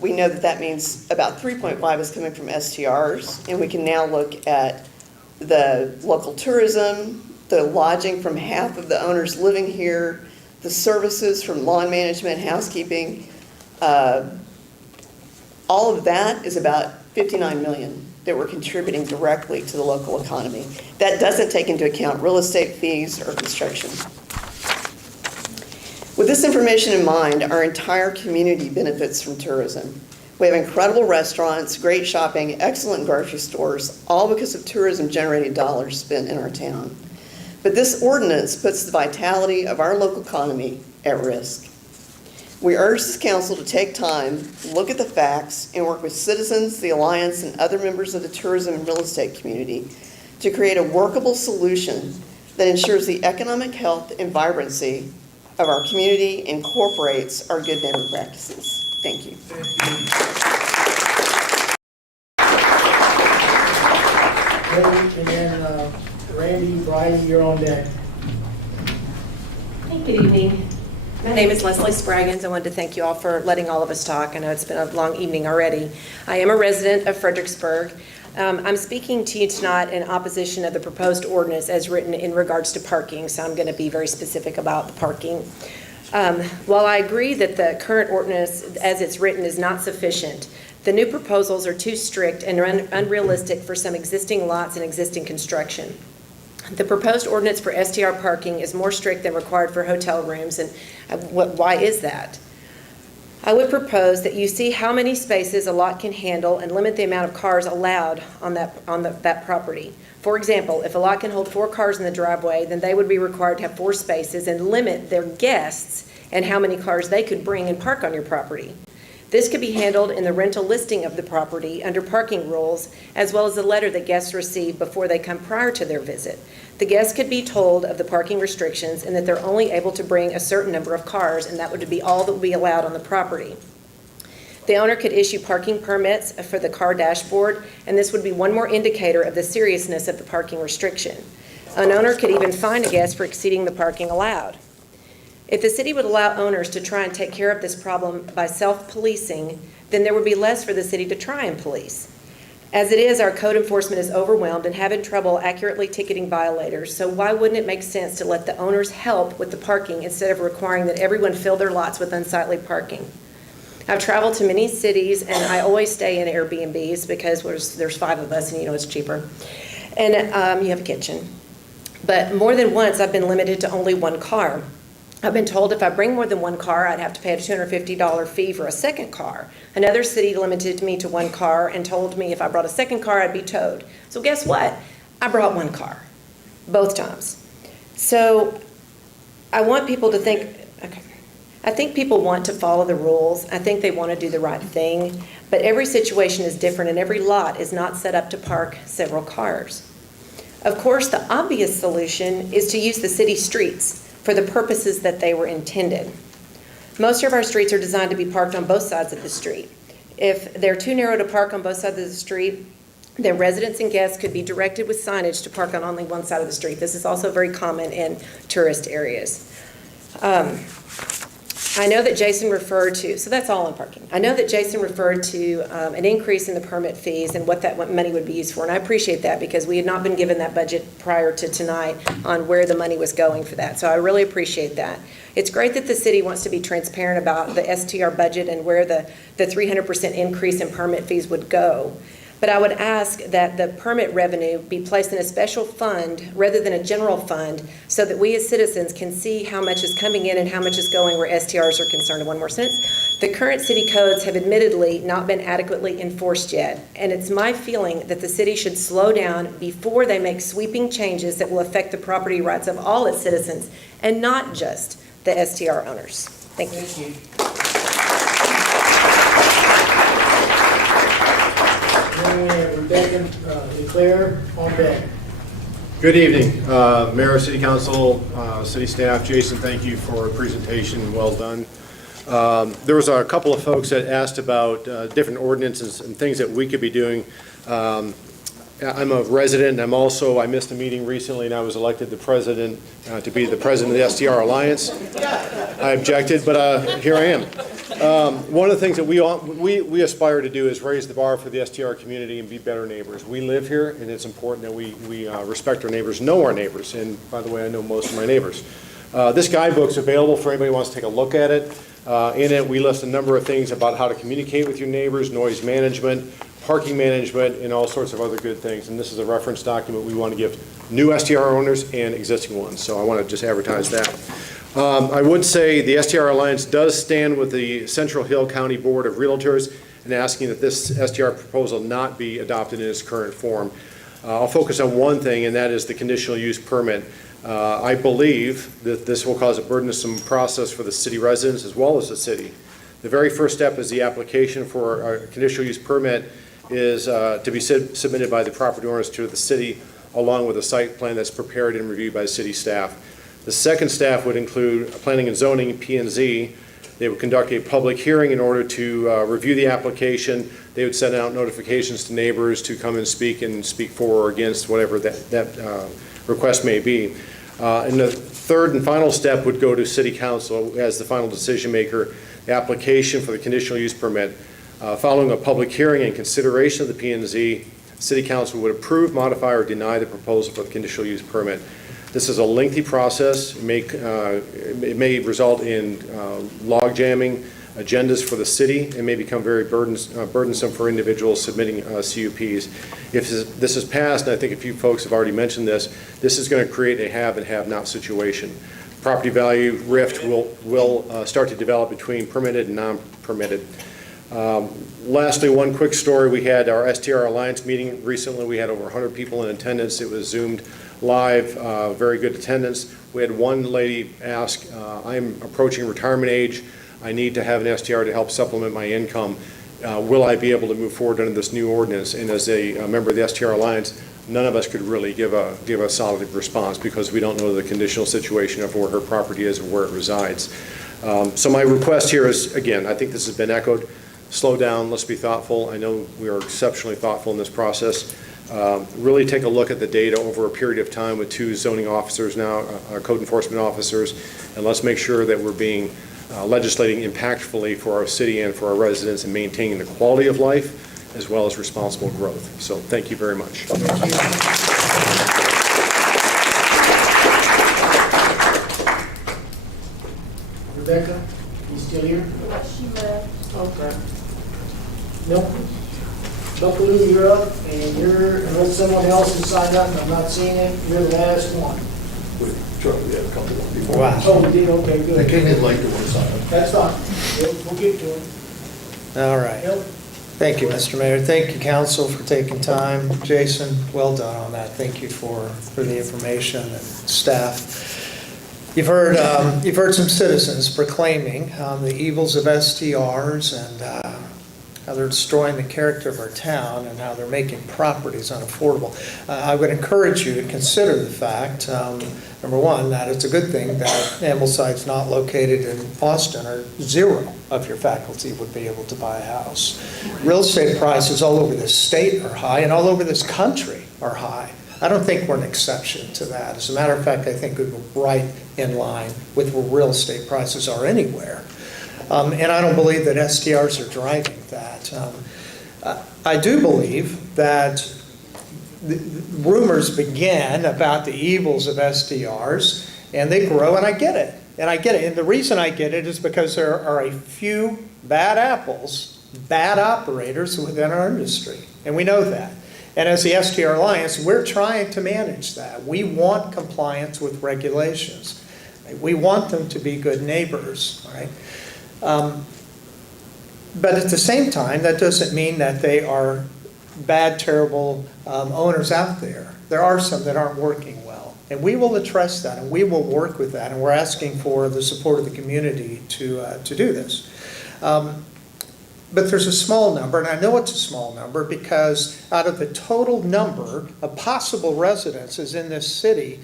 We know that that means about 3.5 is coming from STRs, and we can now look at the local tourism, the lodging from half of the owners living here, the services from lawn management, housekeeping. All of that is about 59 million that we're contributing directly to the local economy. That doesn't take into account real estate fees or construction. With this information in mind, our entire community benefits from tourism. We have incredible restaurants, great shopping, excellent grocery stores, all because of tourism-generated dollars spent in our town. But this ordinance puts the vitality of our local economy at risk. We urge this council to take time, look at the facts, and work with citizens, the Alliance, and other members of the tourism and real estate community to create a workable solution that ensures the economic health and vibrancy of our community incorporates our good neighbor practices. Thank you. And then Randy, Bryden, you're on deck. Good evening. My name is Leslie Spraggins. I wanted to thank you all for letting all of us talk. I know it's been a long evening already. I am a resident of Fredericksburg. I'm speaking to you tonight in opposition of the proposed ordinance as written in regards to parking, so I'm going to be very specific about the parking. While I agree that the current ordinance as it's written is not sufficient, the new proposals are too strict and unrealistic for some existing lots and existing construction. The proposed ordinance for STR parking is more strict than required for hotel rooms, and why is that? I would propose that you see how many spaces a lot can handle and limit the amount of cars allowed on that property. For example, if a lot can hold 4 cars in the driveway, then they would be required to have 4 spaces and limit their guests and how many cars they could bring and park on your property. This could be handled in the rental listing of the property under parking rules, as well as the letter that guests receive before they come prior to their visit. The guests could be told of the parking restrictions and that they're only able to bring a certain number of cars, and that would be all that would be allowed on the property. The owner could issue parking permits for the car dashboard, and this would be one more indicator of the seriousness of the parking restriction. An owner could even fine a guest for exceeding the parking allowed. If the city would allow owners to try and take care of this problem by self-policing, then there would be less for the city to try and police. As it is, our code enforcement is overwhelmed and having trouble accurately ticketing violators, so why wouldn't it make sense to let the owners help with the parking instead of requiring that everyone fill their lots with unsightly parking? I've traveled to many cities, and I always stay in Airbnbs because there's 5 of us, and you know it's cheaper. And you have a kitchen. But more than once, I've been limited to only 1 car. I've been told if I bring more than 1 car, I'd have to pay a $250 fee for a second car. Another city limited me to 1 car and told me if I brought a second car, I'd be towed. So guess what? I brought 1 car, both times. So I want people to think, okay, I think people want to follow the rules. I think they want to do the right thing, but every situation is different and every lot is not set up to park several cars. Of course, the obvious solution is to use the city streets for the purposes that they were intended. Most of our streets are designed to be parked on both sides of the street. If they're too narrow to park on both sides of the street, then residents and guests could be directed with signage to park on only one side of the street. This is also very common in tourist areas. I know that Jason referred to, so that's all on parking. I know that Jason referred to an increase in the permit fees and what money would be used for, and I appreciate that because we had not been given that budget prior to tonight on where the money was going for that, so I really appreciate that. It's great that the city wants to be transparent about the STR budget and where the 300% increase in permit fees would go. But I would ask that the permit revenue be placed in a special fund rather than a general fund so that we as citizens can see how much is coming in and how much is going where STRs are concerned. One more sentence. The current city codes have admittedly not been adequately enforced yet, and it's my feeling that the city should slow down before they make sweeping changes that will affect the property rights of all its citizens and not just the STR owners. Thank you. Then we have Rebecca Leclerc on deck. Good evening, Mayor, City Council, City staff. Jason, thank you for a presentation. Well done. There was a couple of folks that asked about different ordinances and things that we could be doing. I'm a resident. I missed a meeting recently, and I was elected the president to be the president of the STR Alliance. I objected, but here I am. One of the things that we aspire to do is raise the bar for the STR community and be better neighbors. We live here, and it's important that we respect our neighbors, know our neighbors, and by the way, I know most of my neighbors. This guidebook's available for anybody who wants to take a look at it. In it, we list a number of things about how to communicate with your neighbors, noise management, parking management, and all sorts of other good things. And this is a reference document we want to give new STR owners and existing ones. So I want to just advertise that. I would say the STR Alliance does stand with the Central Hill County Board of Realtors in asking that this STR proposal not be adopted in its current form. I'll focus on one thing, and that is the conditional use permit. I believe that this will cause a burdensome process for the city residents as well as the city. The very first step is the application for a conditional use permit is to be submitted by the property owners to the city along with a site plan that's prepared and reviewed by the city staff. The second staff would include planning and zoning, P&Z. They would conduct a public hearing in order to review the application. They would send out notifications to neighbors to come and speak for or against whatever that request may be. And the third and final step would go to City Council as the final decision maker. The application for the conditional use permit. Following a public hearing and consideration of the P&Z, City Council would approve, modify, or deny the proposal for the conditional use permit. This is a lengthy process. It may result in log jamming, agendas for the city, and may become very burdensome for individuals submitting CUPs. If this is passed, and I think a few folks have already mentioned this is going to create a have and have not situation. Property value rift will start to develop between permitted and non-permitted. Lastly, one quick story. We had our STR Alliance meeting recently. We had over 100 people in attendance. It was Zoomed live, very good attendance. We had one lady ask, I'm approaching retirement age. I need to have an STR to help supplement my income. Will I be able to move forward under this new ordinance? And as a member of the STR Alliance, none of us could really give a solid response because we don't know the conditional situation of where her property is or where it resides. So my request here is, again, I think this has been echoed, slow down, let's be thoughtful. I know we are exceptionally thoughtful in this process. Really take a look at the data over a period of time with 2 zoning officers now, code enforcement officers, and let's make sure that we're being legislating impactfully for our city and for our residents and maintaining the quality of life as well as responsible growth. So thank you very much. Rebecca, you still here? She left. Okay. Nope. Buckaloo, you're up, and unless someone else has signed up and I'm not seeing it, you're the last one. We had a couple of people. Wow. Oh, we did, okay, good. They came in late to one side. That's fine. We'll get to them. All right. Yep. Thank you, Mr. Mayor. Thank you, council, for taking time. Jason, well done on that. Thank you for the information and staff. You've heard some citizens proclaiming the evils of STRs and how they're destroying the character of our town and how they're making properties unaffordable. I would encourage you to consider the fact, number one, that it's a good thing that Ambleside's not located in Austin, or 0 of your faculty would be able to buy a house. Real estate prices all over this state are high, and all over this country are high. I don't think we're an exception to that. As a matter of fact, I think we're right in line with where real estate prices are anywhere. And I don't believe that STRs are driving that. I do believe that the rumors begin about the evils of STRs, and they grow, and I get it. And the reason I get it is because there are a few bad apples, bad operators within our industry, and we know that. And as the STR Alliance, we're trying to manage that. We want compliance with regulations. We want them to be good neighbors, right? But at the same time, that doesn't mean that they are bad, terrible owners out there. There are some that aren't working well. And we will address that, and we will work with that, and we're asking for the support of the community to do this. But there's a small number, and I know it's a small number because out of the total number of possible residences in this city,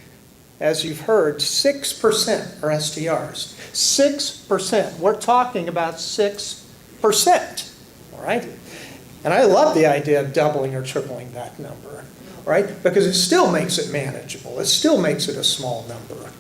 as you've heard, 6% are STRs. 6%. We're talking about 6%, all right? And I love the idea of doubling or tripling that number, right? Because it still makes it manageable. It still makes it a small number.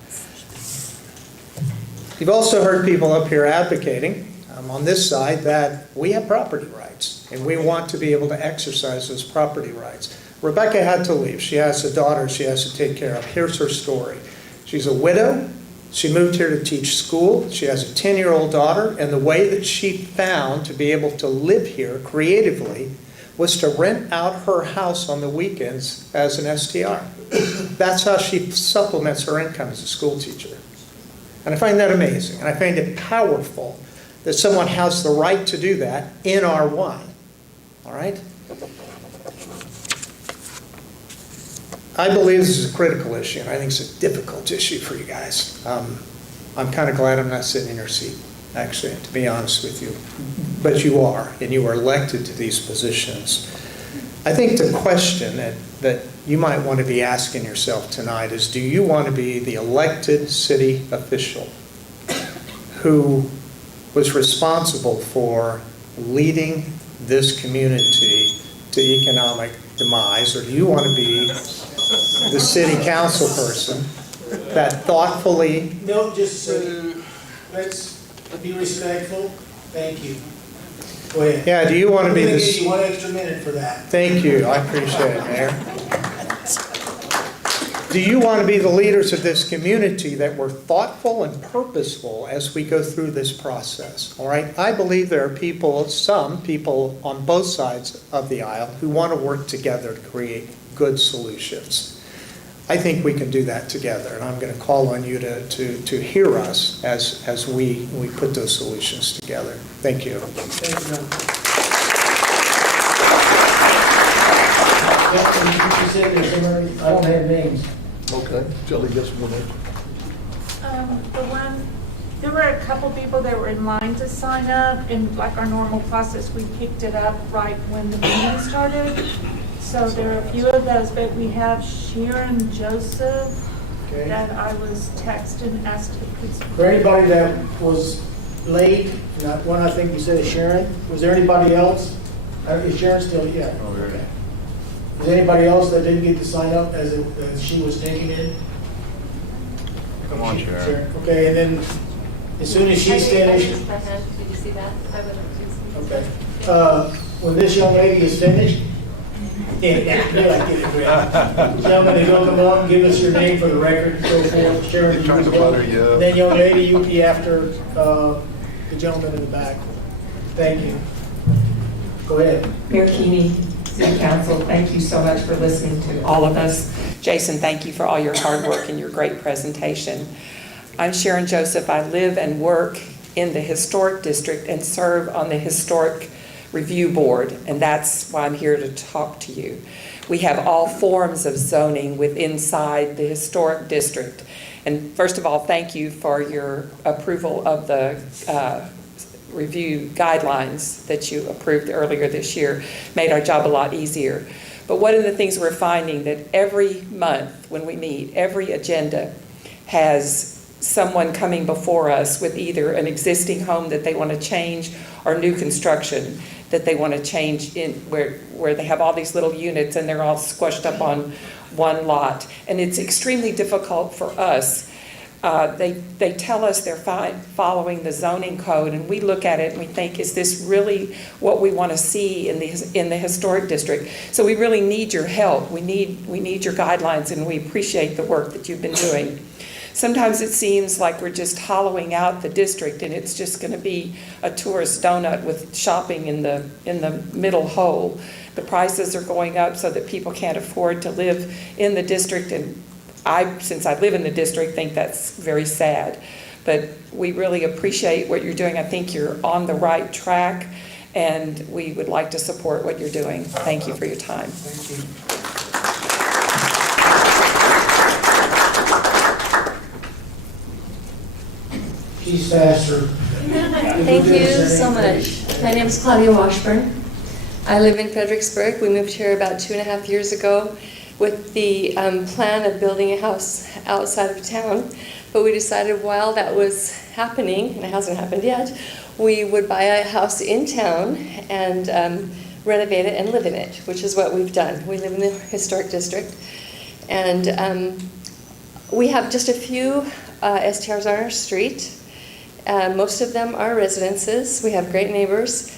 You've also heard people up here advocating on this side that we have property rights and we want to be able to exercise those property rights. Rebecca had to leave. She has a daughter she has to take care of. Here's her story. She's a widow. She moved here to teach school. She has a 10-year-old daughter, and the way that she found to be able to live here creatively was to rent out her house on the weekends as an STR. That's how she supplements her income as a school teacher. And I find that amazing, and I find it powerful that someone has the right to do that in R1, all right? I believe this is a critical issue, and I think it's a difficult issue for you guys. I'm kind of glad I'm not sitting in your seat, actually, to be honest with you. But you are, and you are elected to these positions. I think the question that you might want to be asking yourself tonight is, do you want to be the elected city official who was responsible for leading this community to economic demise, or do you want to be the city council person that thoughtfully... No, just so let's be respectful. Thank you. Go ahead. Yeah, do you want to be I'm going to the... give you 1 extra minute for that. Thank you, I appreciate it, Mayor. Do you want to be the leaders of this community that were thoughtful and purposeful as we go through this process? All right, I believe there are people, some people on both sides of the aisle who want to work together to create good solutions. I think we can do that together, and I'm going to call on you to hear us as we put those solutions together. Thank you. I don't have names. Okay, Shelley gets one. There were a couple people that were in line to sign up, and like our normal process, we picked it up right when the meeting started. So there are a few of those, but we have Sharon Joseph that I was texted and asked if he could. For anybody that was late, not one I think you said is Sharon, was there anybody else? Is Sharon still, yeah? Oh, very good. Is anybody else that didn't get to sign up as she was taking it? Come on, Sharon. Okay, and then as soon as she's finished. Did you see that? I would have. Okay. When this young lady is finished, gentlemen, you'll come up and give us your name for the record and so forth. Sharon, you Trying to go. butter you up. Then young lady, you'll be after the gentleman in the back. Thank you. Go ahead. Mayor Keeney, City Council, thank you so much for listening to all of us. Jason, thank you for all your hard work and your great presentation. I'm Sharon Joseph. I live and work in the Historic District and serve on the Historic Review Board, and that's why I'm here to talk to you. We have all forms of zoning inside the Historic District. And first of all, thank you for your approval of the review guidelines that you approved earlier this year. Made our job a lot easier. But one of the things we're finding that every month when we meet, every agenda has someone coming before us with either an existing home that they want to change or new construction that they want to change in where they have all these little units and they're all squished up on one lot. And it's extremely difficult for us. They tell us they're following the zoning code, and we look at it and we think, is this really what we want to see in the historic district? So we really need your help. We need your guidelines, and we appreciate the work that you've been doing. Sometimes it seems like we're just hollowing out the district and it's just going to be a tourist donut with shopping in the middle hole. The prices are going up so that people can't afford to live in the district, and since I live in the district, think that's very sad. But we really appreciate what you're doing. I think you're on the right track, and we would like to support what you're doing. Thank you for your time. Please, Pastor. Thank you so much. My name is Claudia Washburn. I live in Fredericksburg. We moved here about 2.5 years ago with the plan of building a house outside of town. But we decided while that was happening, and it hasn't happened yet, we would buy a house in town and renovate it and live in it, which is what we've done. We live in the historic district. And we have just a few STRs on our street. Most of them are residences. We have great neighbors.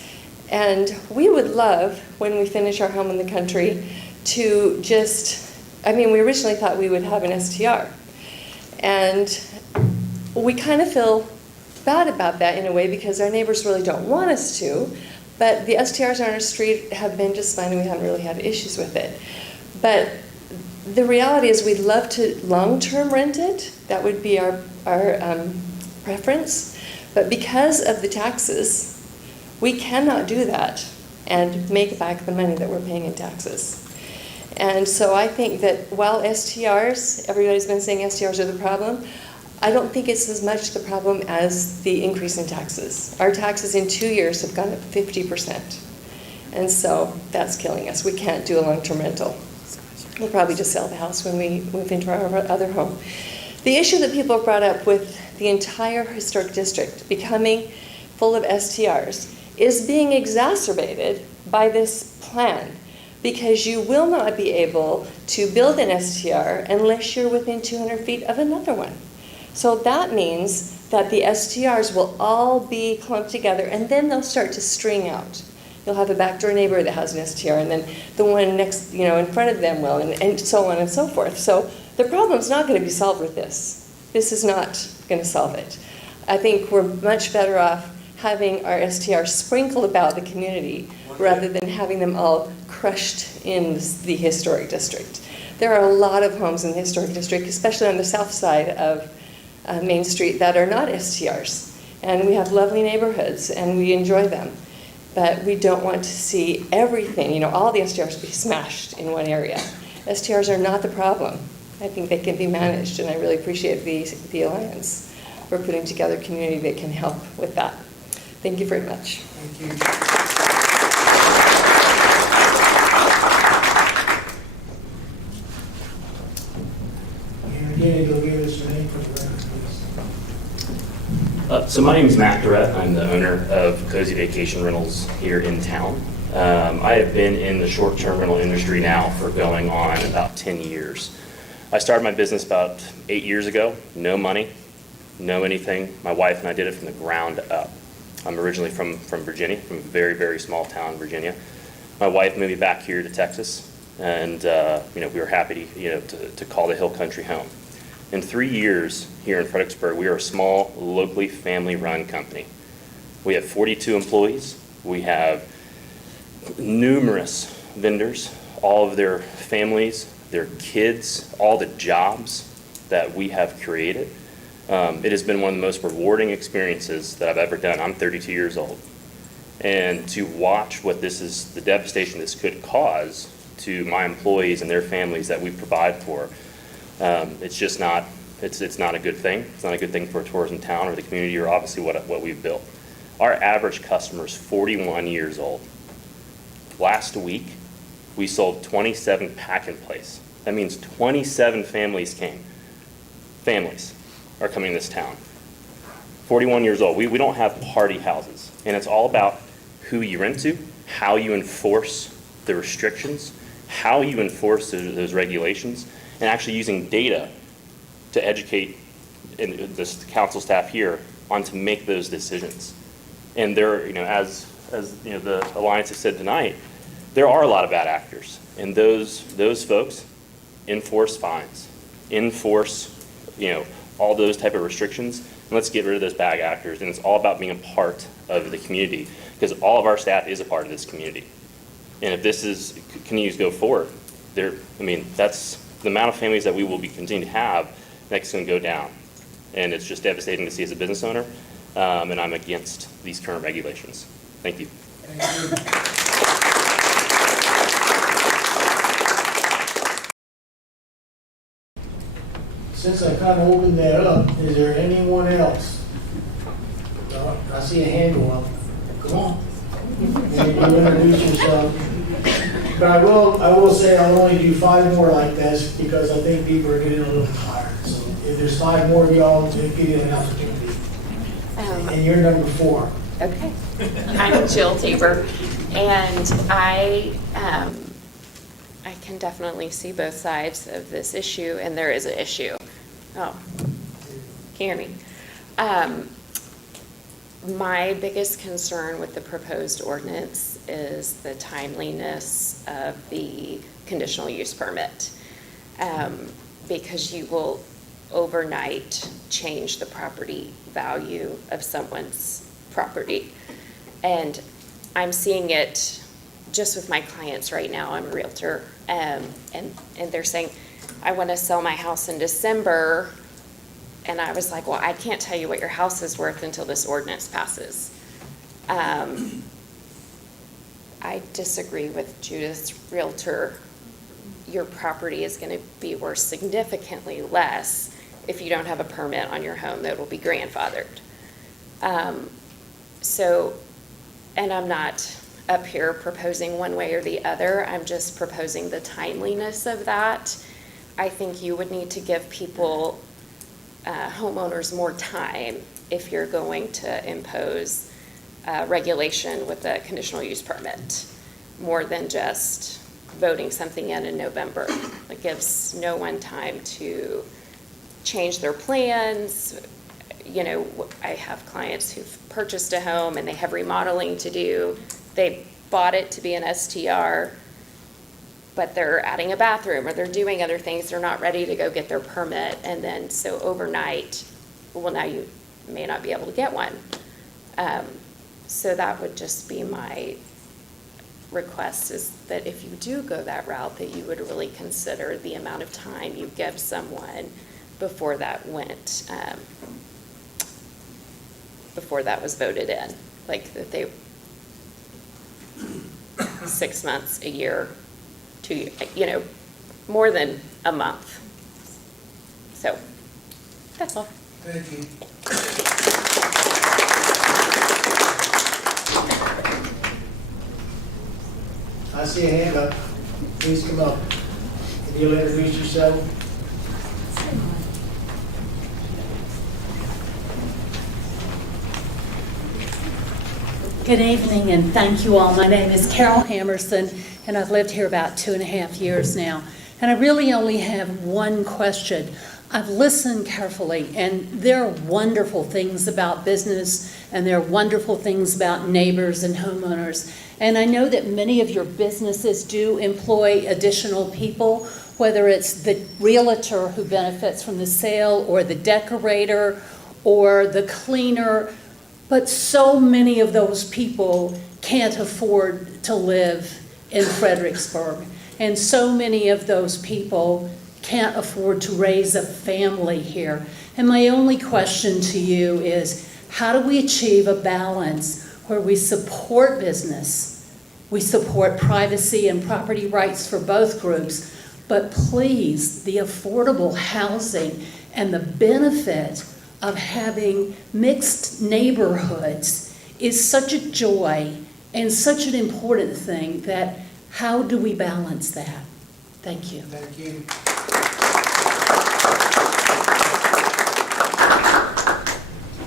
And we would love, when we finish our home in the country, to just, we originally thought we would have an STR. And we kind of feel bad about that in a way because our neighbors really don't want us to. But the STRs on our street have been just fine and we haven't really had issues with it. But the reality is we'd love to long-term rent it. That would be our preference. But because of the taxes, we cannot do that and make back the money that we're paying in taxes. And so I think that while STRs, everybody's been saying STRs are the problem, I don't think it's as much the problem as the increase in taxes. Our taxes in 2 years have gone up 50%. And so that's killing us. We can't do a long-term rental. We'll probably just sell the house when we move into our other home. The issue that people have brought up with the entire historic district becoming full of STRs is being exacerbated by this plan, because you will not be able to build an STR unless you're within 200 feet of another one. So that means that the STRs will all be clumped together and then they'll start to string out. You'll have a backdoor neighbor that has an STR and then the one next, in front of them will, and so on and so forth. So the problem's not going to be solved with this. This is not going to solve it. I think we're much better off having our STRs sprinkled about the community rather than having them all crushed in the historic district. There are a lot of homes in the historic district, especially on the south side of Main Street, that are not STRs. And we have lovely neighborhoods and we enjoy them. But we don't want to see everything, all the STRs be smashed in one area. STRs are not the problem. I think they can be managed, and I really appreciate the Alliance for putting together a community that can help with that. Thank you very much. Thank you. And again, go give us your name for the record, please. So my name is Matt Durrett. I'm the owner of Cozy Vacation Rentals here in town. I have been in the short-term rental industry now for going on about 10 years. I started my business about 8 years ago. No money, no anything. My wife and I did it from the ground up. I'm originally from Virginia, from a very, very small town in Virginia. My wife moved me back here to Texas, and we were happy to call the Hill Country home. In 3 years here in Fredericksburg, we are a small, locally family-run company. We have 42 employees. We have numerous vendors, all of their families, their kids, all the jobs that we have created. It has been one of the most rewarding experiences that I've ever done. I'm 32 years old. And to watch what the devastation this could cause to my employees and their families that we provide for, it's just not, it's not a good thing. It's not a good thing for a tourism town or the community or obviously what we've built. Our average customer is 41 years old. Last week, we sold 27 pack-and-plays. That means 27 families came. Families are coming to this town. 41 years old. We don't have party houses. And it's all about who you rent to, how you enforce the restrictions, how you enforce those regulations, and actually using data to educate the council staff here on to make those decisions. And there, as the Alliance has said tonight, there are a lot of bad actors. And those folks enforce fines, enforce, all those type of restrictions, and let's get rid of those bad actors. And it's all about being a part of the community, because all of our staff is a part of this community. And if this continues to go forward, that's the amount of families that we will be continuing to have that's going to go down. And it's just devastating to see as a business owner, and I'm against these current regulations. Thank you. Since I kind of opened that up, is there anyone else? I see a hand go up. Come on. Maybe you introduce yourself. But I will say I'll only do 5 more like this because I think people are getting a little tired. So if there's 5 more of y'all, give you an opportunity. And you're number 4. Okay. I'm Jill Tabor, and I can definitely see both sides of this issue, and there is an issue. Oh, can you hear me? My biggest concern with the proposed ordinance is the timeliness of the conditional use permit, because you will overnight change the property value of someone's property. And I'm seeing it just with my clients right now. I'm a realtor, and they're saying, I want to sell my house in December. And I was like, well, I can't tell you what your house is worth until this ordinance passes. I disagree with Judith's realtor. Your property is going to be worth significantly less if you don't have a permit on your home that will be grandfathered. And I'm not up here proposing one way or the other. I'm just proposing the timeliness of that. I think you would need to give people, homeowners, more time if you're going to impose regulation with a conditional use permit, more than just voting something in November. It gives no one time to change their plans. You know, I have clients who've purchased a home and they have remodeling to do. They bought it to be an STR, but they're adding a bathroom or they're doing other things. They're not ready to go get their permit. And then so overnight, well, now you may not be able to get one. So that would just be my request, is that if you do go that route, that you would really consider the amount of time you give someone before that went, before that was voted in. Like that they, 6 months, a year, 2 years, you know, more than a month. So that's all. Thank you. I see a hand up. Please come up. Can you introduce yourself? Good evening, and thank you all. My name is Carol Hammerson, and I've lived here about 2.5 years now. And I really only have one question. I've listened carefully, and there are wonderful things about business, and there are wonderful things about neighbors and homeowners. And I know that many of your businesses do employ additional people, whether it's the realtor who benefits from the sale, or the decorator, or the cleaner. But so many of those people can't afford to live in Fredericksburg. And so many of those people can't afford to raise a family here. And my only question to you is, how do we achieve a balance where we support business, we support privacy and property rights for both groups, but please, the affordable housing and the benefit of having mixed neighborhoods is such a joy and such an important thing that how do we balance that? Thank you. Thank you.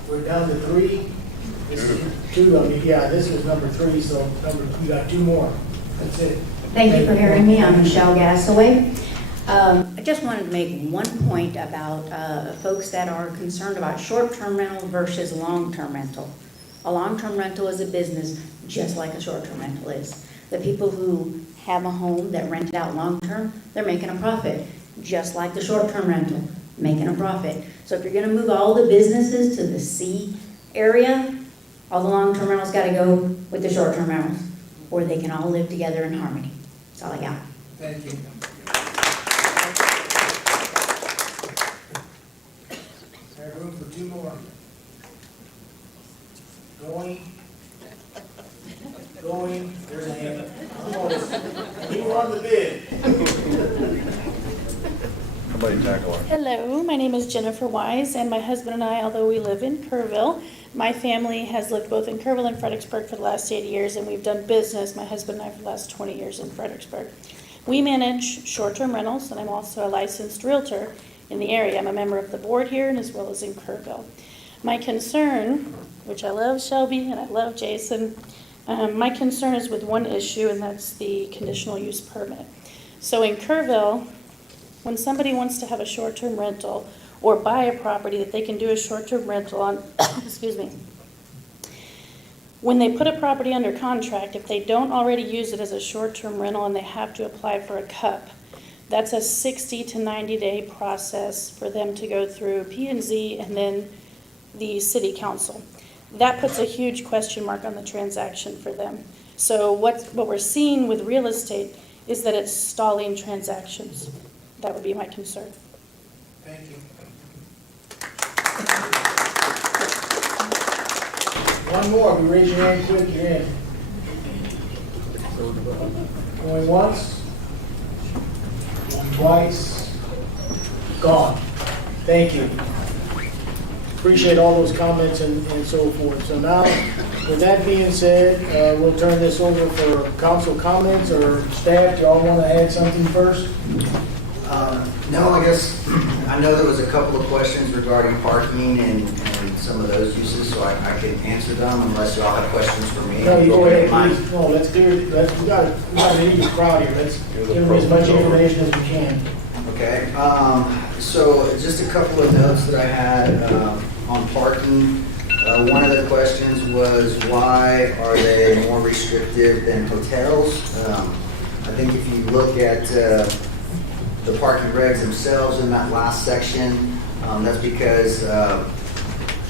We're down to 3. This is 2 of you. Yeah, this is number 3, so you got 2 more. That's it. Thank you for hearing me. I'm Michelle Gassaway. I just wanted to make one point about folks that are concerned about short-term rental versus long-term rental. A long-term rental is a business just like a short-term rental is. The people who have a home that rent it out long-term, they're making a profit, just like the short-term rental, making a profit. So if you're going to move all the businesses to the C area, all the long-term rentals got to go with the short-term rentals, or they can all live together in harmony. That's all I got. Thank you. There's room for 2 more. Going everybody tackle her. Hello, my name is Jennifer Wise, and my husband and I, although we live in Kerrville, my family has lived both in Kerrville and Fredericksburg for the last 8 years, and we've done business, my husband and I, for the last 20 years in Fredericksburg. We manage short-term rentals, and I'm also a licensed realtor in the area. I'm a member of the board here and as well as in Kerrville. My concern, which I love Shelby and I love Jason, my concern is with one issue, and that's the conditional use permit. So in Kerrville, when somebody wants to have a short-term rental or buy a property that they can do a short-term rental on, excuse me, when they put a property under contract, if they don't already use it as a short-term rental and they have to apply for a CUP, that's a 60 to 90-day process for them to go through P&Z and then the city council. That puts a huge question mark on the transaction for them. So what we're seeing with real estate is that it's stalling transactions. That would be my concern. Thank you. One more, we raise your hand quick, you're in. Going once, going twice, gone. Thank you. Appreciate all those comments and so forth. So now, with that being said, we'll turn this over for council comments or staff. Do y'all want to add something first? No, I guess I know there was a couple of questions regarding parking and some of those uses, so I can answer them unless y'all have questions for me. No, you go ahead, please. No, let's do it. We got to leave the crowd here. Let's give them as much information as we can. Okay. So just a couple of notes that I had on parking. One of the questions was, why are they more restrictive than hotels? I think if you look at the parking regs themselves in that last section, that's because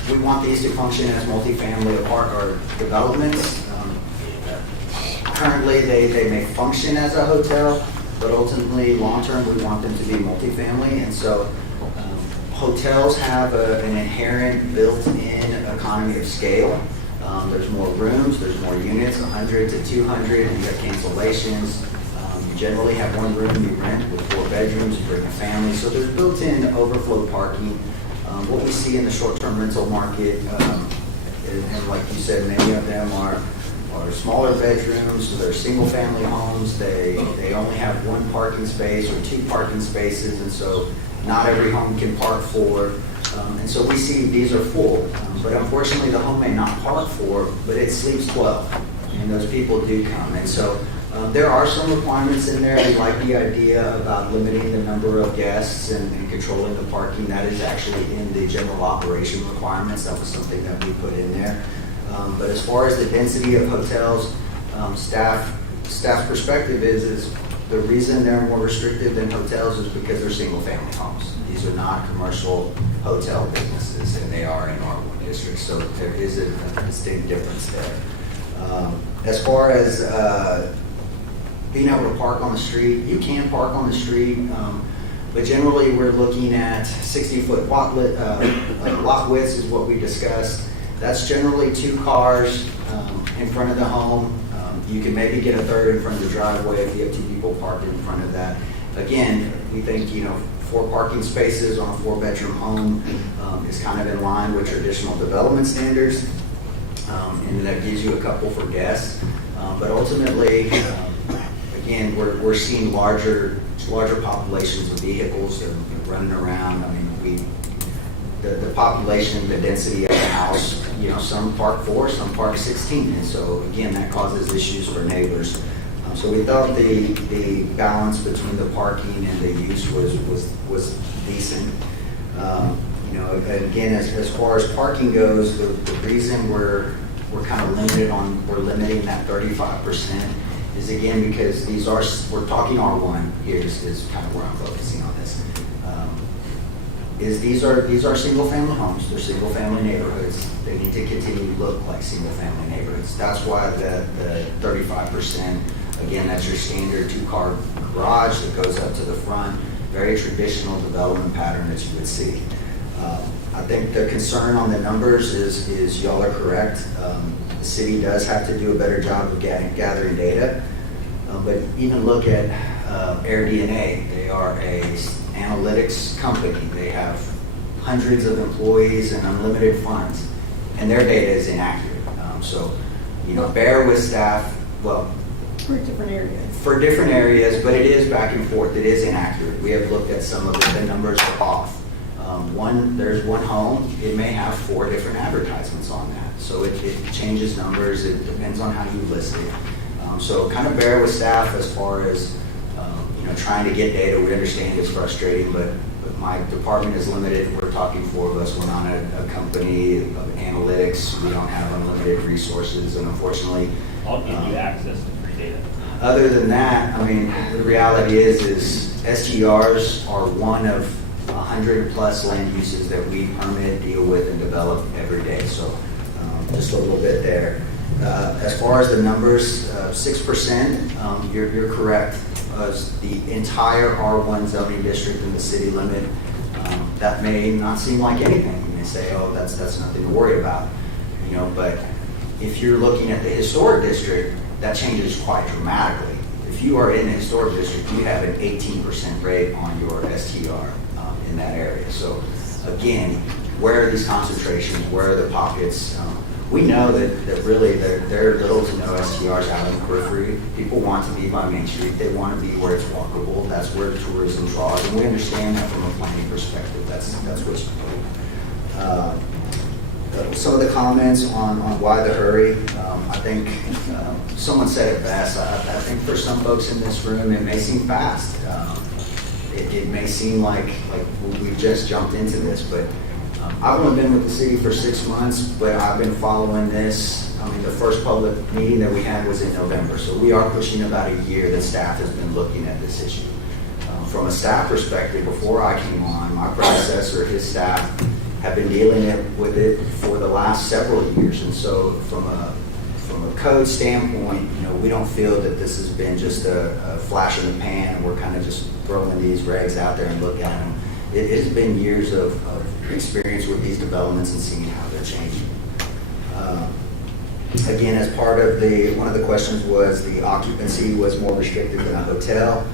we want these to function as multifamily or developments. Currently, they may function as a hotel, but ultimately, long-term, we want them to be multifamily. And so hotels have an inherent built-in economy of scale. There's more rooms, there's more units, 100 to 200, you have cancellations. You generally have one room you rent with 4 bedrooms, you bring a family, so there's built-in overflow parking. What we see in the short-term rental market, and like you said, many of them are smaller bedrooms, so they're single-family homes. They only have 1 parking space or 2 parking spaces, and so not every home can park 4. And so we see these are full, but unfortunately the home may not park 4, but it sleeps 12, and those people do come. And so there are some requirements in there. We like the idea about limiting the number of guests and controlling the parking. That is actually in the general operation requirements. That was something that we put in there. But as far as the density of hotels, staff's perspective is the reason they're more restrictive than hotels is because they're single-family homes. These are not commercial hotel businesses, and they are in R1 districts, so there is a distinct difference there. As far as being able to park on the street, you can park on the street, but generally we're looking at 60-foot lot widths is what we discussed. That's generally 2 cars in front of the home. You can maybe get a third in front of the driveway if you have 2 people parked in front of that. Again, we think 4 parking spaces on a 4-bedroom home is kind of in line with traditional development standards, and that gives you a couple for guests. But ultimately, again, we're seeing larger populations of vehicles. They're running around. I mean, the population, the density of the house, some park 4, some park 16, and so again, that causes issues for neighbors. So we thought the balance between the parking and the use was decent. Again, as far as parking goes, the reason we're kind of limiting that 35% is again because we're talking R1 here is kind of where I'm focusing on this. These are single-family homes. They're single-family neighborhoods. They need to continue to look like single-family neighborhoods. That's why the 35%. Again, that's your standard 2-car garage that goes up to the front. Very traditional development pattern that you would see. I think the concern on the numbers is y'all are correct. The city does have to do a better job of gathering data. But even look at AirDNA. They are a analytics company. They have hundreds of employees and unlimited funds, and their data is inaccurate. So, bear with staff. Well, For different areas. for different areas, but it is back and forth. It is inaccurate. We have looked at some of it. The numbers are off. There's one home. It may have 4 different advertisements on that. So it changes numbers. It depends on how you list it. So kind of bear with staff as far as trying to get data. We understand it's frustrating, but my department is limited. We're talking 4 of us. We're not a company of analytics. We don't have unlimited resources, and unfortunately, I'll give you access to free data. other than that, the reality is STRs are one of 100 plus land uses that we permit, deal with, and develop every day. So just a little bit there. As far as the numbers, 6%, you're correct. The entire R1 zoning district in the city limit, that may not seem like anything. You may say, oh, that's nothing to worry about. But if you're looking at the historic district, that changes quite dramatically. If you are in the historic district, you have an 18% rate on your STR in that area. So again, where are these concentrations? Where are the pockets? We know that really there are little to no STRs out in the periphery. People want to be by Main Street. They want to be where it's walkable. That's where tourism draws. And we understand that from a planning perspective. That's what's some of the comments on why the hurry. I think someone said it best. I think for some folks in this room, it may seem fast. It may seem like we've just jumped into this, but I've only been with the city for 6 months, but I've been following this. The first public meeting that we had was in November, so we are pushing about a year that staff has been looking at this issue. From a staff perspective, before I came on, my predecessor, his staff, have been dealing with it for the last several years, and so from a code standpoint, we don't feel that this has been just a flash in the pan, and we're kind of just throwing these regs out there and look at them. It has been years of experience with these developments and seeing how they're changing. Again, as part of one of the questions was the occupancy was more restricted than a hotel.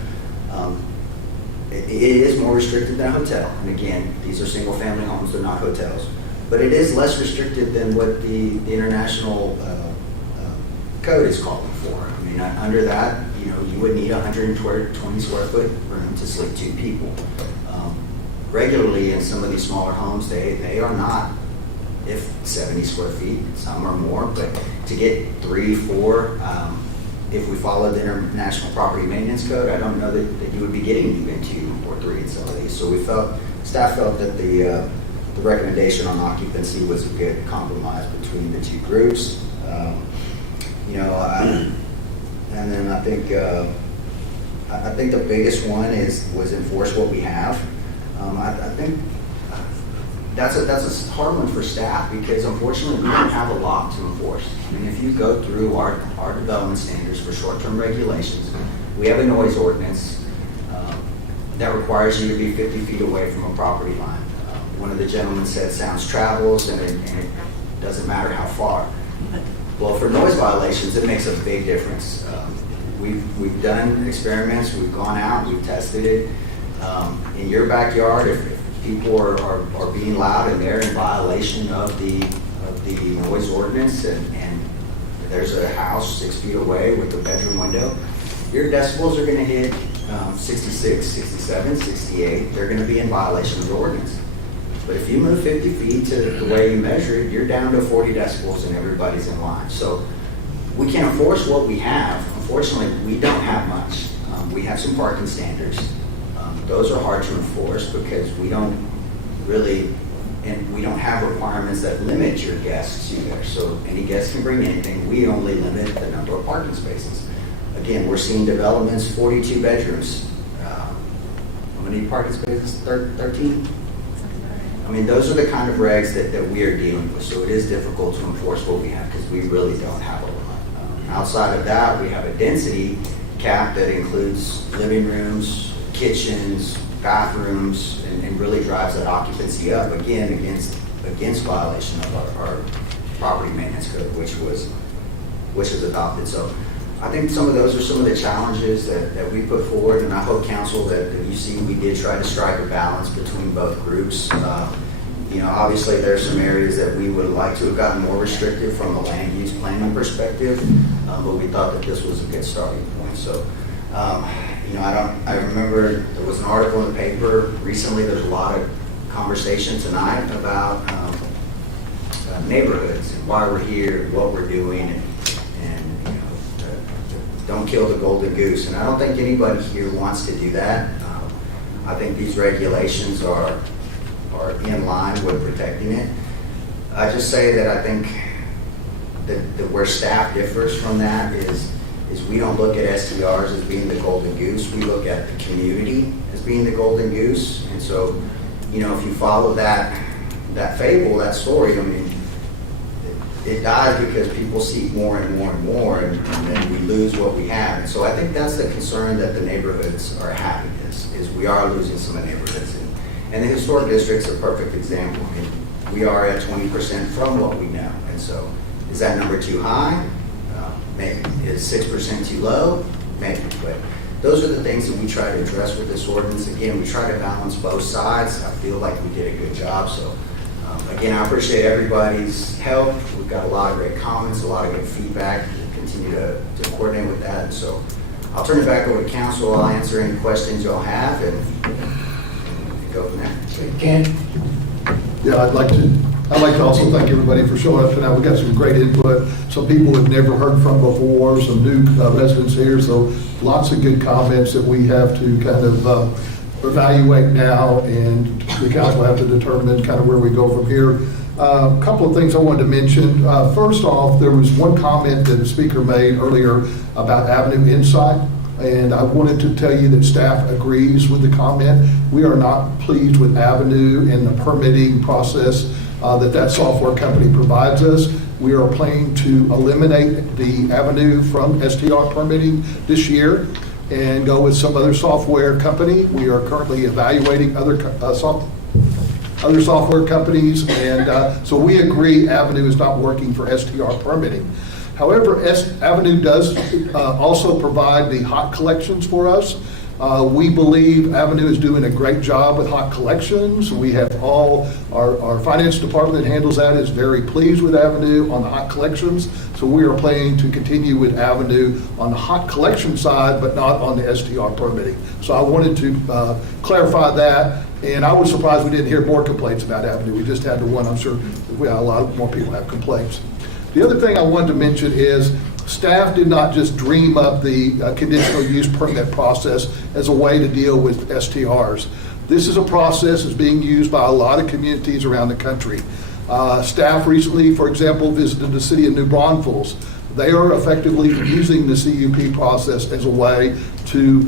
It is more restricted than a hotel. And again, these are single family homes, they're not hotels. But it is less restricted than what the international code is calling for. Under that, you would need a 120 square foot room to sleep 2 people. Regularly in some of these smaller homes, they are not, if 70 square feet, some are more, but to get 3, 4, if we follow the International Property Maintenance Code, I don't know that you would be getting even 2 or 3 in some of these. So staff felt that the recommendation on occupancy was a good compromise between the 2 groups. And then I think the biggest one was enforce what we have. I think that's a hard one for staff because unfortunately we don't have a lot to enforce. If you go through our development standards for short-term regulations, we have a noise ordinance that requires you to be 50 feet away from a property line. One of the gentlemen said sounds travels and it doesn't matter how far. Well, for noise violations, it makes a big difference. We've done experiments, we've gone out, we've tested it. In your backyard, if people are being loud and they're in violation of the noise ordinance and there's a house 6 feet away with a bedroom window, your decibels are going to hit 66, 67, 68. They're going to be in violation of the ordinance. But if you move 50 feet to the way you measure it, you're down to 40 decibels and everybody's in line. So we can enforce what we have. Unfortunately, we don't have much. We have some parking standards. Those are hard to enforce because we don't have requirements that limit your guests to there. So any guest can bring anything. We only limit the number of parking spaces. Again, we're seeing developments, 42 bedrooms. How many parking spaces? 13? Those are the kind of regs that we are dealing with. So it is difficult to enforce what we have because we really don't have a lot. Outside of that, we have a density cap that includes living rooms, kitchens, bathrooms, and really drives that occupancy up, again, against violation of our property maintenance code, which was adopted. So I think some of those are some of the challenges that we put forward, and I hope council that you see we did try to strike a balance between both groups. Obviously there's some areas that we would like to have gotten more restrictive from a land use planning perspective, but we thought that this was a good starting point. So, I remember there was an article in the paper recently. There's a lot of conversation tonight about neighborhoods and why we're here, what we're doing, and don't kill the golden goose. And I don't think anybody here wants to do that. I think these regulations are in line with protecting it. I just say that I think that where staff differs from that is we don't look at STRs as being the golden goose. We look at the community as being the golden goose. And so, if you follow that fable, that story, I mean, it dies because people seek more and more and more, and then we lose what we have. And so I think that's the concern that the neighborhoods are having is we are losing some of the neighborhoods. And the historic district's a perfect example. I mean, we are at 20% from what we know. And so is that number too high? Maybe. Is 6% too low? Maybe. But those are the things that we try to address with this ordinance. Again, we try to balance both sides. I feel like we did a good job. So again, I appreciate everybody's help. We've got a lot of great comments, a lot of good feedback. We'll continue to coordinate with that. And so I'll turn it back over to council. I'll answer any questions y'all have and go from there. Ken? Yeah, I'd like to also thank everybody for showing up tonight. We got some great input, some people we've never heard from before, some new residents here, so lots of good comments that we have to kind of evaluate now, and the council will have to determine kind of where we go from here. A couple of things I wanted to mention. First off, there was one comment that the speaker made earlier about Avenue Insight. And I wanted to tell you that staff agrees with the comment. We are not pleased with Avenue and the permitting process that software company provides us. We are planning to eliminate the Avenue from STR permitting this year and go with some other software company. We are currently evaluating other software companies, and so we agree Avenue is not working for STR permitting. However, Avenue does also provide the hot collections for us. We believe Avenue is doing a great job with hot collections. We have all, our finance department that handles that is very pleased with Avenue on the hot collections. So we are planning to continue with Avenue on the hot collection side, but not on the STR permitting. So I wanted to clarify that. And I was surprised we didn't hear more complaints about Avenue. We just had the one. I'm sure a lot more people have complaints. The other thing I wanted to mention is staff did not just dream up the conditional use permit process as a way to deal with STRs. This is a process that's being used by a lot of communities around the country. Staff recently, for example, visited the city of New Braunfels. They are effectively using the CUP process as a way to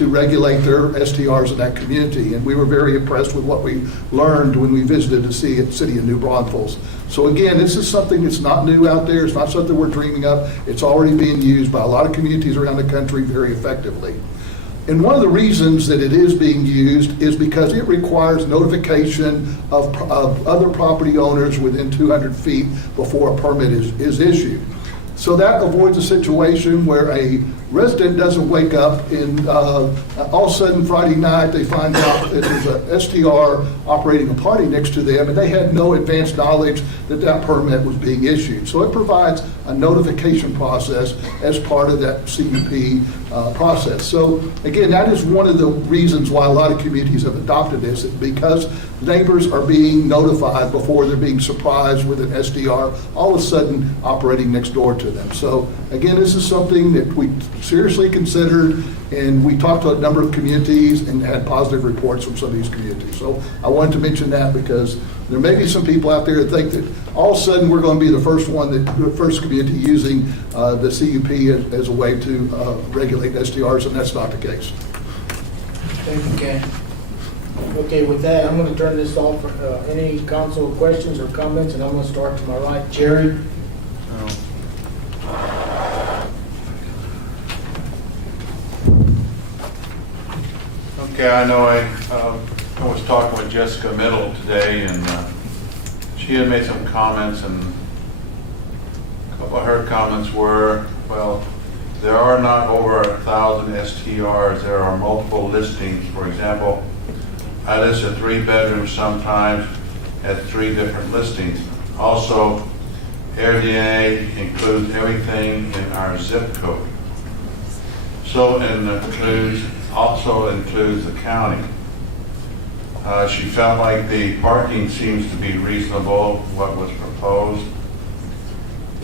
regulate their STRs in that community. And we were very impressed with what we learned when we visited the city of New Braunfels. So again, this is something that's not new out there. It's not something we're dreaming up. It's already being used by a lot of communities around the country very effectively. And one of the reasons that it is being used is because it requires notification of other property owners within 200 feet before a permit is issued. So that avoids a situation where a resident doesn't wake up and all of a sudden Friday night they find out that there's a STR operating a party next to them and they had no advance knowledge that permit was being issued. So it provides a notification process as part of that CUP process. So again, that is one of the reasons why a lot of communities have adopted this, because neighbors are being notified before they're being surprised with an SDR all of a sudden operating next door to them. So again, this is something that we seriously considered, and we talked to a number of communities and had positive reports from some of these communities. So I wanted to mention that because there may be some people out there that think that all of a sudden we're going to be the first community using the CUP as a way to regulate SDRs, and that's not the case. Thank you, Ken. Okay, with that, I'm going to turn this off for any council questions or comments, and I'm going to start to my right. Jerry? Okay, I know I was talking with Jessica Middle today, and she had made some comments, and a couple of her comments were, well, there are not over 1,000 STRs. There are multiple listings. For example, I list a 3-bedroom sometimes at 3 different listings. Also, AirDNA includes everything in our zip code. So it also includes the county. She felt like the parking seems to be reasonable, what was proposed.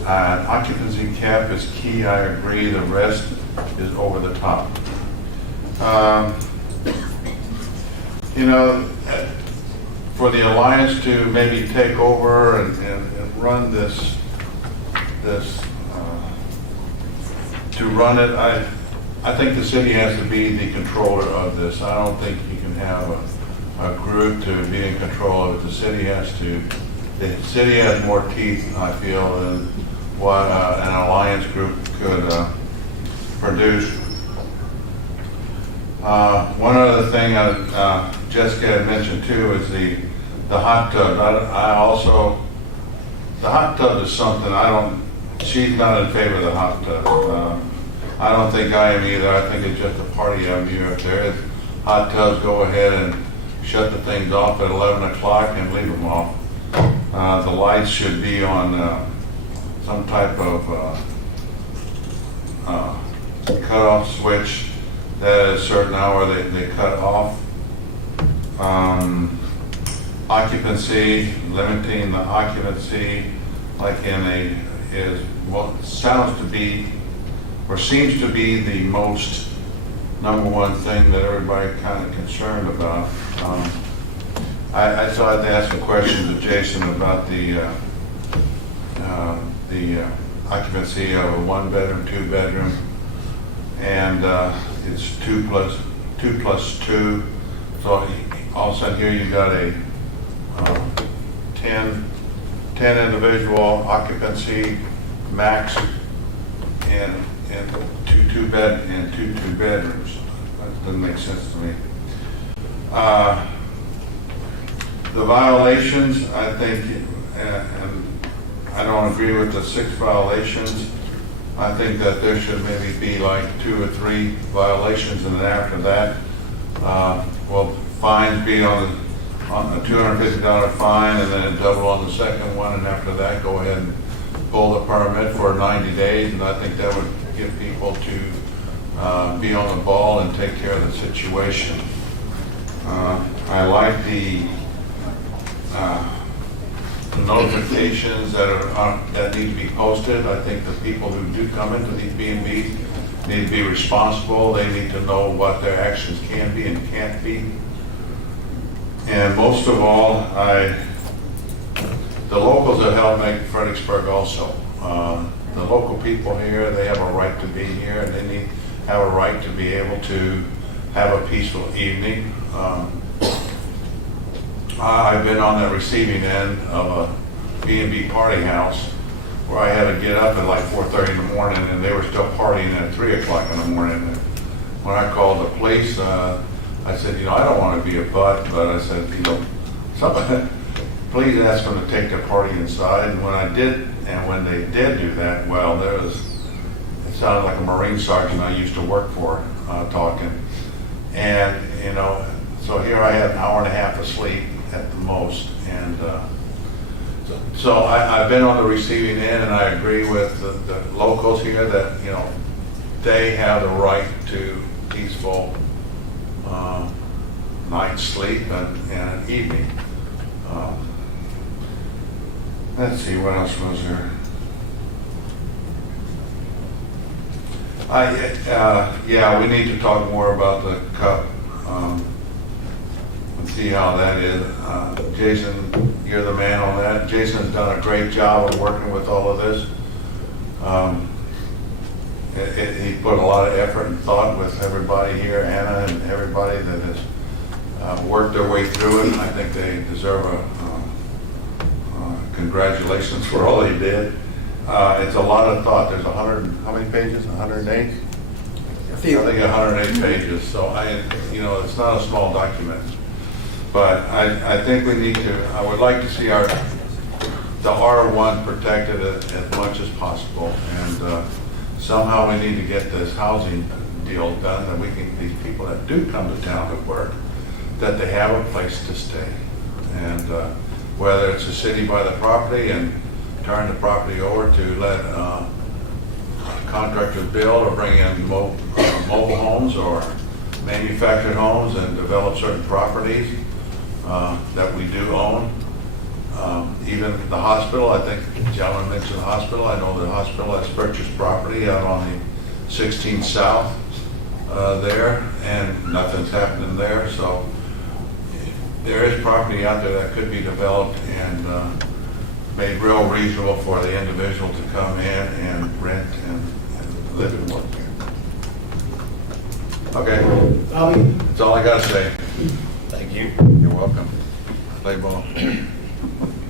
Occupancy cap is key, I agree. The rest is over the top. You know, for the Alliance to maybe take over and run this, to run it, I think the city has to be the controller of this. I don't think you can have a group to be in control of it. The city has more teeth, I feel, than what an alliance group could produce. One other thing Jessica had mentioned too is the hot tub. The hot tub is something she's not in favor of the hot tub. I don't think I am either. I think it's just a party avenue. If there is hot tubs, go ahead and shut the things off at 11 o'clock and leave them off. The lights should be on some type of cutoff switch that at a certain hour they cut off. Occupancy, limiting the occupancy like is what sounds to be or seems to be the most #1 thing that everybody kind of concerned about. I still had to ask some questions of Jason about the occupancy of a 1-bedroom, 2-bedroom, and it's 2 plus 2. So all of a sudden here you got a 10 individual occupancy max and two bedrooms. That doesn't make sense to me. The violations, I think, and I don't agree with the 6 violations. I think that there should maybe be like 2 or 3 violations, and then after that, fines be on a $250 fine, and then double on the second one, and after that, go ahead and pull the permit for 90 days, and I think that would get people to be on the ball and take care of the situation. I like the notifications that need to be posted. I think the people who do come into these B&Bs need to be responsible. They need to know what their actions can be and can't be. And most of all, the locals have helped make Fredericksburg also. The local people here, they have a right to be here, and they have a right to be able to have a peaceful evening. I've been on the receiving end of a B&B party house where I had to get up at like 4:30 in the morning, and they were still partying at 3 o'clock in the morning. And when I called the police, I said, I don't want to be a butt, but I said, somebody, please ask them to take their party inside. And when they did do that, well, it sounded like a Marine sergeant I used to work for talking. And, so here I had an hour and a half of sleep at the most. And so I've been on the receiving end, and I agree with the locals here that, they have the right to peaceful night's sleep and an evening. Let's see, what else was there? Yeah, we need to talk more about the cup and see how that is. Jason, you're the man on that. Jason's done a great job of working with all of this. He put a lot of effort and thought with everybody here, Anna and everybody that has worked their way through it. I think they deserve a congratulations for all they did. It's a lot of thought. There's 100, how many pages? 108? I think 108 pages. So it's not a small document. But I think we need to, I would like to see the R1 protected as much as possible. And somehow we need to get this housing deal done, that we can, these people that do come to town to work, that they have a place to stay. And whether it's a city by the property and turn the property over to let contractors build or bring in mobile homes or manufactured homes and develop certain properties that we do own. Even the hospital, I think the gentleman mentioned the hospital. I know the hospital has purchased property out on the 16th South there, and nothing's happening there. So there is property out there that could be developed and made real reasonable for the individual to come in and rent and live and work there. Okay, that's all I got to say. Thank you. You're welcome. Play ball. You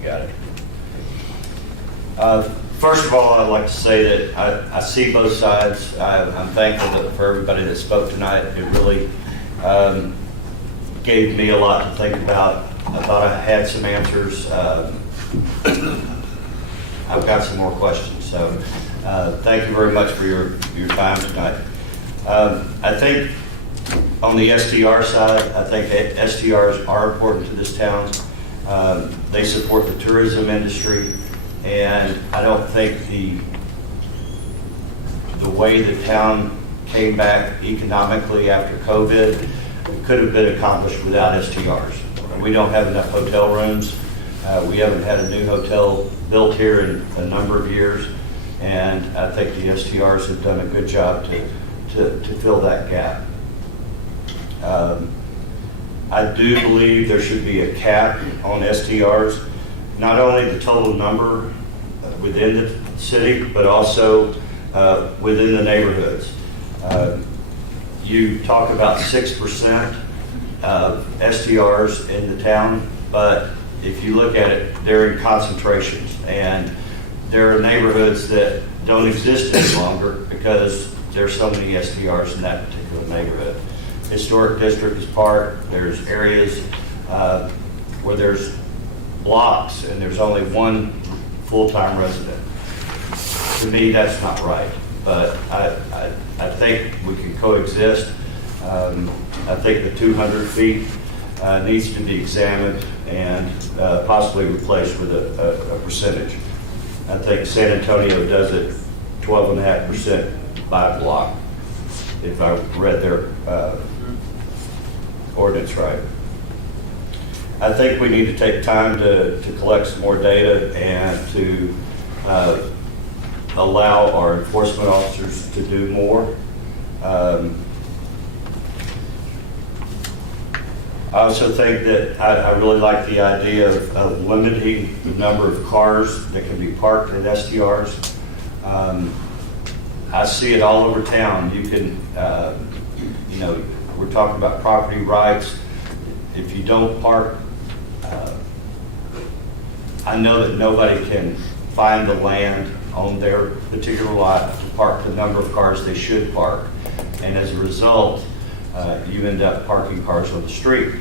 got it. First of all, I'd like to say that I see both sides. I'm thankful for everybody that spoke tonight. It really gave me a lot to think about. I thought I had some answers. I've got some more questions. So thank you very much for your time tonight. I think on the STR side, I think STRs are important to this town. They support the tourism industry, and I don't think the way the town came back economically after COVID could have been accomplished without STRs. We don't have enough hotel rooms. We haven't had a new hotel built here in a number of years, and I think the STRs have done a good job to fill that gap. I do believe there should be a cap on STRs, not only the total number within the city, but also within the neighborhoods. You talk about 6% of STRs in the town, but if you look at it, they're in concentrations, and there are neighborhoods that don't exist any longer because there's so many STRs in that particular neighborhood. Historic district is part. There's areas where there's blocks and there's only one full-time resident. To me, that's not right, but I think we can coexist. I think the 200 feet needs to be examined and possibly replaced with a percentage. I think San Antonio does it 12.5% by block, if I read their ordinance right. I think we need to take time to collect some more data and to allow our enforcement officers to do more. I also think that I really like the idea of limiting the number of cars that can be parked in STRs. I see it all over town. You can, we're talking about property rights. If you don't park, I know that nobody can find the land on their particular lot to park the number of cars they should park. And as a result, you end up parking cars on the street.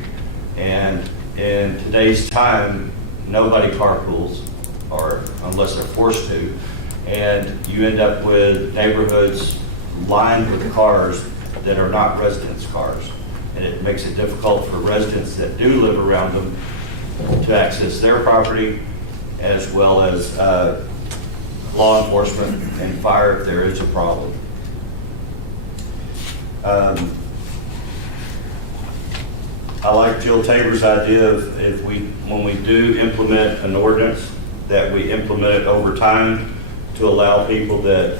And in today's time, nobody carpools, or unless they're forced to. And you end up with neighborhoods lined with cars that are not residents' cars. And it makes it difficult for residents that do live around them to access their property, as well as law enforcement and fire if there is a problem. I like Jill Tabor's idea of when we do implement an ordinance, that we implement it over time to allow people that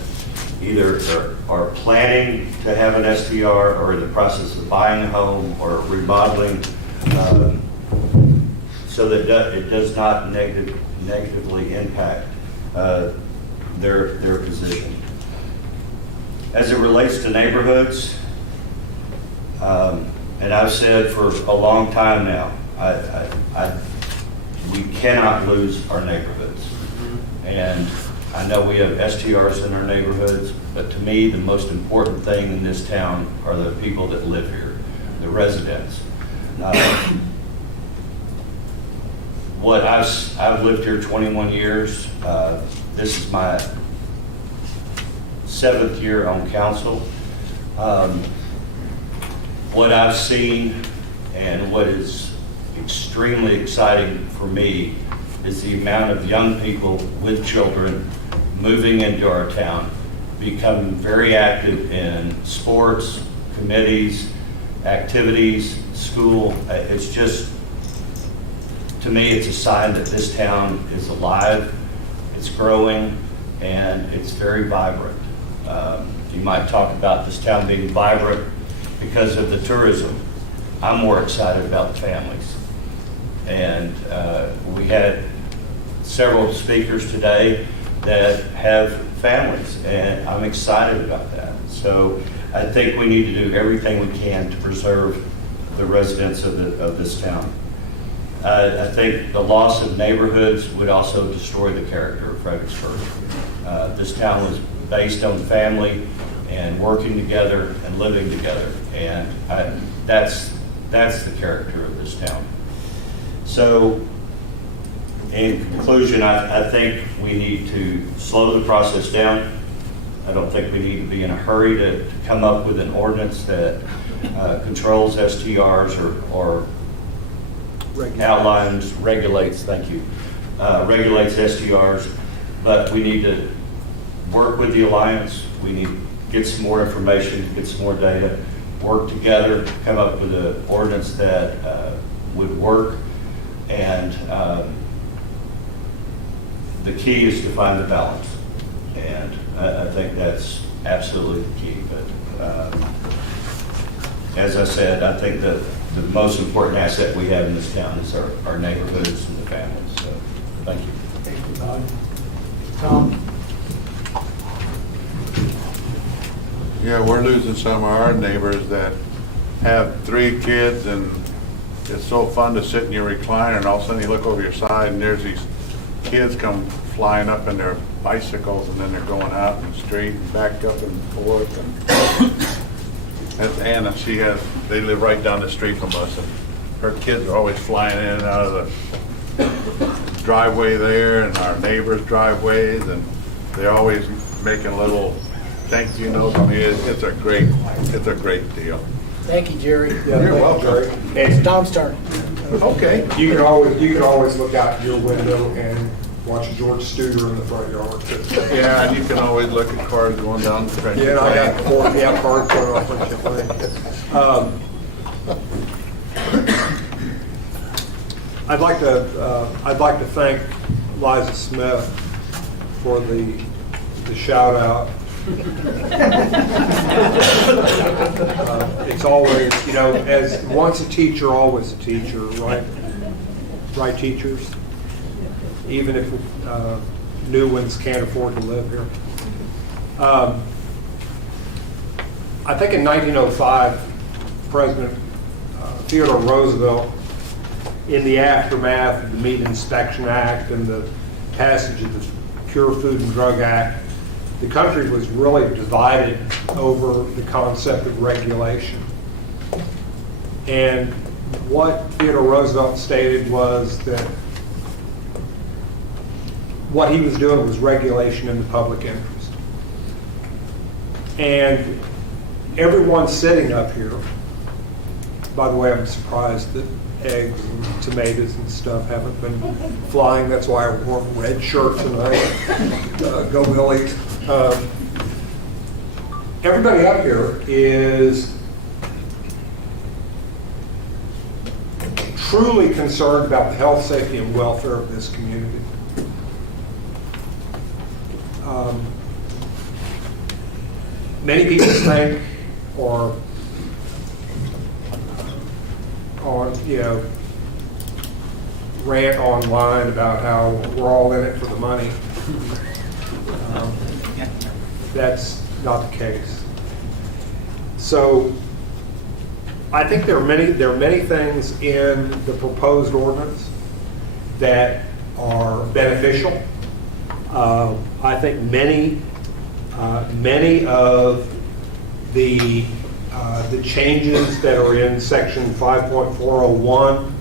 either are planning to have an STR or in the process of buying a home or remodeling, so that it does not negatively impact their position. As it relates to neighborhoods, and I've said for a long time now, we cannot lose our neighborhoods. And I know we have STRs in our neighborhoods, but to me, the most important thing in this town are the people that live here, the residents. I've lived here 21 years. This is my 7th year on council. What I've seen and what is extremely exciting for me is the amount of young people with children moving into our town, becoming very active in sports, committees, activities, school. It's just, to me, it's a sign that this town is alive, it's growing, and it's very vibrant. You might talk about this town being vibrant because of the tourism. I'm more excited about the families. And we had several speakers today that have families, and I'm excited about that. So I think we need to do everything we can to preserve the residents of this town. I think the loss of neighborhoods would also destroy the character of Fredericksburg. This town was based on family and working together and living together, and that's the character of this town. So, in conclusion, I think we need to slow the process down. I don't think we need to be in a hurry to come up with an ordinance that controls STRs or outlines, regulates, thank you, regulates STRs, but we need to work with the Alliance. We need to get some more information, get some more data, work together, come up with an ordinance that would work. And the key is to find the balance. And I think that's absolutely the key. But as I said, I think that the most important asset we have in this town is our neighborhoods and the families. So, thank you. Thank you, Todd. Tom? Yeah, we're losing some of our neighbors that have 3 kids, and it's so fun to sit in your recliner and all of a sudden you look over your side and there's these kids come flying up in their bicycles, and then they're going out in the street and back up and forth. And that's Anna. They live right down the street from us, and her kids are always flying in and out of the driveway there and our neighbors' driveways, and they're always making little thank you notes. I mean, it's a great deal. Thank you, Jerry. You're welcome. It's Tom's turn. Okay. You can always look out your window and watch George Studer in the front yard. Yeah, and you can always look at cars going down the street. Yeah, I got cars going off on I'd like to thank Liza Smith for the shout out. It's always, as once a teacher, always a teacher, right? Right, teachers? Even if new ones can't afford to live here. I think in 1905, President Theodore Roosevelt, in the aftermath of the Meat Inspection Act and the passage of the Pure Food and Drug Act, the country was really divided over the concept of regulation. And what Theodore Roosevelt stated was that what he was doing was regulation in the public interest. And everyone sitting up here, by the way, I'm surprised that eggs and tomatoes and stuff haven't been flying. That's why I wore a red shirt tonight. Go Billies. Everybody up here is truly concerned about the health, safety, and welfare of this community. Many people think, or rant online about how we're all in it for the money. That's not the case. So I think there are many things in the proposed ordinance that are beneficial. I think many of the changes that are in section 5.401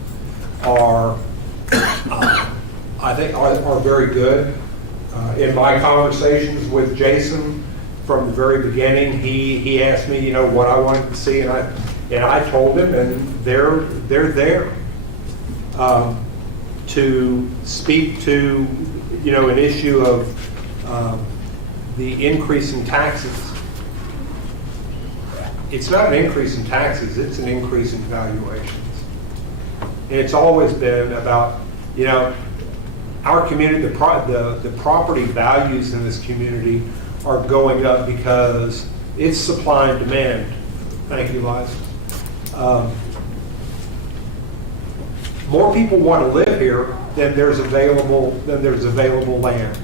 are I think are very good. In my conversations with Jason, from the very beginning. He asked me, you know, what I wanted to see, and I told him, and they're there to speak to, you know, an issue of the increase in taxes. It's not an increase in taxes, it's an increase in valuations. And it's always been about, you know, our community, the property values in this community are going up because it's supply and demand. Thank you, Liza. More people want to live here than there's available land.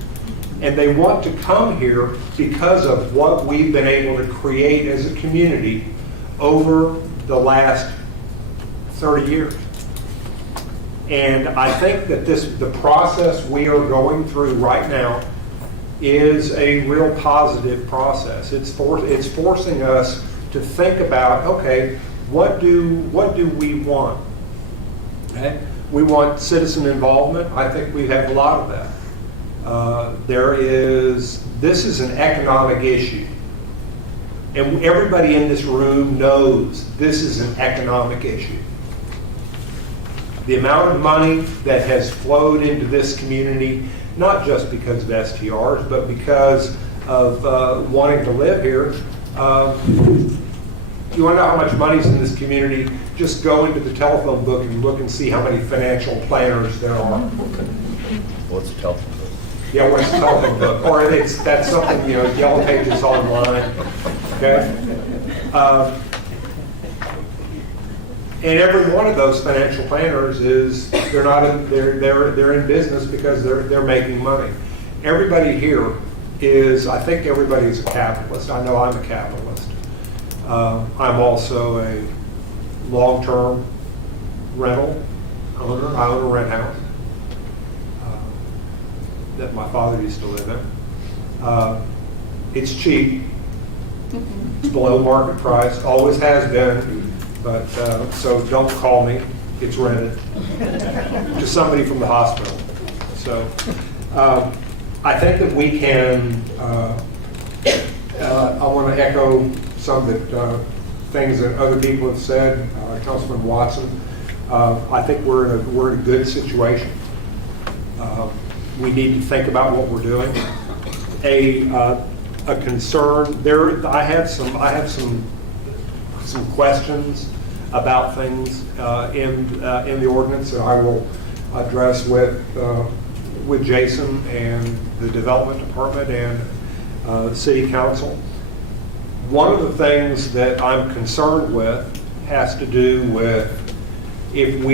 And they want to come here because of what we've been able to create as a community over the last 30 years. And I think that the process we are going through right now is a real positive process. It's forcing us to think about, okay, what do we want? Okay? We want citizen involvement. I think we have a lot of that. This is an economic issue. And everybody in this room knows this is an economic issue. The amount of money that has flowed into this community, not just because of STRs, but because of wanting to live here. You want to know how much money's in this community? Just go into the telephone book and look and see how many financial planners there are. What's a telephone book? Yeah, what's a telephone book? Or that's something, you know, Yellow Pages online. Okay? And every one of those financial planners they're in business because they're making money. Everybody here I think everybody is a capitalist. I know I'm a capitalist. I'm also a long-term rental owner. I own a rent house that my father used to live in. It's cheap. It's below market price. Always has been. But so don't call me. It's rented to somebody from the hospital. So I think that we can. I want to echo some of the things that other people have said. Councilman Watson. I think we're in a good situation. We need to think about what we're doing. A concern there. I have some questions about things in the ordinance that I will address with Jason and the Development Department and the City Council. One of the things that I'm concerned with has to do with if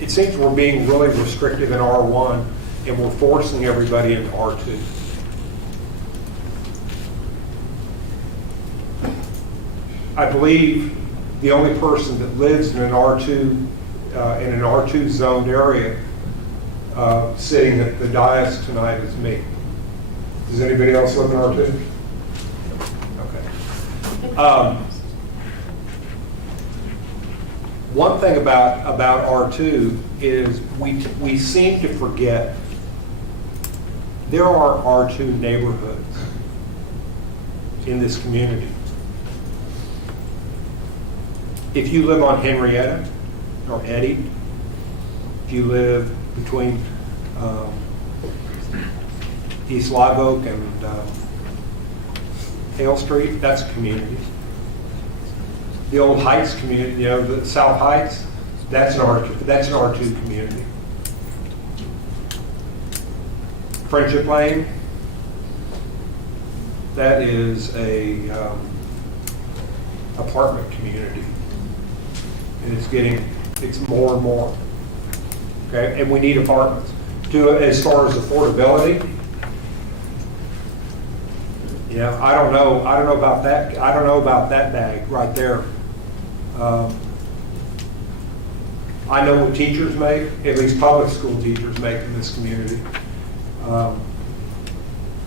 it seems we're being really restrictive in R1 and we're forcing everybody into R2. I believe the only person that lives in an R2 zoned area sitting at the dais tonight is me. Does anybody else live in R2? Okay. One thing about R2 is we seem to forget there are R2 neighborhoods in this community. If you live on Henrietta or Eddy, if you live between East Live Oak and Hale Street, that's a community. The Old Heights community, you know, the South Heights, that's an R2 community. Friendship Lane, that is a apartment community. And it's more and more. Okay, and we need apartments. As far as affordability, yeah, I don't know about that. I don't know about that bag right there. I know what teachers make, at least public school teachers make in this community.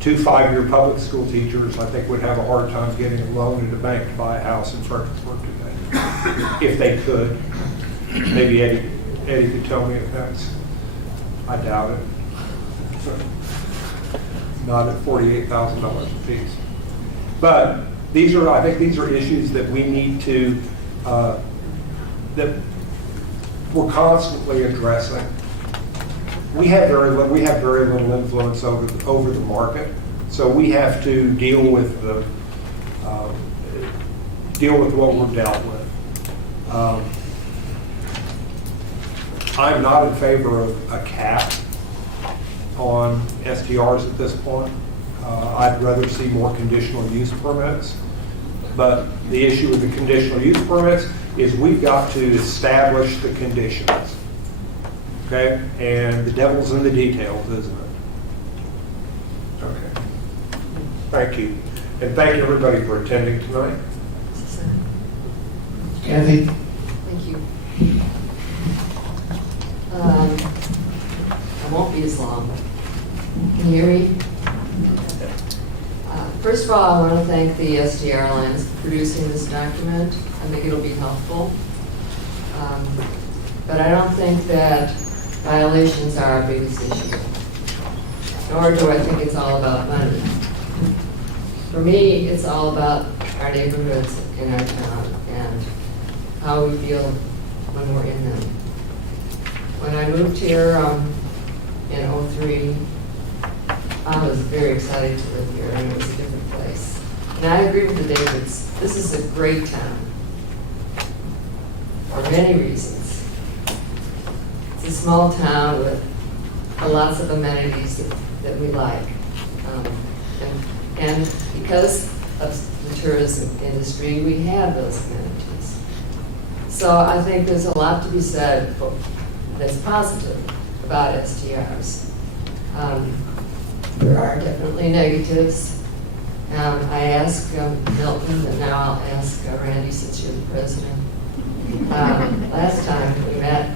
2 5-year public school teachers, I think, would have a hard time getting a loan at a bank to buy a house in Fredericksburg today, if they could. Maybe Eddie could tell me if that's. I doubt it. not at $48,000 apiece. But I think these are issues that we need to, that we're constantly addressing. We have very little influence over the market, so we have to deal with what we're dealt with. I'm not in favor of a cap on STRs at this point. I'd rather see more conditional use permits. But the issue with the conditional use permits is we've got to establish the conditions. Okay? And the devil's in the details, isn't it? Okay. Thank you. And thank you everybody for attending tonight. Kathy? Thank you. I won't be as long. Can you hear me? First of all, I want to thank the SDR Alliance for producing this document. I think it'll be helpful. But I don't think that violations are our biggest issue. Nor do I think it's all about money. For me, it's all about our neighborhoods in our town and how we feel when we're in them. When I moved here in '03, I was very excited to live here, and it was a different place. And I agree with the Davids. This is a great town for many reasons. It's a small town with lots of amenities that we like. And because of the tourism industry, we have those amenities. So I think there's a lot to be said that's positive about STRs. There are definitely negatives. I asked Milton, and now I'll ask Randy, since you're the president. Last time we met,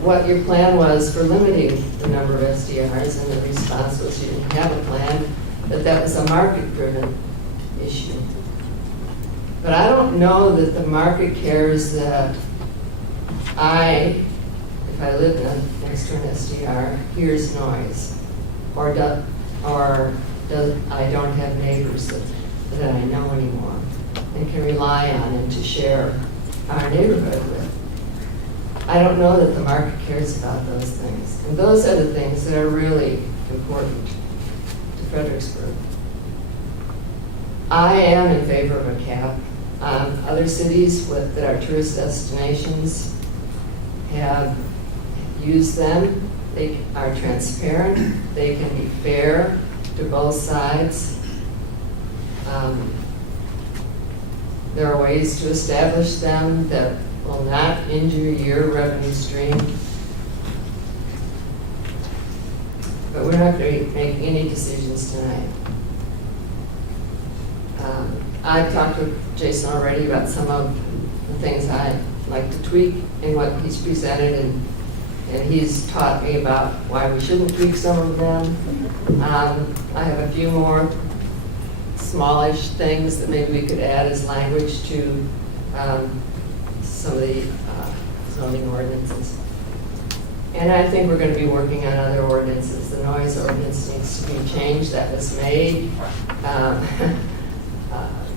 what your plan was for limiting the number of SDRs, and the response was you didn't have a plan, but that was a market-driven issue. But I don't know that the market cares that if I live next to an SDR, hears noise, or I don't have neighbors that I know anymore and can rely on and to share our neighborhood with. I don't know that the market cares about those things. And those are the things that are really important to Fredericksburg. I am in favor of a cap. Other cities that are tourist destinations have used them. They are transparent. They can be fair to both sides. There are ways to establish them that will not injure your revenue stream. But we're not going to make any decisions tonight. I've talked with Jason already about some of the things I'd like to tweak in what he's presented, and he's taught me about why we shouldn't tweak some of them. I have a few more smallish things that maybe we could add as language to some of the zoning ordinances. And I think we're going to be working on other ordinances. The noise ordinance needs to be changed. That was made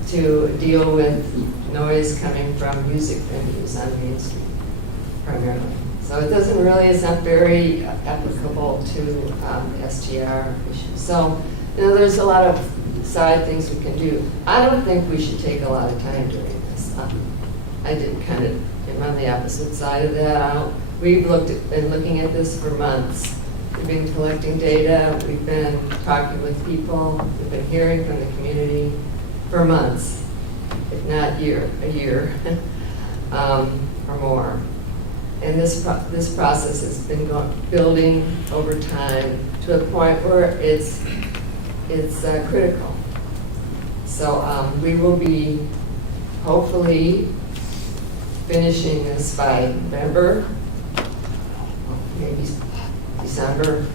to deal with noise coming from music venues on Main Street primarily. So it's not very applicable to STR issues. So, there's a lot of side things we can do. I don't think we should take a lot of time doing this. I did kind of am on the opposite side of that. We've been looking at this for months. We've been collecting data. We've been talking with people. We've been hearing from the community for months, if not a year or more. And this process has been building over time to a point where it's critical. So we will be hopefully finishing this by November, maybe December.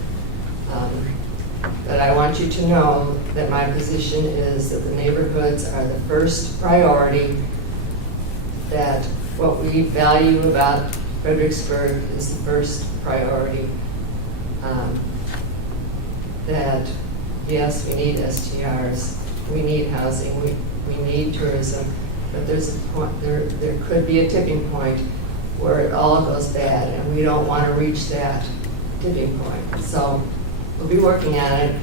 But I want you to know that my position is that the neighborhoods are the first priority, that what we value about Fredericksburg is the first priority, that yes, we need STRs, we need housing, we need tourism, but there's a point, there could be a tipping point where it all goes bad, and we don't want to reach that tipping point. So we'll be working on it.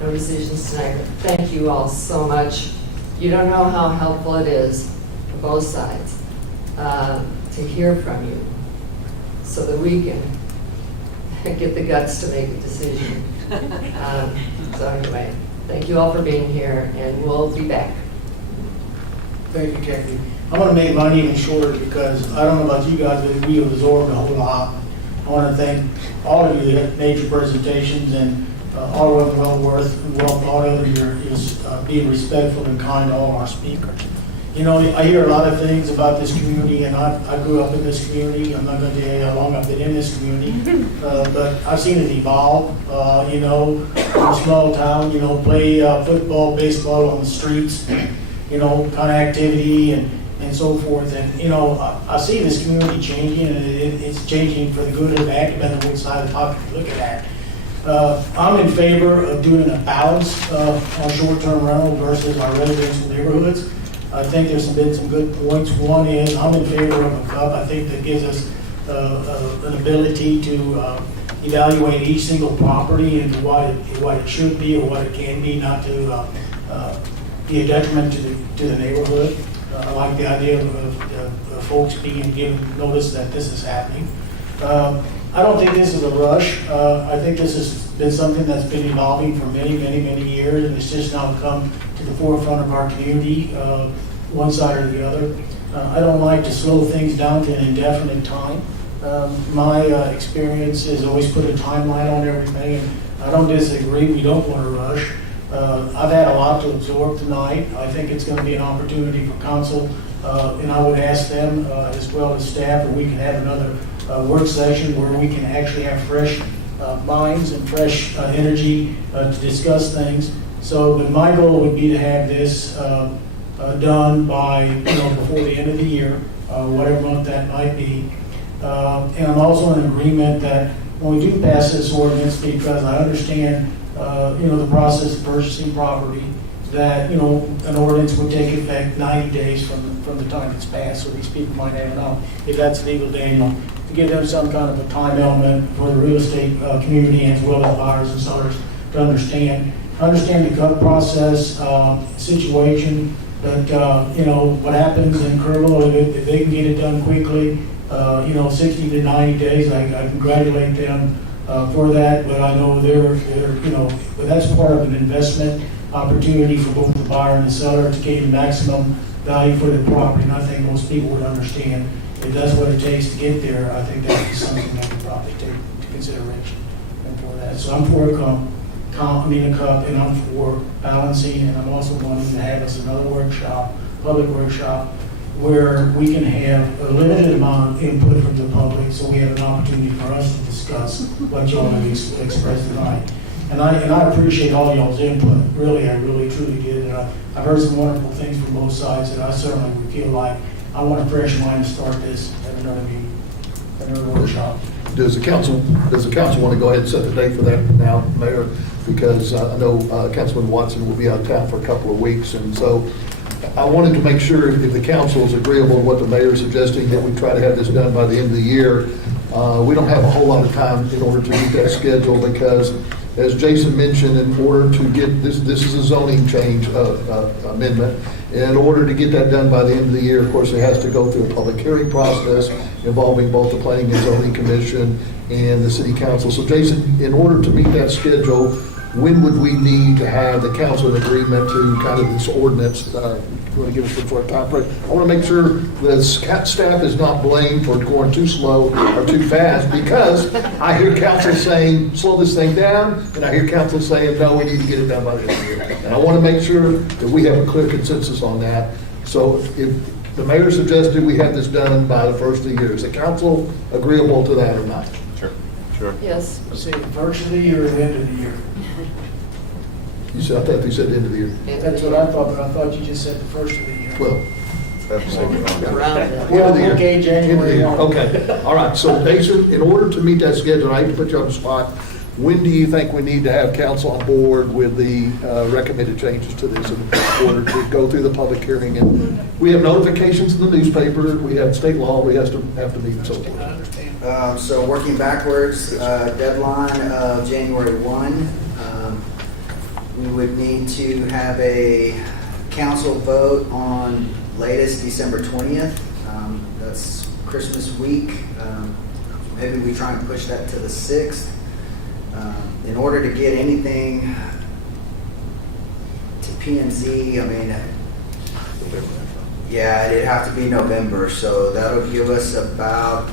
No decisions tonight, but thank you all so much. You don't know how helpful it is for both sides to hear from you so that we can get the guts to make a decision. So anyway, thank you all for being here, and we'll be back. Thank you, Kathy. I'm going to make mine even shorter because I don't know about you guys, but we have absorbed a whole lot. I want to thank all of you that made your presentations, and all of them well worth, and welcome all of you is being respectful and kind to all our speakers. You know, I hear a lot of things about this community, and I grew up in this community. I'm not going to tell you how long I've been in this community, but I've seen it evolve. You know, from a small town, you know, play football, baseball on the streets, you know, kind of activity and so forth. And, you know, I see this community changing, and it's changing for the good and bad, depending on which side of the pocket you look at. I'm in favor of doing a balance on short-term rental versus our residential neighborhoods. I think there's been some good points. One is I'm in favor of a cup. I think that gives us an ability to evaluate each single property and what it should be or what it can be, not to be a detriment to the neighborhood. I like the idea of folks being given notice that this is happening. I don't think this is a rush. I think this has been something that's been evolving for many, many, many years, and it's just now come to the forefront of our community, one side or the other. I don't like to slow things down to an indefinite time. My experience is always put a timeline on everything, and I don't disagree. We don't want to rush. I've had a lot to absorb tonight. I think it's going to be an opportunity for council, and I would ask them as well as staff if we can have another work session where we can actually have fresh minds and fresh energy to discuss things. So my goal would be to have this done by, before the end of the year, whatever month that might be. And I'm also in agreement that when we do pass this ordinance, because I understand, the process of purchasing property, that, an ordinance would take effect 90 days from the time it's passed, so these people might have known if that's legal, Daniel, to give them some kind of a time element for the real estate community as well as buyers and sellers to understand the cut process, situation, that, what happens in Kerrville, if they can get it done quickly, 60 to 90 days, I congratulate them for that, but I know but that's part of an investment opportunity for both the buyer and the seller to gain maximum value for the property, and I think most people would understand if that's what it takes to get there. I think that would be something that would probably take into consideration and for that. So I'm for a cup, and I'm for balancing, and I'm also wanting to have us another workshop, public workshop, where we can have a limited amount of input from the public, so we have an opportunity for us to discuss what y'all have expressed tonight. And I appreciate all y'all's input. Really, I really, truly did. And I've heard some wonderful things from both sides, and I certainly would feel like I want a fresh mind to start this at another meeting, another workshop. Does the council want to go ahead and set the date for that now, Mayor? Because I know Councilman Watson will be out of town for a couple of weeks, and so I wanted to make sure if the council is agreeable to what the mayor is suggesting, that we try to have this done by the end of the year. We don't have a whole lot of time in order to meet that schedule because, as Jason mentioned, in order to get this is a zoning change amendment. In order to get that done by the end of the year, of course, it has to go through a public hearing process involving both the Planning and Zoning Commission and the City Council. So, Jason, in order to meet that schedule, when would we need to have the council in agreement to kind of this ordinance? You want to give us a time frame? I want to make sure that staff is not blamed for going too slow or too fast, because I hear council saying, slow this thing down, and I hear council saying, no, we need to get it done by the end of the year. And I want to make sure that we have a clear consensus on that. So if the mayor suggested we have this done by the first of the year, is the council agreeable to that or not? Sure. Yes. Say the first of the year or the end of the year? I thought you said the end of the year. That's what I thought, but I thought you just said the first of the year. Well, Well, okay, January 1. Okay, all right. So, Jason, in order to meet that schedule, I hate to put you on the spot, when do you think we need to have council on board with the recommended changes to this in order to go through the public hearing? And we have notifications in the newspaper, we have state law, we have to meet and so forth. So working backwards, deadline of January 1. We would need to have a council vote on latest December 20th. That's Christmas week. Maybe we try and push that to the 6th. In order to get anything to P&Z, I mean, yeah, it'd have to be November, so that'll give us about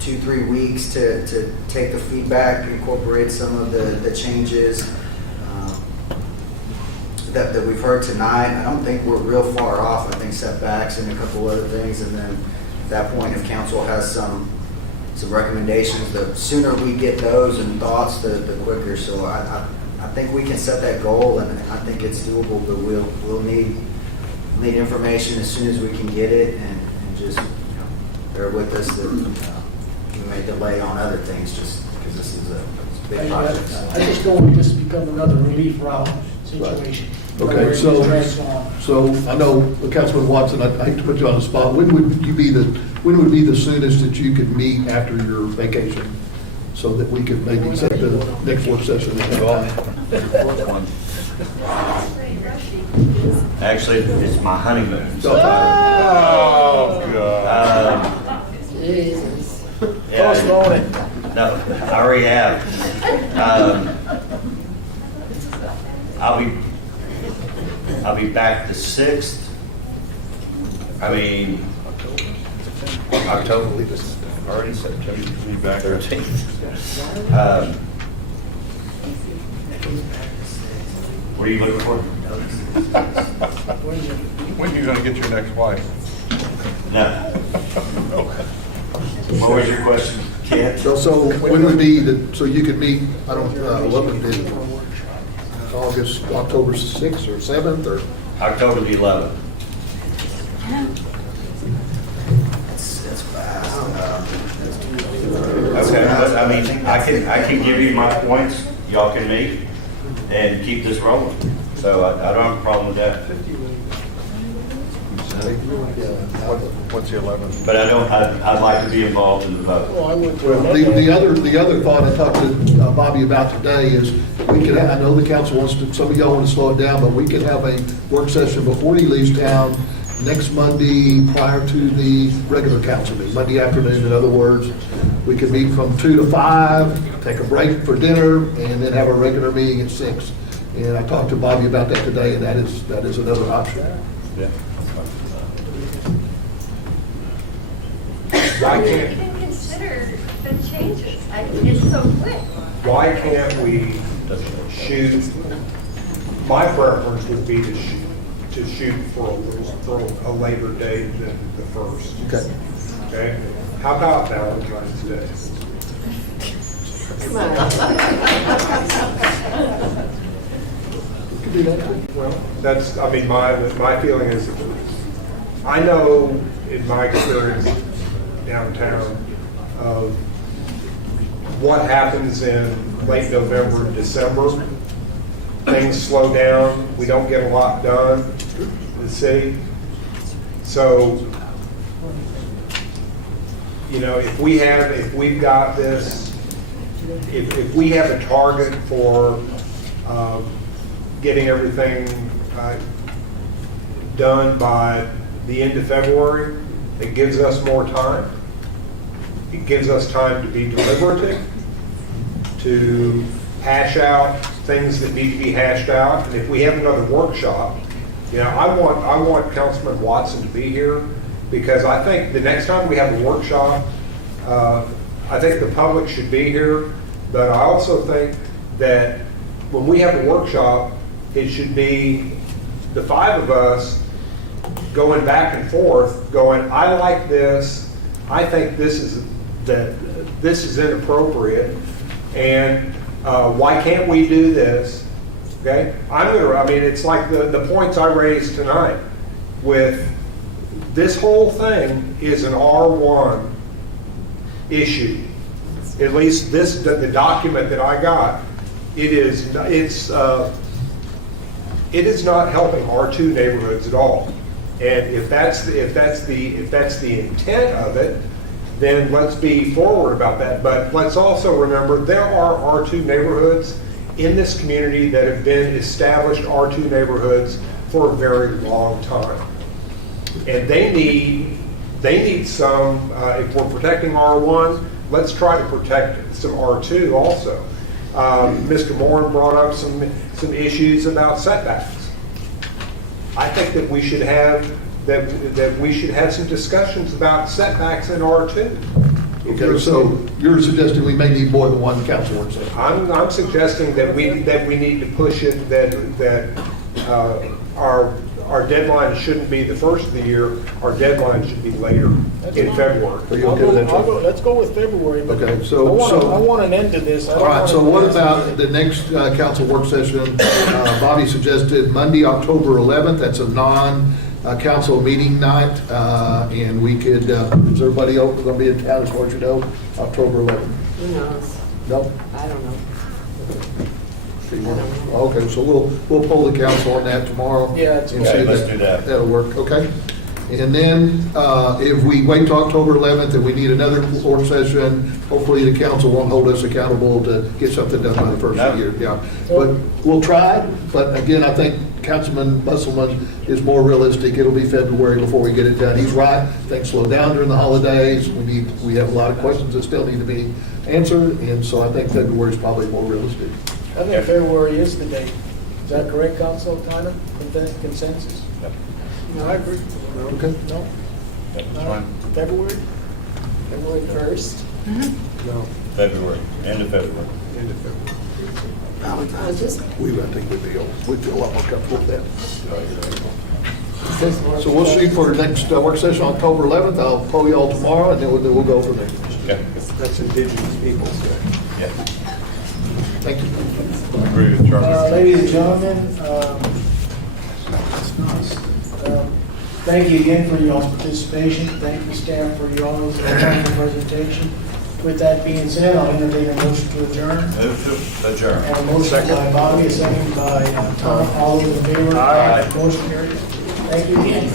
2-3 weeks to take the feedback, incorporate some of the changes that we've heard tonight. I don't think we're real far off. I think setbacks and a couple other things, and then at that point, if council has some recommendations, the sooner we get those and thoughts, the quicker. So I think we can set that goal, and I think it's doable, but we'll need information as soon as we can get it, and just bear with us that we may delay on other things just because this is a big project. I just don't want this to become another relief route situation. Okay, where it drags on. so I know Councilman Watson, I hate to put you on the spot. When would be the soonest that you could meet after your vacation, so that we could maybe set the next work session? Actually, it's my honeymoon. Oh, God. Jesus. Postpone it. No, I already have. I'll be back the 6th. I mean, October, already September. Be back 13th. What are you looking for? When are you gonna get your next wife? No. What was your question, Ken? So when would be so you could meet, I don't, what would it be? August, October 6th or 7th or? October the 11th. It's fast. Okay, but I mean, I can give you my points, y'all can meet and keep this rolling. So I don't have a problem with that. What's the 11th? But I'd like to be involved in the vote. Well, the other thought I talked to Bobby about today is we could, I know the council wants to, some of y'all want to slow it down, but we could have a work session before he leaves town next Monday prior to the regular council meeting, Monday afternoon, in other words. We could meet from 2 to 5, take a break for dinner, and then have a regular meeting at 6. And I talked to Bobby about that today, and that is another option. Yeah. Why You can't, didn't consider the changes. It's so quick. why can't we shoot, my preference would be to shoot for a later date than the 1st. Okay. Okay? How about Valentine's Day? Come on. We could do that too. Well, that's, I mean, my feeling is, I know in my experience downtown of what happens in late November and December. Things slow down, we don't get a lot done in the city. So, you know, if we've got this, if we have a target for getting everything done by the end of February, it gives us more time. It gives us time to be deliberative, to hash out things that need to be hashed out. And if we have another workshop, you know, I want Councilman Watson to be here, because I think the next time we have a workshop, I think the public should be here. But I also think that when we have a workshop, it should be the 5 of us going back and forth, going, I like this, I think this is inappropriate, and why can't we do this? Okay, it's like the points I raised tonight. With this whole thing is an R1 issue. at least the document that I got, it is not helping R2 neighborhoods at all. And if that's the intent of it, then let's be forward about that. But let's also remember there are R2 neighborhoods in this community that have been established R2 neighborhoods for a very long time. And they need some, if we're protecting R1, let's try to protect some R2 also. Mr. Moore brought up some issues about setbacks. I think that we should have some discussions about setbacks in R2. Okay, so you're suggesting we may need more than one council work session? I'm suggesting that we need to push it, that our deadline shouldn't be the first of the year, our deadline should be later in February. Are you okay with that, Chuck? Let's go with February, but Okay, I want an end to this. All right, so what about the next council work session? Bobby suggested Monday, October 11th, that's a non-council meeting night, and we could, is everybody going to be in town as far as you know, October 11th? Who knows? No? I don't know. Okay, so we'll poll the council on that tomorrow. Yeah, and okay, see let's do that. That'll work, okay? And then, if we wait till October 11th and we need another work session, hopefully the council won't hold us accountable to get something done by the first of the year, yeah. But we'll try, but again, I think Councilman Musselman is more realistic. It'll be February before we get it done. He's right, things slow down during the holidays. We have a lot of questions that still need to be answered, and so I think February is probably more realistic. I think February is the date. Is that correct, Council, kind of, consensus? No, I agree. Okay. No? fine. February? February 1st. No, February, end of February. end of February. I think we'd feel a lot more comfortable with that. So we'll see for next work session, October 11th. I'll call you all tomorrow, and then we'll go from there. Okay. That's Indigenous Peoples Day. Yeah. Thank you. I agree with Charlie. Ladies and gentlemen, thank you again for y'all's participation. Thank you, staff, for y'all's wonderful presentation. With that being said, I'll entertain a motion to adjourn. Move to adjourn. And a motion by Bobby, a second by Tom. All those in favor? Aye. Motion carried. Thank you again.